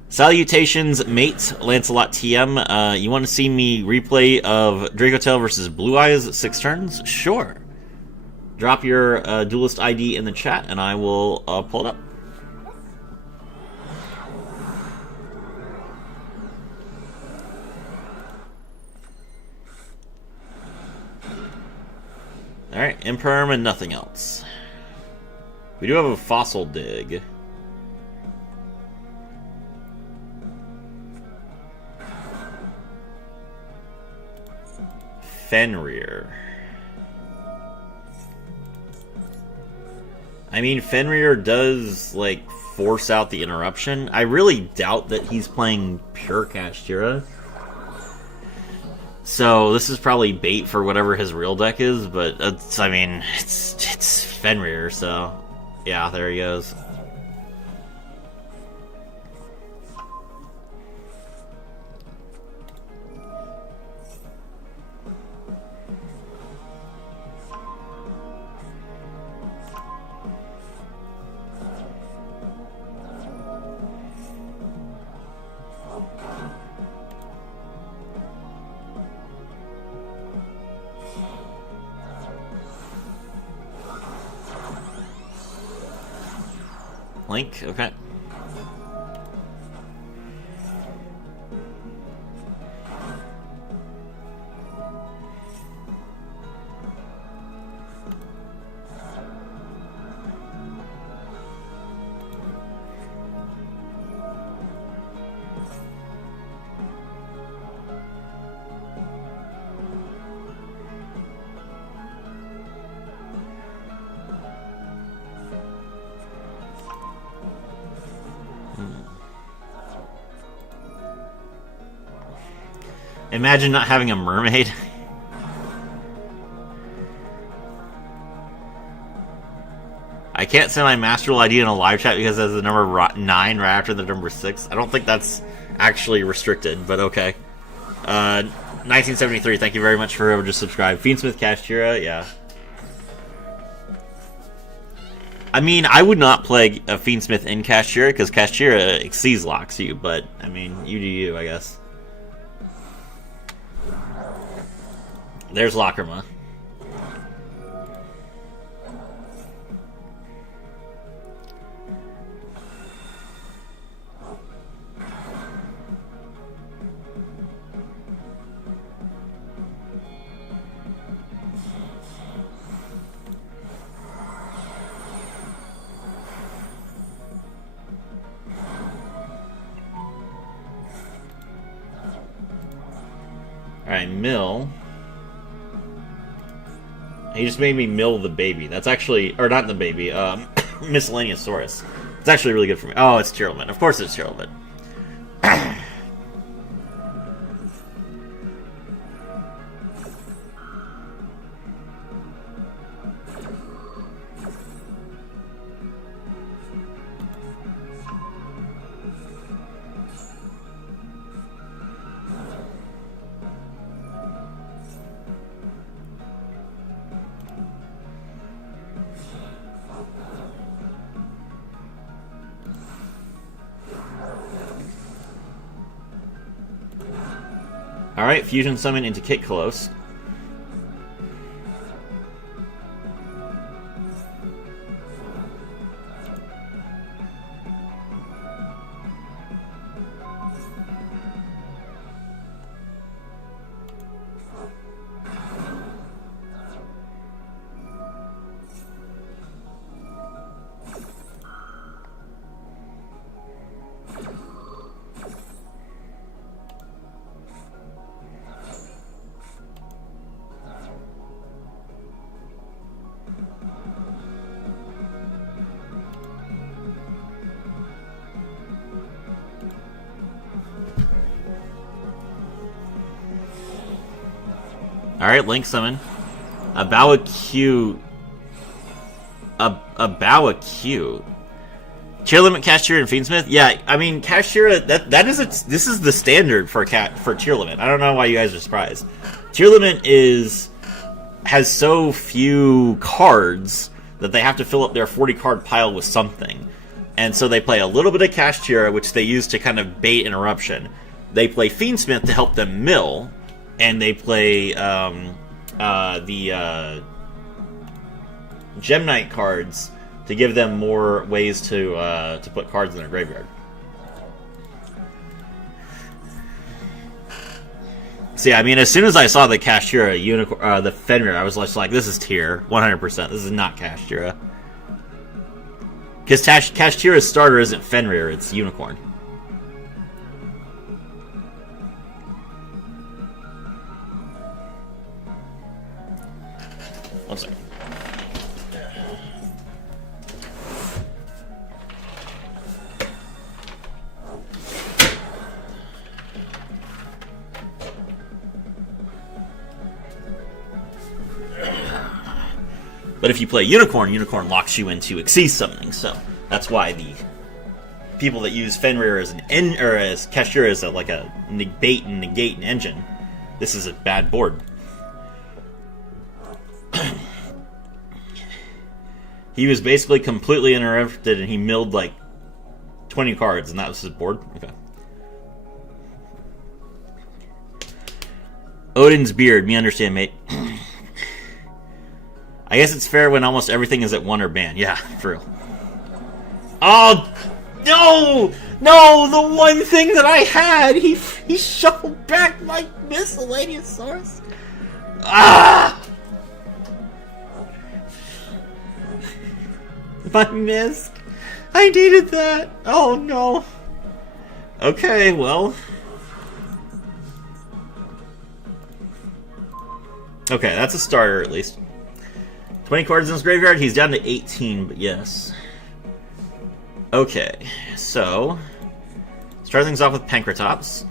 Salutations, mates, Lancelot TM. You want to see me replay of Dracotail versus Blue Eyes 6 turns? Sure. Drop your duelist ID in the chat, and I will pull it up. Alright, Imperm and nothing else. We do have a Fossil Dig. Fenrir. I mean, Fenrir does, like, force out the interruption. I really doubt that he's playing pure Kashtira. So this is probably bait for whatever his real deck is, but it's, I mean, it's Fenrir, so yeah, there he goes. Link, okay. Imagine not having a mermaid. I can't send my Master ID in a live chat because it has the number 9 right after the number 6. I don't think that's actually restricted, but okay. 1973, thank you very much for whoever just subscribed. Fiendsmith Kashtira, yeah. I mean, I would not play a Fiendsmith in Kashtira because Kashtira exceeds locks you, but, I mean, you do you, I guess. There's Lacrima. Alright, mill. He just made me mill the baby. That's actually, or not the baby, Miscellaneousaurus. It's actually really good for me. Oh, it's Chirlman. Of course it's Chirlman. Alright, fusion summon into Kit Close. Alright, Link Summon. A Q. A Q. Tier limit Cashier and Fiendsmith? Yeah, I mean Cashier this is the standard for tier limit. I don't know why you guys are surprised. Tier limit has so few cards that they have to fill up their 40 card pile with something. And so they play a little bit of Cashier, which they use to kind of bait interruption. They play Fiendsmith to help them mill. And they play the Gem Knight cards to give them more ways to put cards in their graveyard. See, I mean, as soon as I saw the Kashtira the Fenrir, I was just like, this is tier, 100%. This is not Kashtira. Because Kashtira's starter isn't Fenrir, it's Unicorn. One second. But if you play Unicorn, Unicorn locks you into Xyz summoning, so that's why the people that use Fenrir as as Kashtira as like a bait and negate an engine, this is a bad board. He was basically completely uninterrupted, and he milled like 20 cards, and that was his board? Okay. Odin's Beard, me understand, mate. I guess it's fair when almost everything is at 1 or ban. Yeah, true. Oh, no! No, the one thing that I had! He shuffled back my miscellaneous source. Ah! My Misk. I needed that. Oh no. Okay, well. Okay, that's a starter at least. 20 cards in his graveyard. He's down to 18, but yes. Okay, so start things off with Pankratops.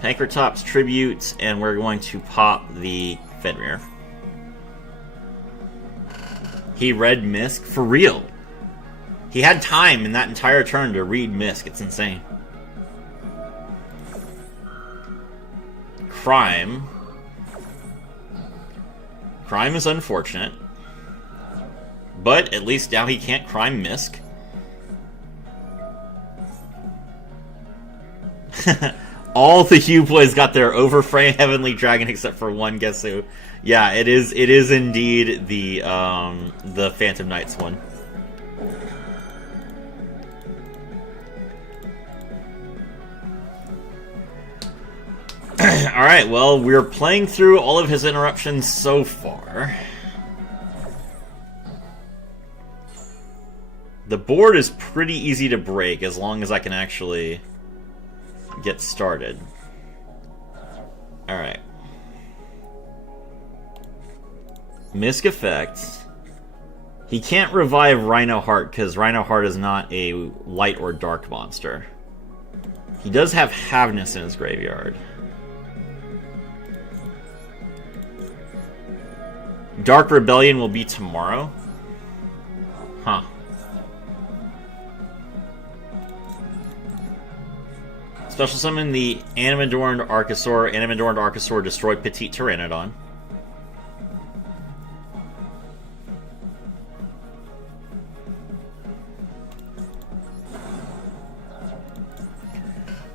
Pankratops tribute, and we're going to pop the Fenrir. He read Misk for real. He had time in that entire turn to read Misk. It's insane. Crime. Crime is unfortunate. But at least now he can't crime Misk. All the Hue boys got their Overframe Heavenly Dragon except for one. Guess who? Yeah, it is indeed the Phantom Knights one. Alright, well, we're playing through all of his interruptions so far. The board is pretty easy to break as long as I can actually get started. Alright. Misk effects. He can't revive Rhino Heart because Rhino Heart is not a light or dark monster. He does have Havness in his graveyard. Dark Rebellion will be tomorrow? Huh. Special summon the Animadorned Archosaur. Animadorned Archosaur destroy Petite Pteranodon.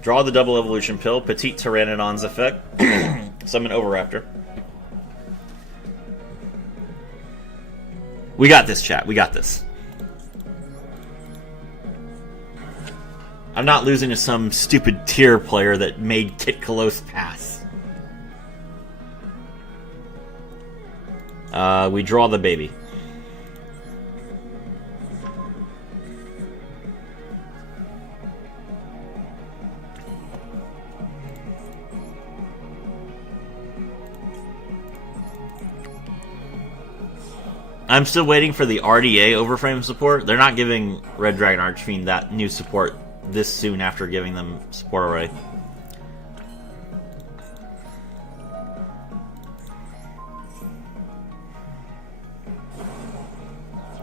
Draw the double evolution pill. Petite Pteranodon's effect. Summon Oviraptor. We got this, chat. We got this. I'm not losing to some stupid tier player that made Kit Kolos pass. We draw the baby. I'm still waiting for the RDA overframe support. They're not giving Red Dragon Archfiend that new support this soon after giving them support already.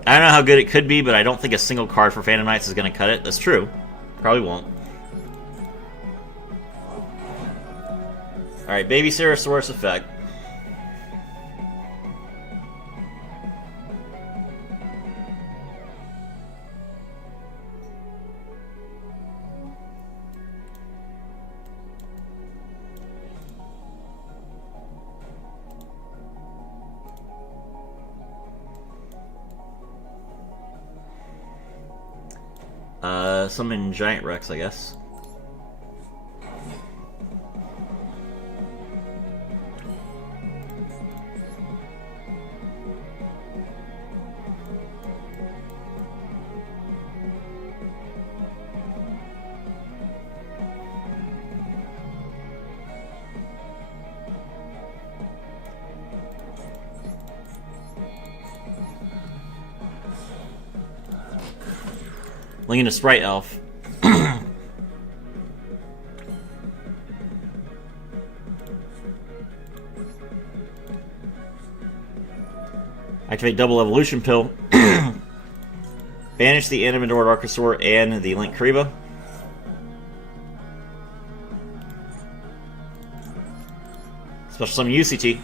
I don't know how good it could be, but I don't think a single card for Phantom Knights is going to cut it. That's true. Probably won't. Alright, Baby Ceratosaurus effect. Summon Giant Rex, I guess. Linking to Sprite Elf. Activate Double Evolution Pill. Banish the Animador Archosaur and the Link Kariba. Special Summon UCT.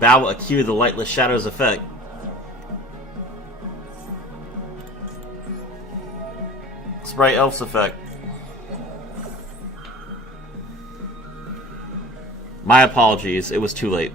Bow Q the Lightless Shadows effect. Sprite Elf's effect. My apologies, it was too late.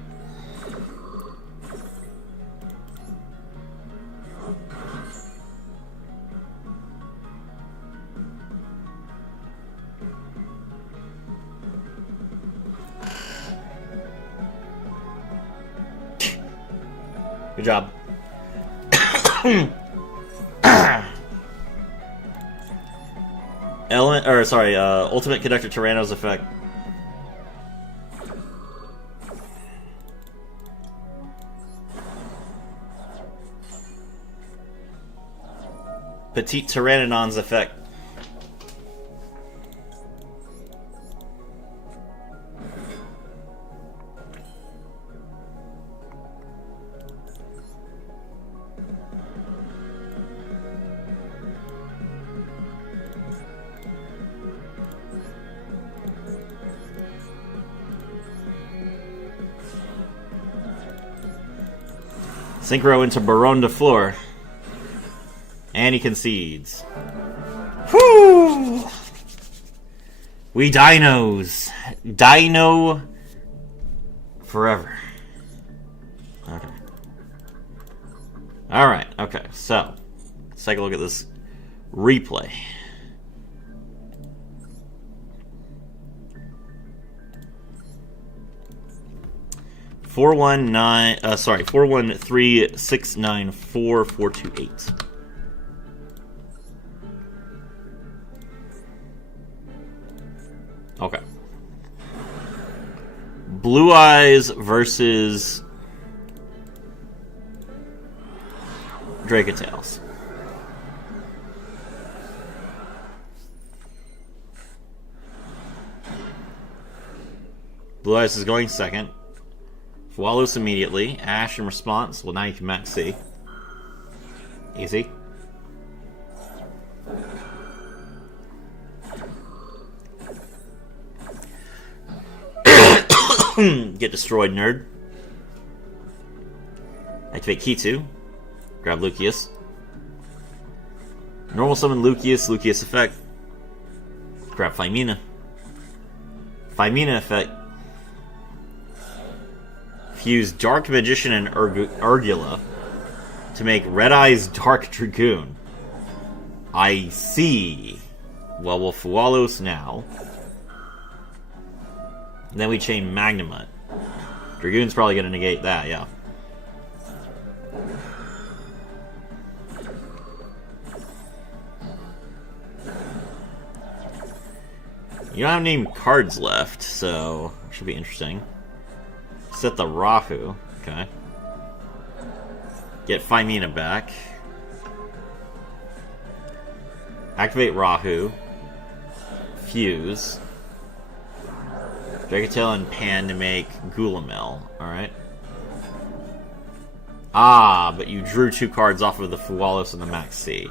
Good job. Ultimate Conductor Tyranno's effect. Petite Pteranodon's effect. Synchro into Baron de Fleur. And he concedes. Whoo! We dinos. Dino forever. Okay. Alright, okay, so let's take a look at this replay. Four one three six nine 428. Okay. Blue Eyes versus Dracotales. Blue Eyes is going second. Walos immediately. Ash in response. Well, now you can max C. Easy. Get destroyed, nerd. Activate Key 2. Grab Lucius. Normal summon Lucius. Lucius effect. Grab Phymina. Phymina effect. Fuse Dark Magician and Urgula to make Red Eye's Dark Dragoon. I see. Well, we'll Fualos now. And then we chain Magnamut. Dragoon's probably going to negate that, yeah. You don't have any cards left, so it should be interesting. Set the Rahu. Okay. Get Phymina back. Activate Rahu. Fuse. Dragatail and Pan to make Gulamel. Alright. Ah, but you drew 2 cards off of the Fualos and the Max C.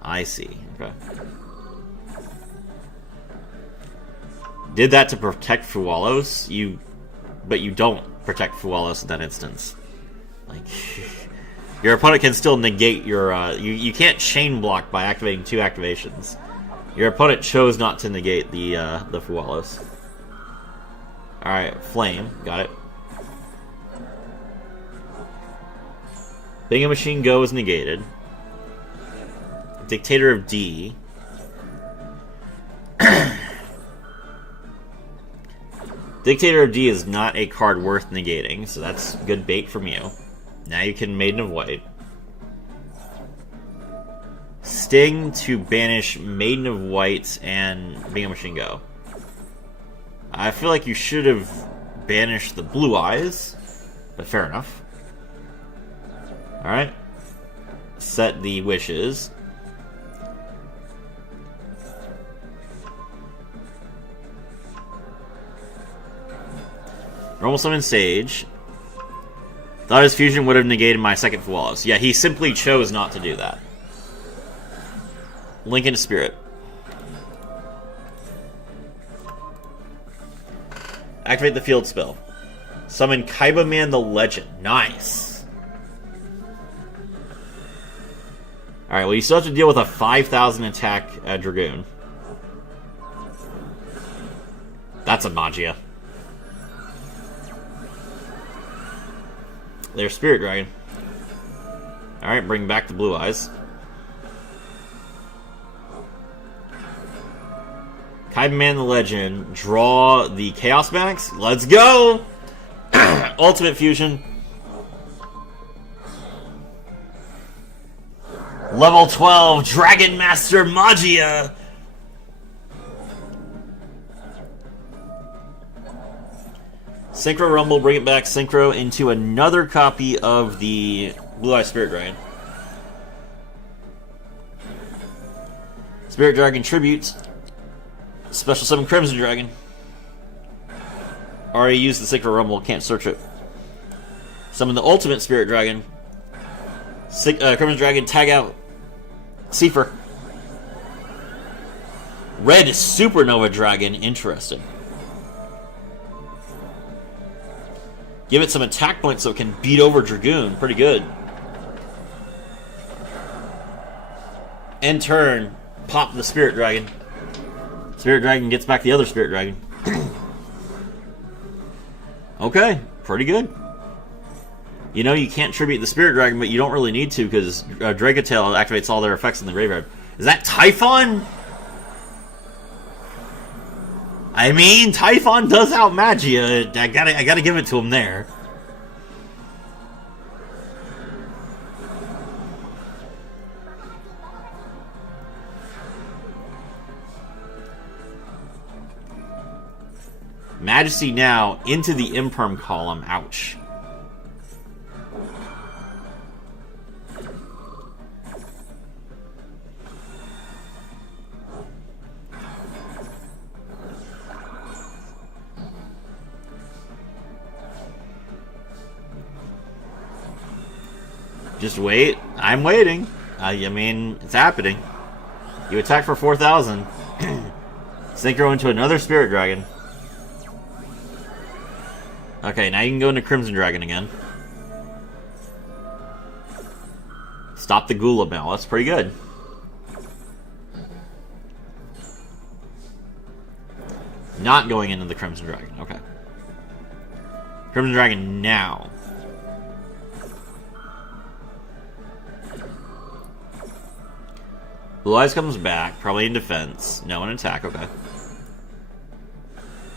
I see. Okay. Did that to protect Fualos, but you don't protect Fualos in that instance. Like, your opponent can still negate your, you can't chain block by activating 2 activations. Your opponent chose not to negate the Fualos. Alright, Flame, got it. Bingo Machine Go is negated. Dictator of D. Dictator of D is not a card worth negating, so that's good bait from you. Now you can Maiden of White. Sting to banish Maiden of White and Bingo Machine Go. I feel like you should have banished the Blue Eyes, but fair enough. Alright. Set the Wishes. Normal Summon Sage. Thought his fusion would have negated my second Fualos. Yeah, he simply chose not to do that. Link into Spirit. Activate the field spell. Summon Kaiba Man the Legend. Nice. Alright, well you still have to deal with a 5,000 attack Dragoon. That's a Magia. There's Spirit Dragon. Alright, bring back the Blue Eyes. Kaiba Man the Legend. Draw the Chaos Max. Let's go! Ultimate Fusion. Level 12 Dragon Master Magia. Synchro Rumble, bring it back, Synchro, into another copy of the Blue Eye Spirit Dragon. Spirit Dragon Tribute. Special Summon Crimson Dragon. Already used the Synchro Rumble, can't search it. Summon the Ultimate Spirit Dragon. Crimson Dragon, tag out Seifer. Red Supernova Dragon, interesting. Give it some attack points so it can beat over Dragoon. Pretty good. End turn. Pop the Spirit Dragon. Spirit Dragon gets back the other Spirit Dragon. Okay. Pretty good. You know, you can't tribute the Spirit Dragon, but you don't really need to because Dragatail activates all their effects in the graveyard. Is that Typhon? I mean, Typhon does out Magia. I gotta give it to him there. Majesty now into the Imperm column. Ouch. Just wait. I'm waiting. I mean, it's happening. You attack for 4,000. Synchro into another Spirit Dragon. Okay, now you can go into Crimson Dragon again. Stop the Ghoul Mail. That's pretty good. Not going into the Crimson Dragon. Okay. Crimson Dragon now. Blue Eyes comes back, probably in defense. No, in attack, okay.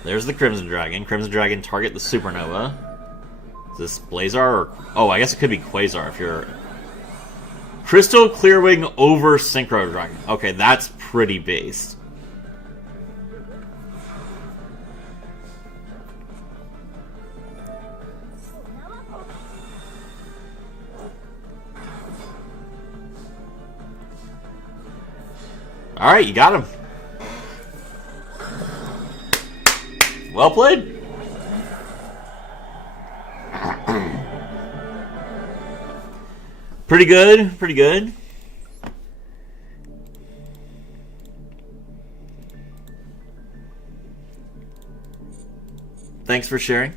There's the Crimson Dragon. Crimson Dragon target the Supernova. Is this Blazar or... Oh, I guess it could be Quasar if you're... Crystal Clearwing over Synchro Dragon. Okay, that's pretty based. Alright, you got him. Well played. Pretty good, pretty good. Thanks for sharing.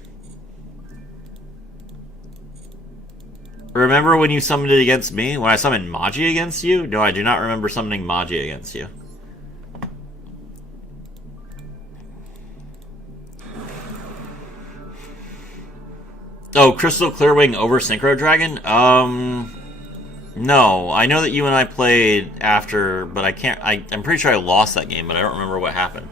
Remember when you summoned it against me? When I summoned Magi against you? No, I do not remember summoning Magi against you. Oh, Crystal Clearwing over Synchro Dragon? No. I know that you and I played after, but I can't... I'm pretty sure I lost that game, but I don't remember what happened.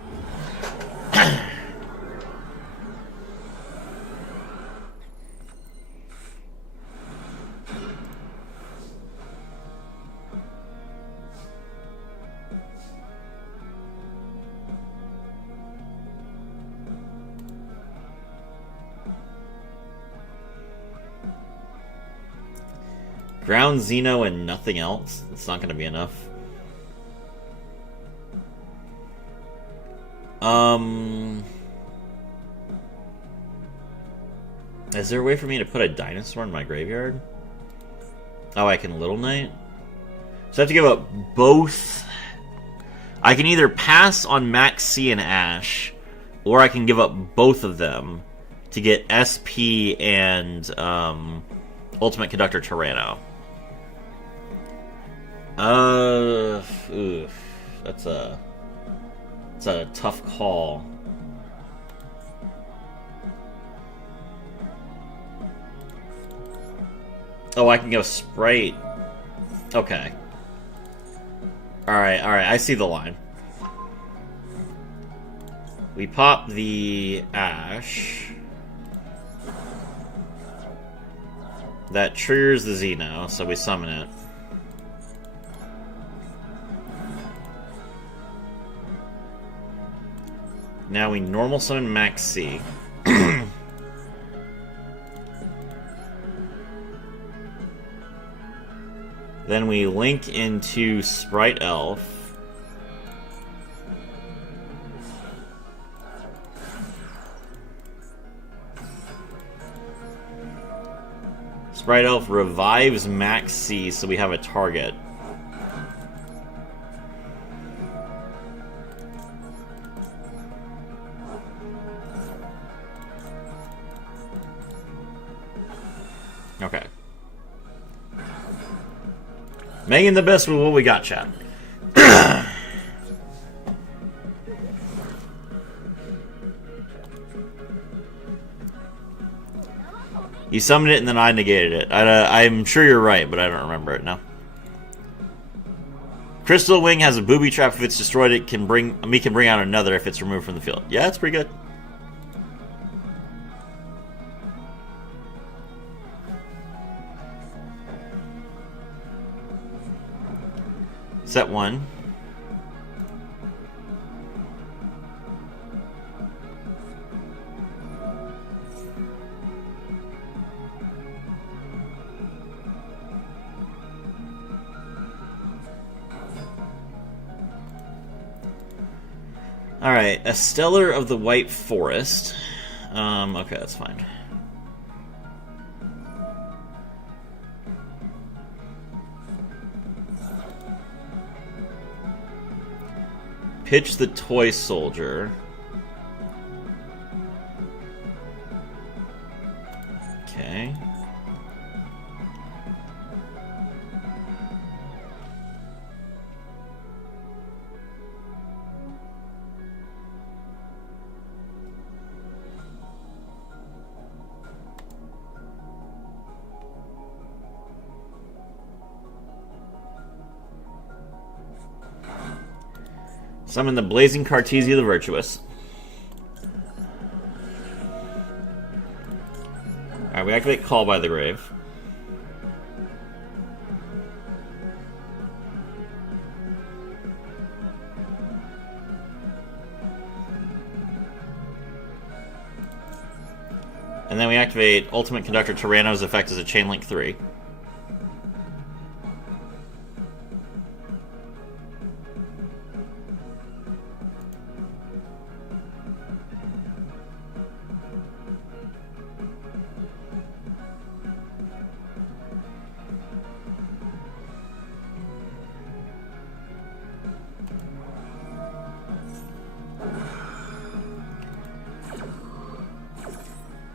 Ground Xeno and nothing else? It's not going to be enough. Is there a way for me to put a dinosaur in my graveyard? Oh, I can Little Knight? So I have to give up both. I can either pass on Max C and Ash, or I can give up both of them to get SP and Ultimate Conductor Tyranno. Oof. That's a tough call. Oh, I can go Sprite. Okay. Alright, I see the line. We pop the Ash. That triggers the Xeno, so we summon it. Now we normal summon Max C. Then we link into Sprite Elf. Sprite Elf revives Max C, so we have a target. Okay. Making the best with what we got, chat. You summoned it and then I negated it. I'm sure you're right, but I don't remember it now. Crystal Wing has a booby trap. If it's destroyed, we can bring out another if it's removed from the field. Yeah, that's pretty good. Set 1. Alright, a Stellar of the White Forest. Okay, that's fine. Pitch the Toy Soldier. Okay. Summon the Blazing Cartesia the Virtuous. Alright, we activate Call by the Grave. And then we activate Ultimate Conductor Tyranno's effect as a Chain Link 3.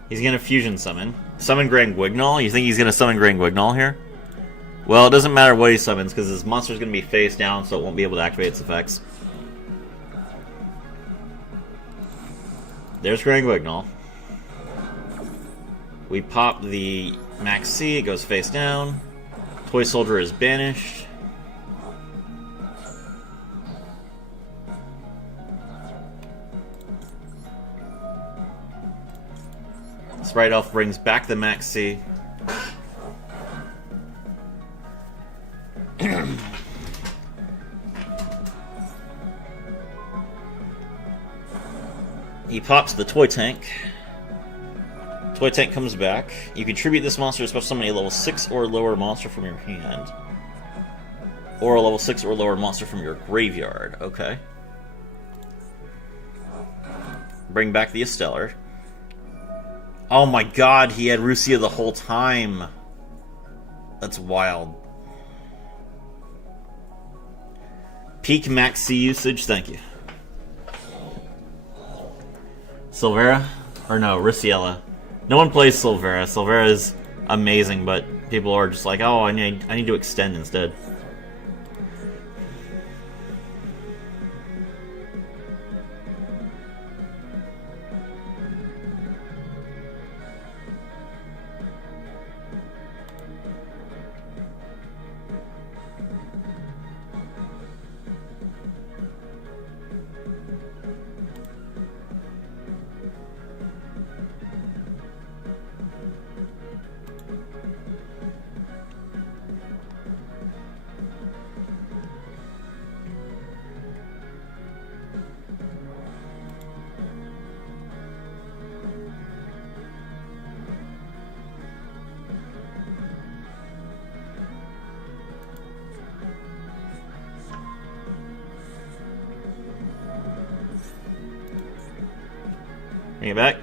He's gonna fusion summon. Summon Grand Guignol? You think he's gonna summon Grand Guignol here? Well, it doesn't matter what he summons, because his monster's gonna be face down, so it won't be able to activate its effects. There's Grand Guignol. We pop the Max C, it goes face down. Toy Soldier is banished. Sprite Elf brings back the Max C. He pops the Toy Tank. Toy Tank comes back. You contribute this monster to special summon a level 6 or lower monster from your hand. Or a level 6 or lower monster from your graveyard. Okay. Bring back the Esteller. Oh my god, he had Rusia the whole time. That's wild. Peak Max C usage, thank you. Silvera? Or no, Rusiella. No one plays Silvera. Silvera is amazing, but people are just like, oh, I need to extend instead. Bring it back.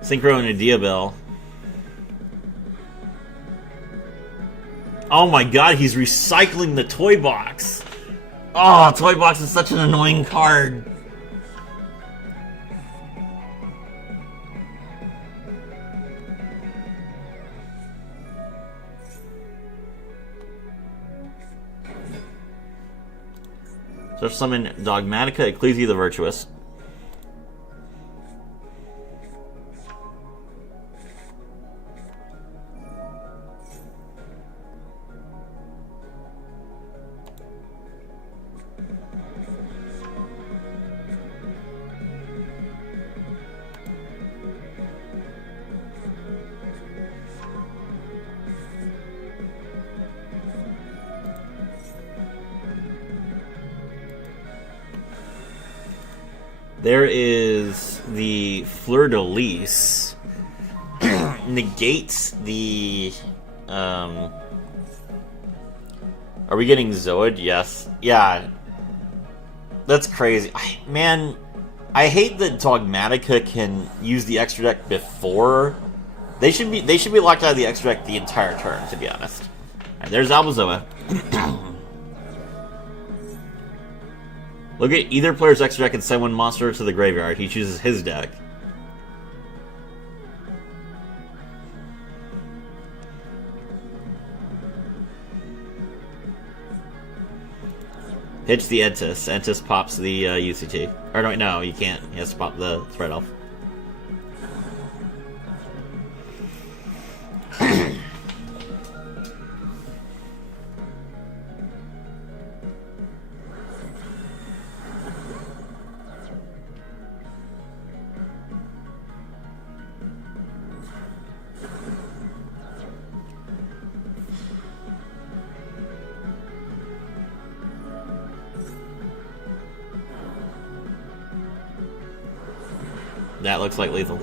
Synchro and a Diabell. Oh my god, he's recycling the Toy Box! Oh, Toy Box is such an annoying card. So summon Dogmatica Ecclesia the Virtuous. There is the Fleur de Lis. Negates the... Are we getting Zoid? Yes. Yeah. That's crazy. Man, I hate that Dogmatica can use the extra deck before. They should be locked out of the extra deck the entire turn, to be honest. Alright, there's Albazoa. Look at either player's extra deck and send one monster to the graveyard. He chooses his deck. Hits the Entis. Entis pops the UCT. Or no, you can't. He has to pop the Threat Elf. That looks like lethal.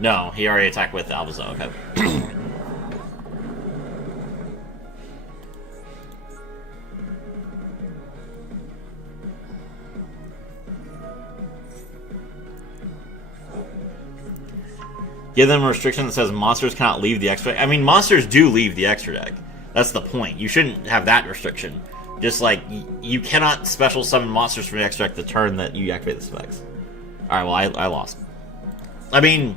No, he already attacked with Alvazo. Okay. Give them a restriction that says monsters cannot leave the extra deck. I mean, monsters do leave the extra deck. That's the point. You shouldn't have that restriction. Just like, you cannot special summon monsters from the extra deck the turn that you activate the specs. Alright, well, I lost. I mean,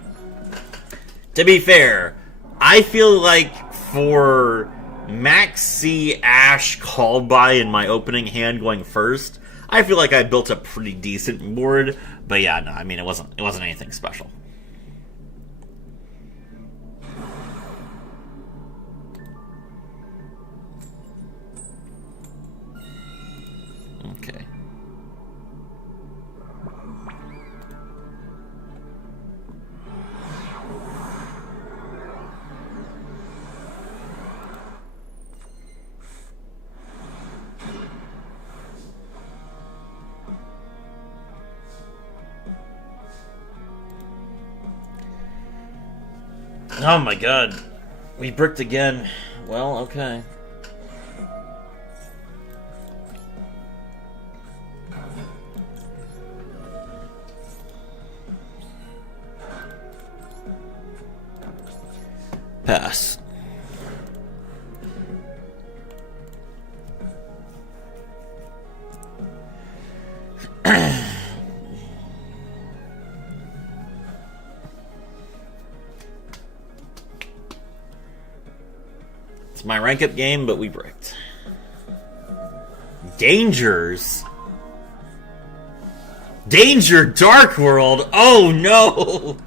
to be fair, I feel like for Max C Ash called by in my opening hand going first, I feel like I built a pretty decent board. But yeah, no, I mean, it wasn't anything special. Okay. Oh my god. We bricked again. Well, okay. Pass. It's my rank up game, but we bricked. Dangers? Danger Dark World? Oh no!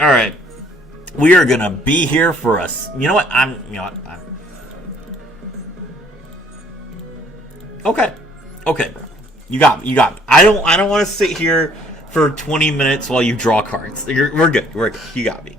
Alright. We are gonna be here for us. You know what? Okay. Okay, bro. You got me. I don't want to sit here for 20 minutes while you draw cards. We're good. We're good. You got me.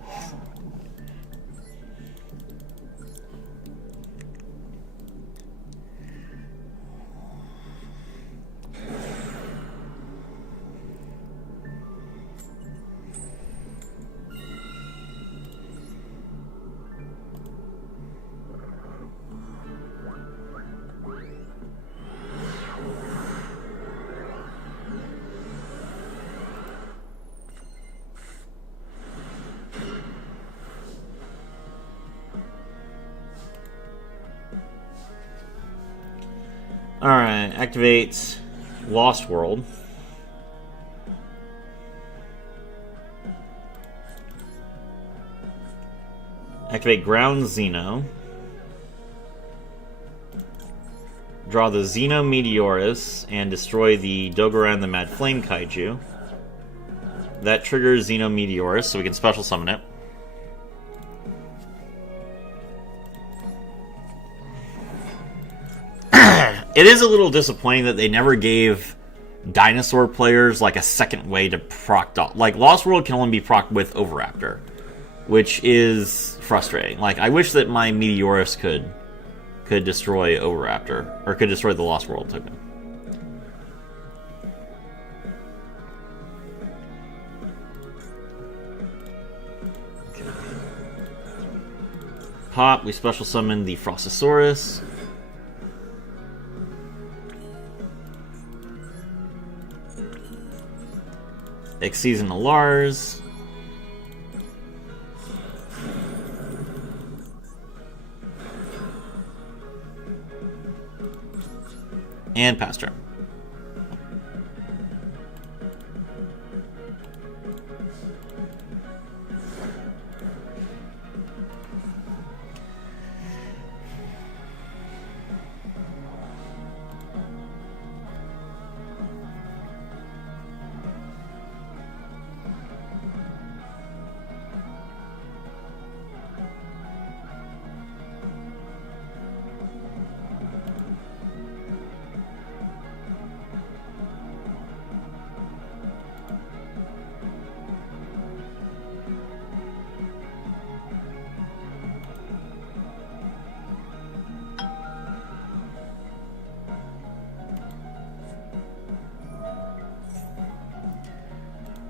Alright, activate Lost World. Activate Ground Xeno. Draw the Xeno Meteorus and destroy the Dogoran the Mad Flame Kaiju. That triggers Xeno Meteorus, so we can special summon it. It is a little disappointing that they never gave dinosaur players like a second way to proc dot. Like Lost World can only be procced with Overraptor, which is frustrating. Like I wish that my Meteorus could destroy Overraptor or could destroy the Lost World token. Okay. Pop, we special summon the Frostosaurus. X-Season the Lars. And pass turn.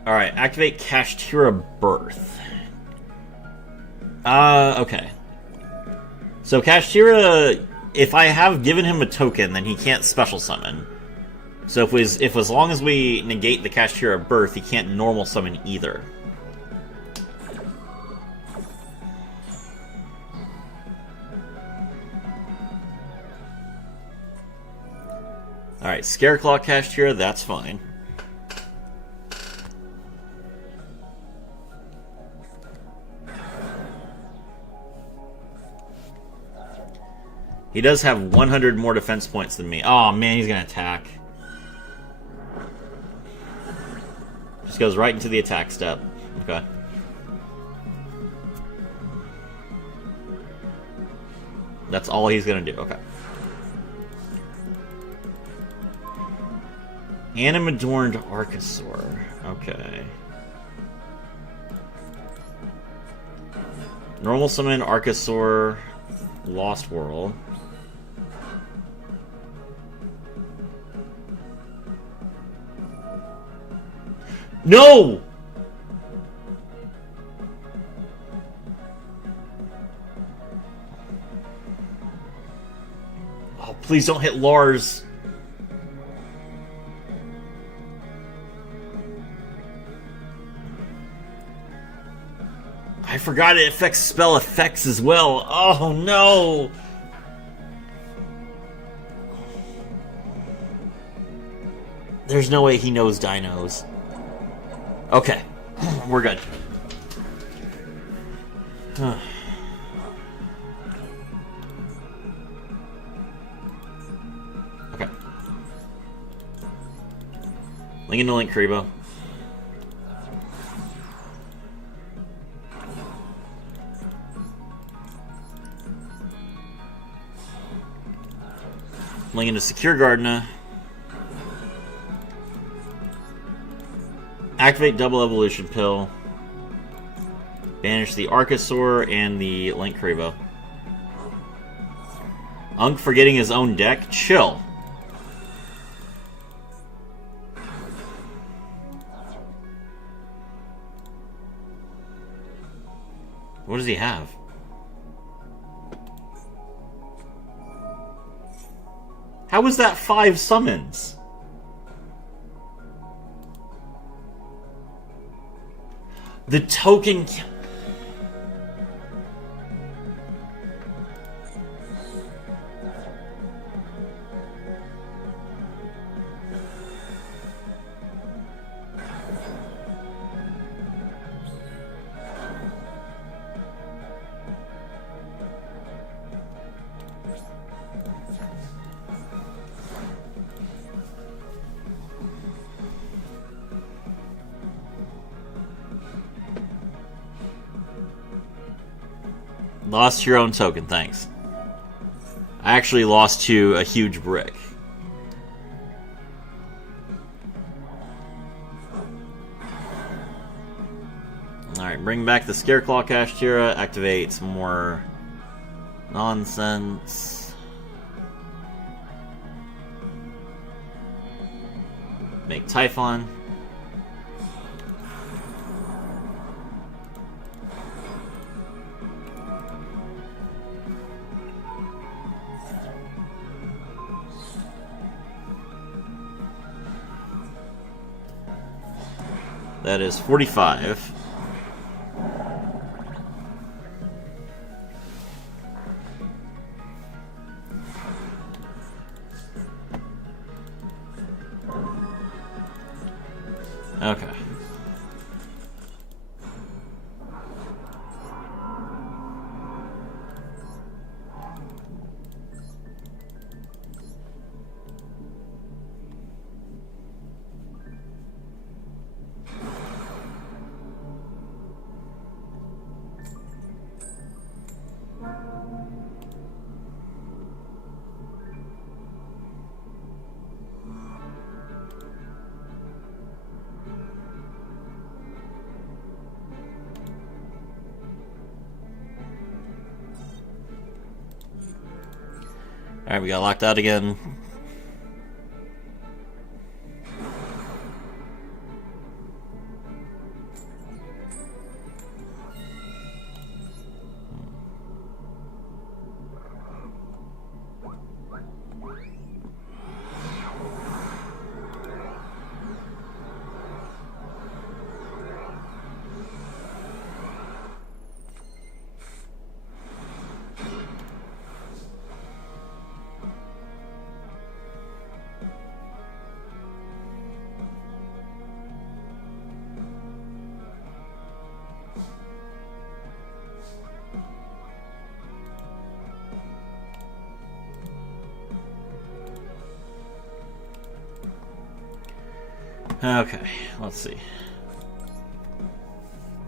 Alright, activate Kashtira Birth. Okay. So Kashtira, if I have given him a token, then he can't special summon. So if as long as we negate the Kashtira Birth, he can't normal summon either. Alright, Scareclaw Kashtira, that's fine. He does have 100 more defense points than me. Oh man, he's gonna attack. Just goes right into the attack step. Okay. That's all he's gonna do. Okay. Anim-adorned Archosaur. Okay. Normal summon Archosaur. Lost World. No! Oh, please don't hit Lars. I forgot it affects spell effects as well. Oh no! There's no way he knows dinos. Okay, we're good. Okay. Link into Link Kribo. Link into Secure Gardena. Activate Double Evolution Pill. Banish the Archosaur and the Link Kribo. Unk forgetting his own deck? Chill. What does he have? How is that 5 summons? The token... Lost your own token, thanks. I actually lost to a huge brick. Alright, bring back the Scareclaw Kashtira, activate some more nonsense. Make Typhon. That is 45. Okay. Alright, we got locked out again. Okay, let's see.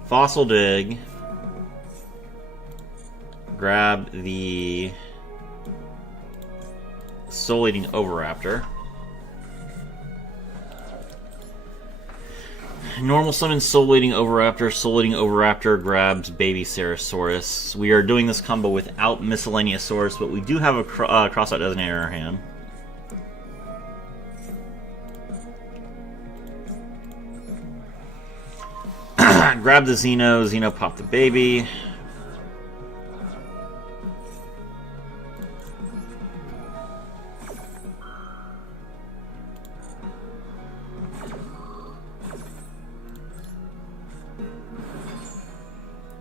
Fossil dig. Grab the Soul Eating Oviraptor. Normal summon Soul Eating Oviraptor. Soul Eating Oviraptor grabs Baby Ceresaurus. We are doing this combo without Miscellaneousaurus, but we do have a Crossout Designator in our hand. Grab the Xeno. Xeno pop the baby.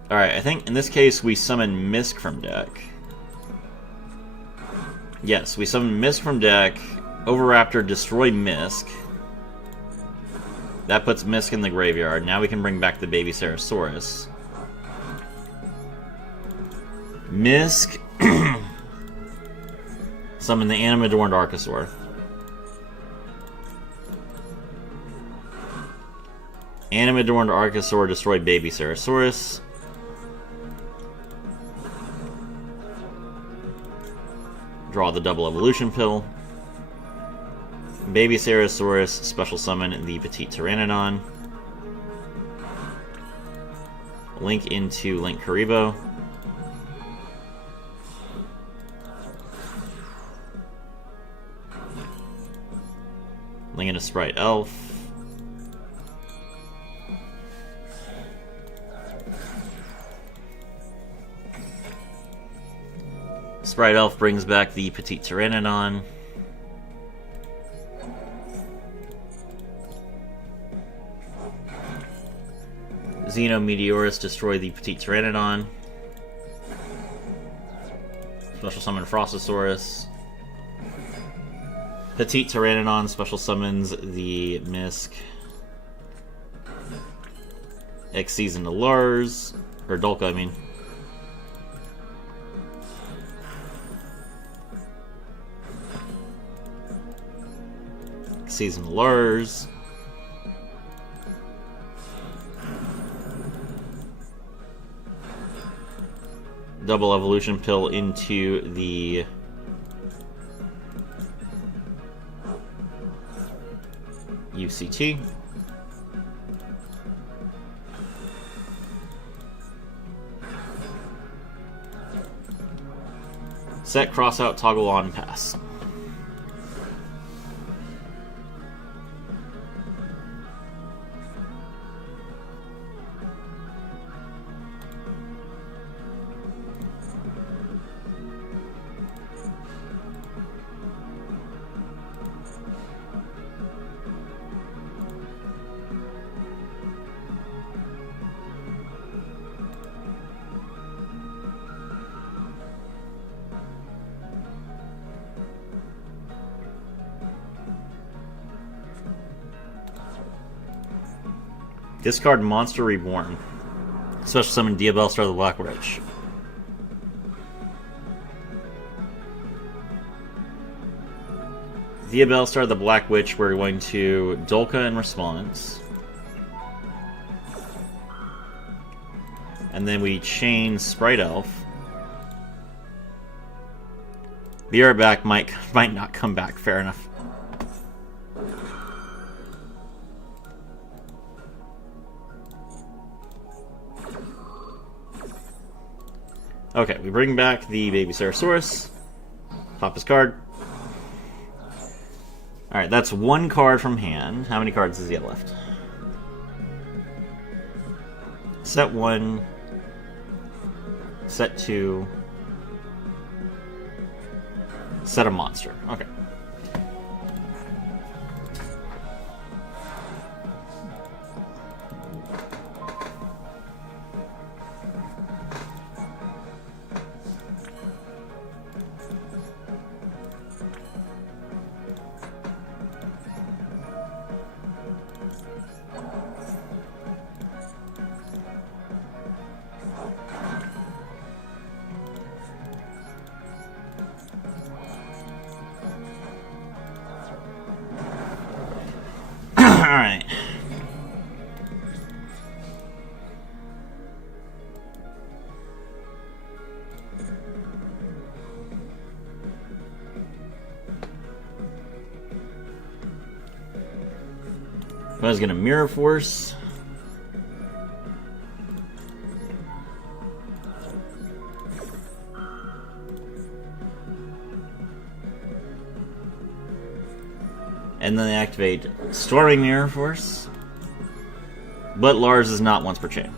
Alright, I think in this case we summon Misk from deck. Yes, we summon Misk from deck. Oviraptor, destroy Misk. That puts Misk in the graveyard. Now we can bring back the Baby Ceresaurus. Misk. Summon the Animadorned Archosaur. Animadorned Archosaur, destroy Baby Ceresaurus. Draw the double evolution pill. Baby Ceresaurus, special summon the Petite Pteranodon. Link into Link Karibo. Link into Sprite Elf. Sprite Elf brings back the Petite Pteranodon. Xeno Meteorus, destroy the Petite Pteranodon. Special summon Frostosaurus. Petite Pteranodon special summons the Misk. Xyz into Lars. Or Dolka, I mean. Xyz into Lars. Double evolution pill into the UCT. Set, cross out, toggle on, pass. Discard Monster Reborn. Special summon Diabellstar the Black Witch. Diabellstar the Black Witch, we're going to Dolka in response. And then we chain Sprite Elf. The Airback might not come back, fair enough. Okay, we bring back the Baby Ceresaurus. Top his card. Alright, that's one card from hand. How many cards does he have left? Set 1. Set 2. Set a monster. Okay. Alright. I was gonna Mirror Force. And then they activate Storming Mirror Force. But Lars is not once per chain.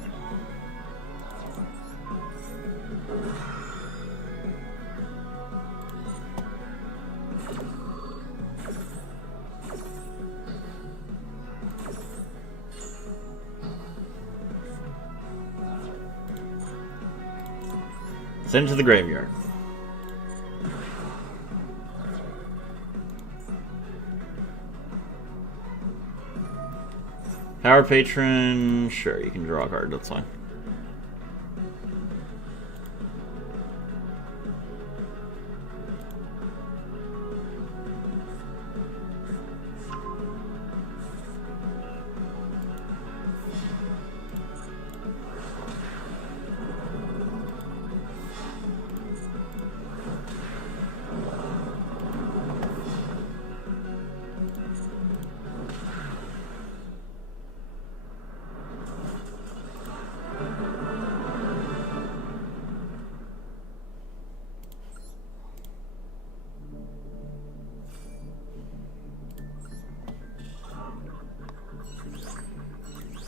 Send it to the graveyard. Power Patron, sure, you can draw a card, that's fine.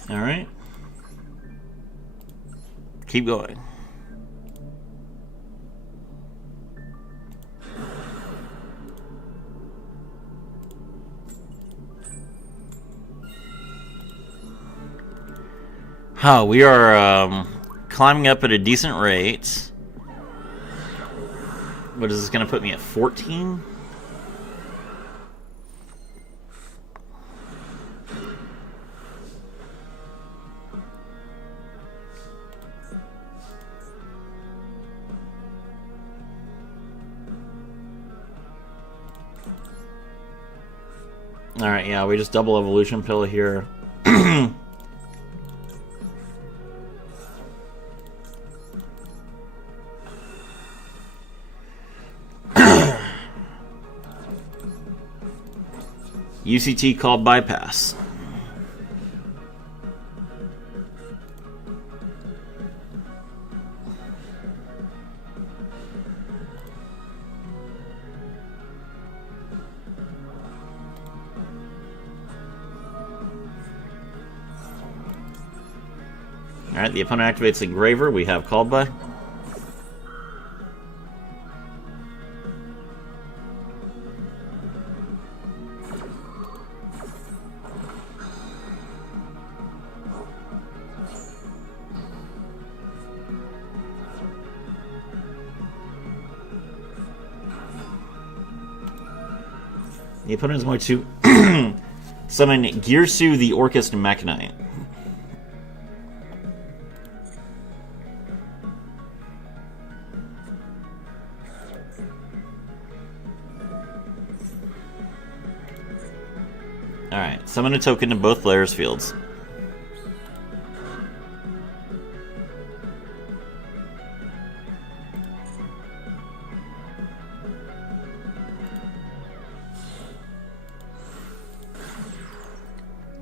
Alright. Keep going. We are climbing up at a decent rate. What is this going to put me at 14? Alright, yeah, we just double evolution pill here. UCT called bypass. Alright, the opponent activates the Graver. We have called by. The opponent is going to summon Girsu the Orcust Mechanite. Alright, summon a token to both players' fields.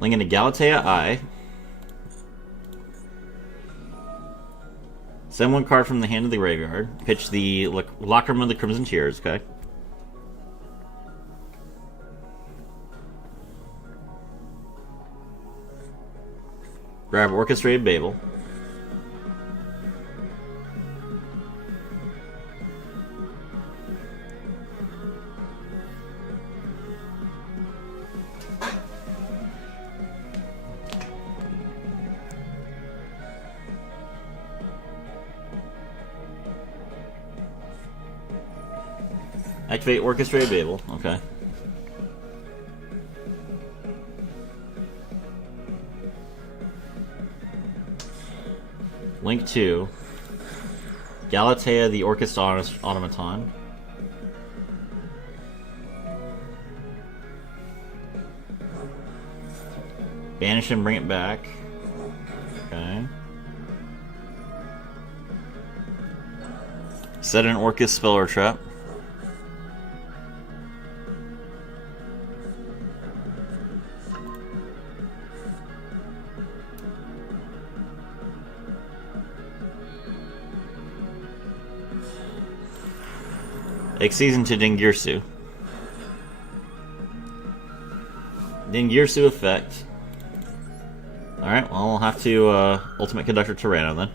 Link into Galatea Eye. Send one card from the hand of the graveyard. Pitch the Locker Room of the Crimson Tears, okay? Grab Orchestrated Babel. Activate Orchestrated Babel. Okay. Link 2. Galatea the Orchest Automaton. Banish and bring it back. Okay. Set an Orchis spell or trap. Season to Dingirsu. Dingirsu effect. Alright, well, I'll have to Ultimate Conductor Tyranno then.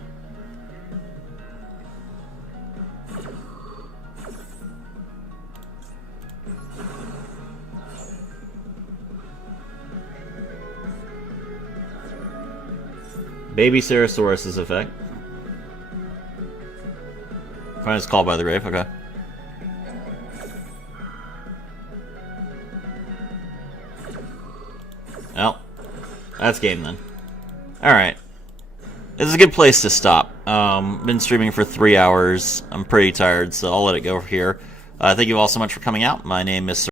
Baby Ceratosaurus' effect. Finest Call by the Grave, okay. Well, that's game then. Alright. This is a good place to stop. Been streaming for 3 hours. I'm pretty tired, so I'll let it go here. Thank you all so much for coming out. My name is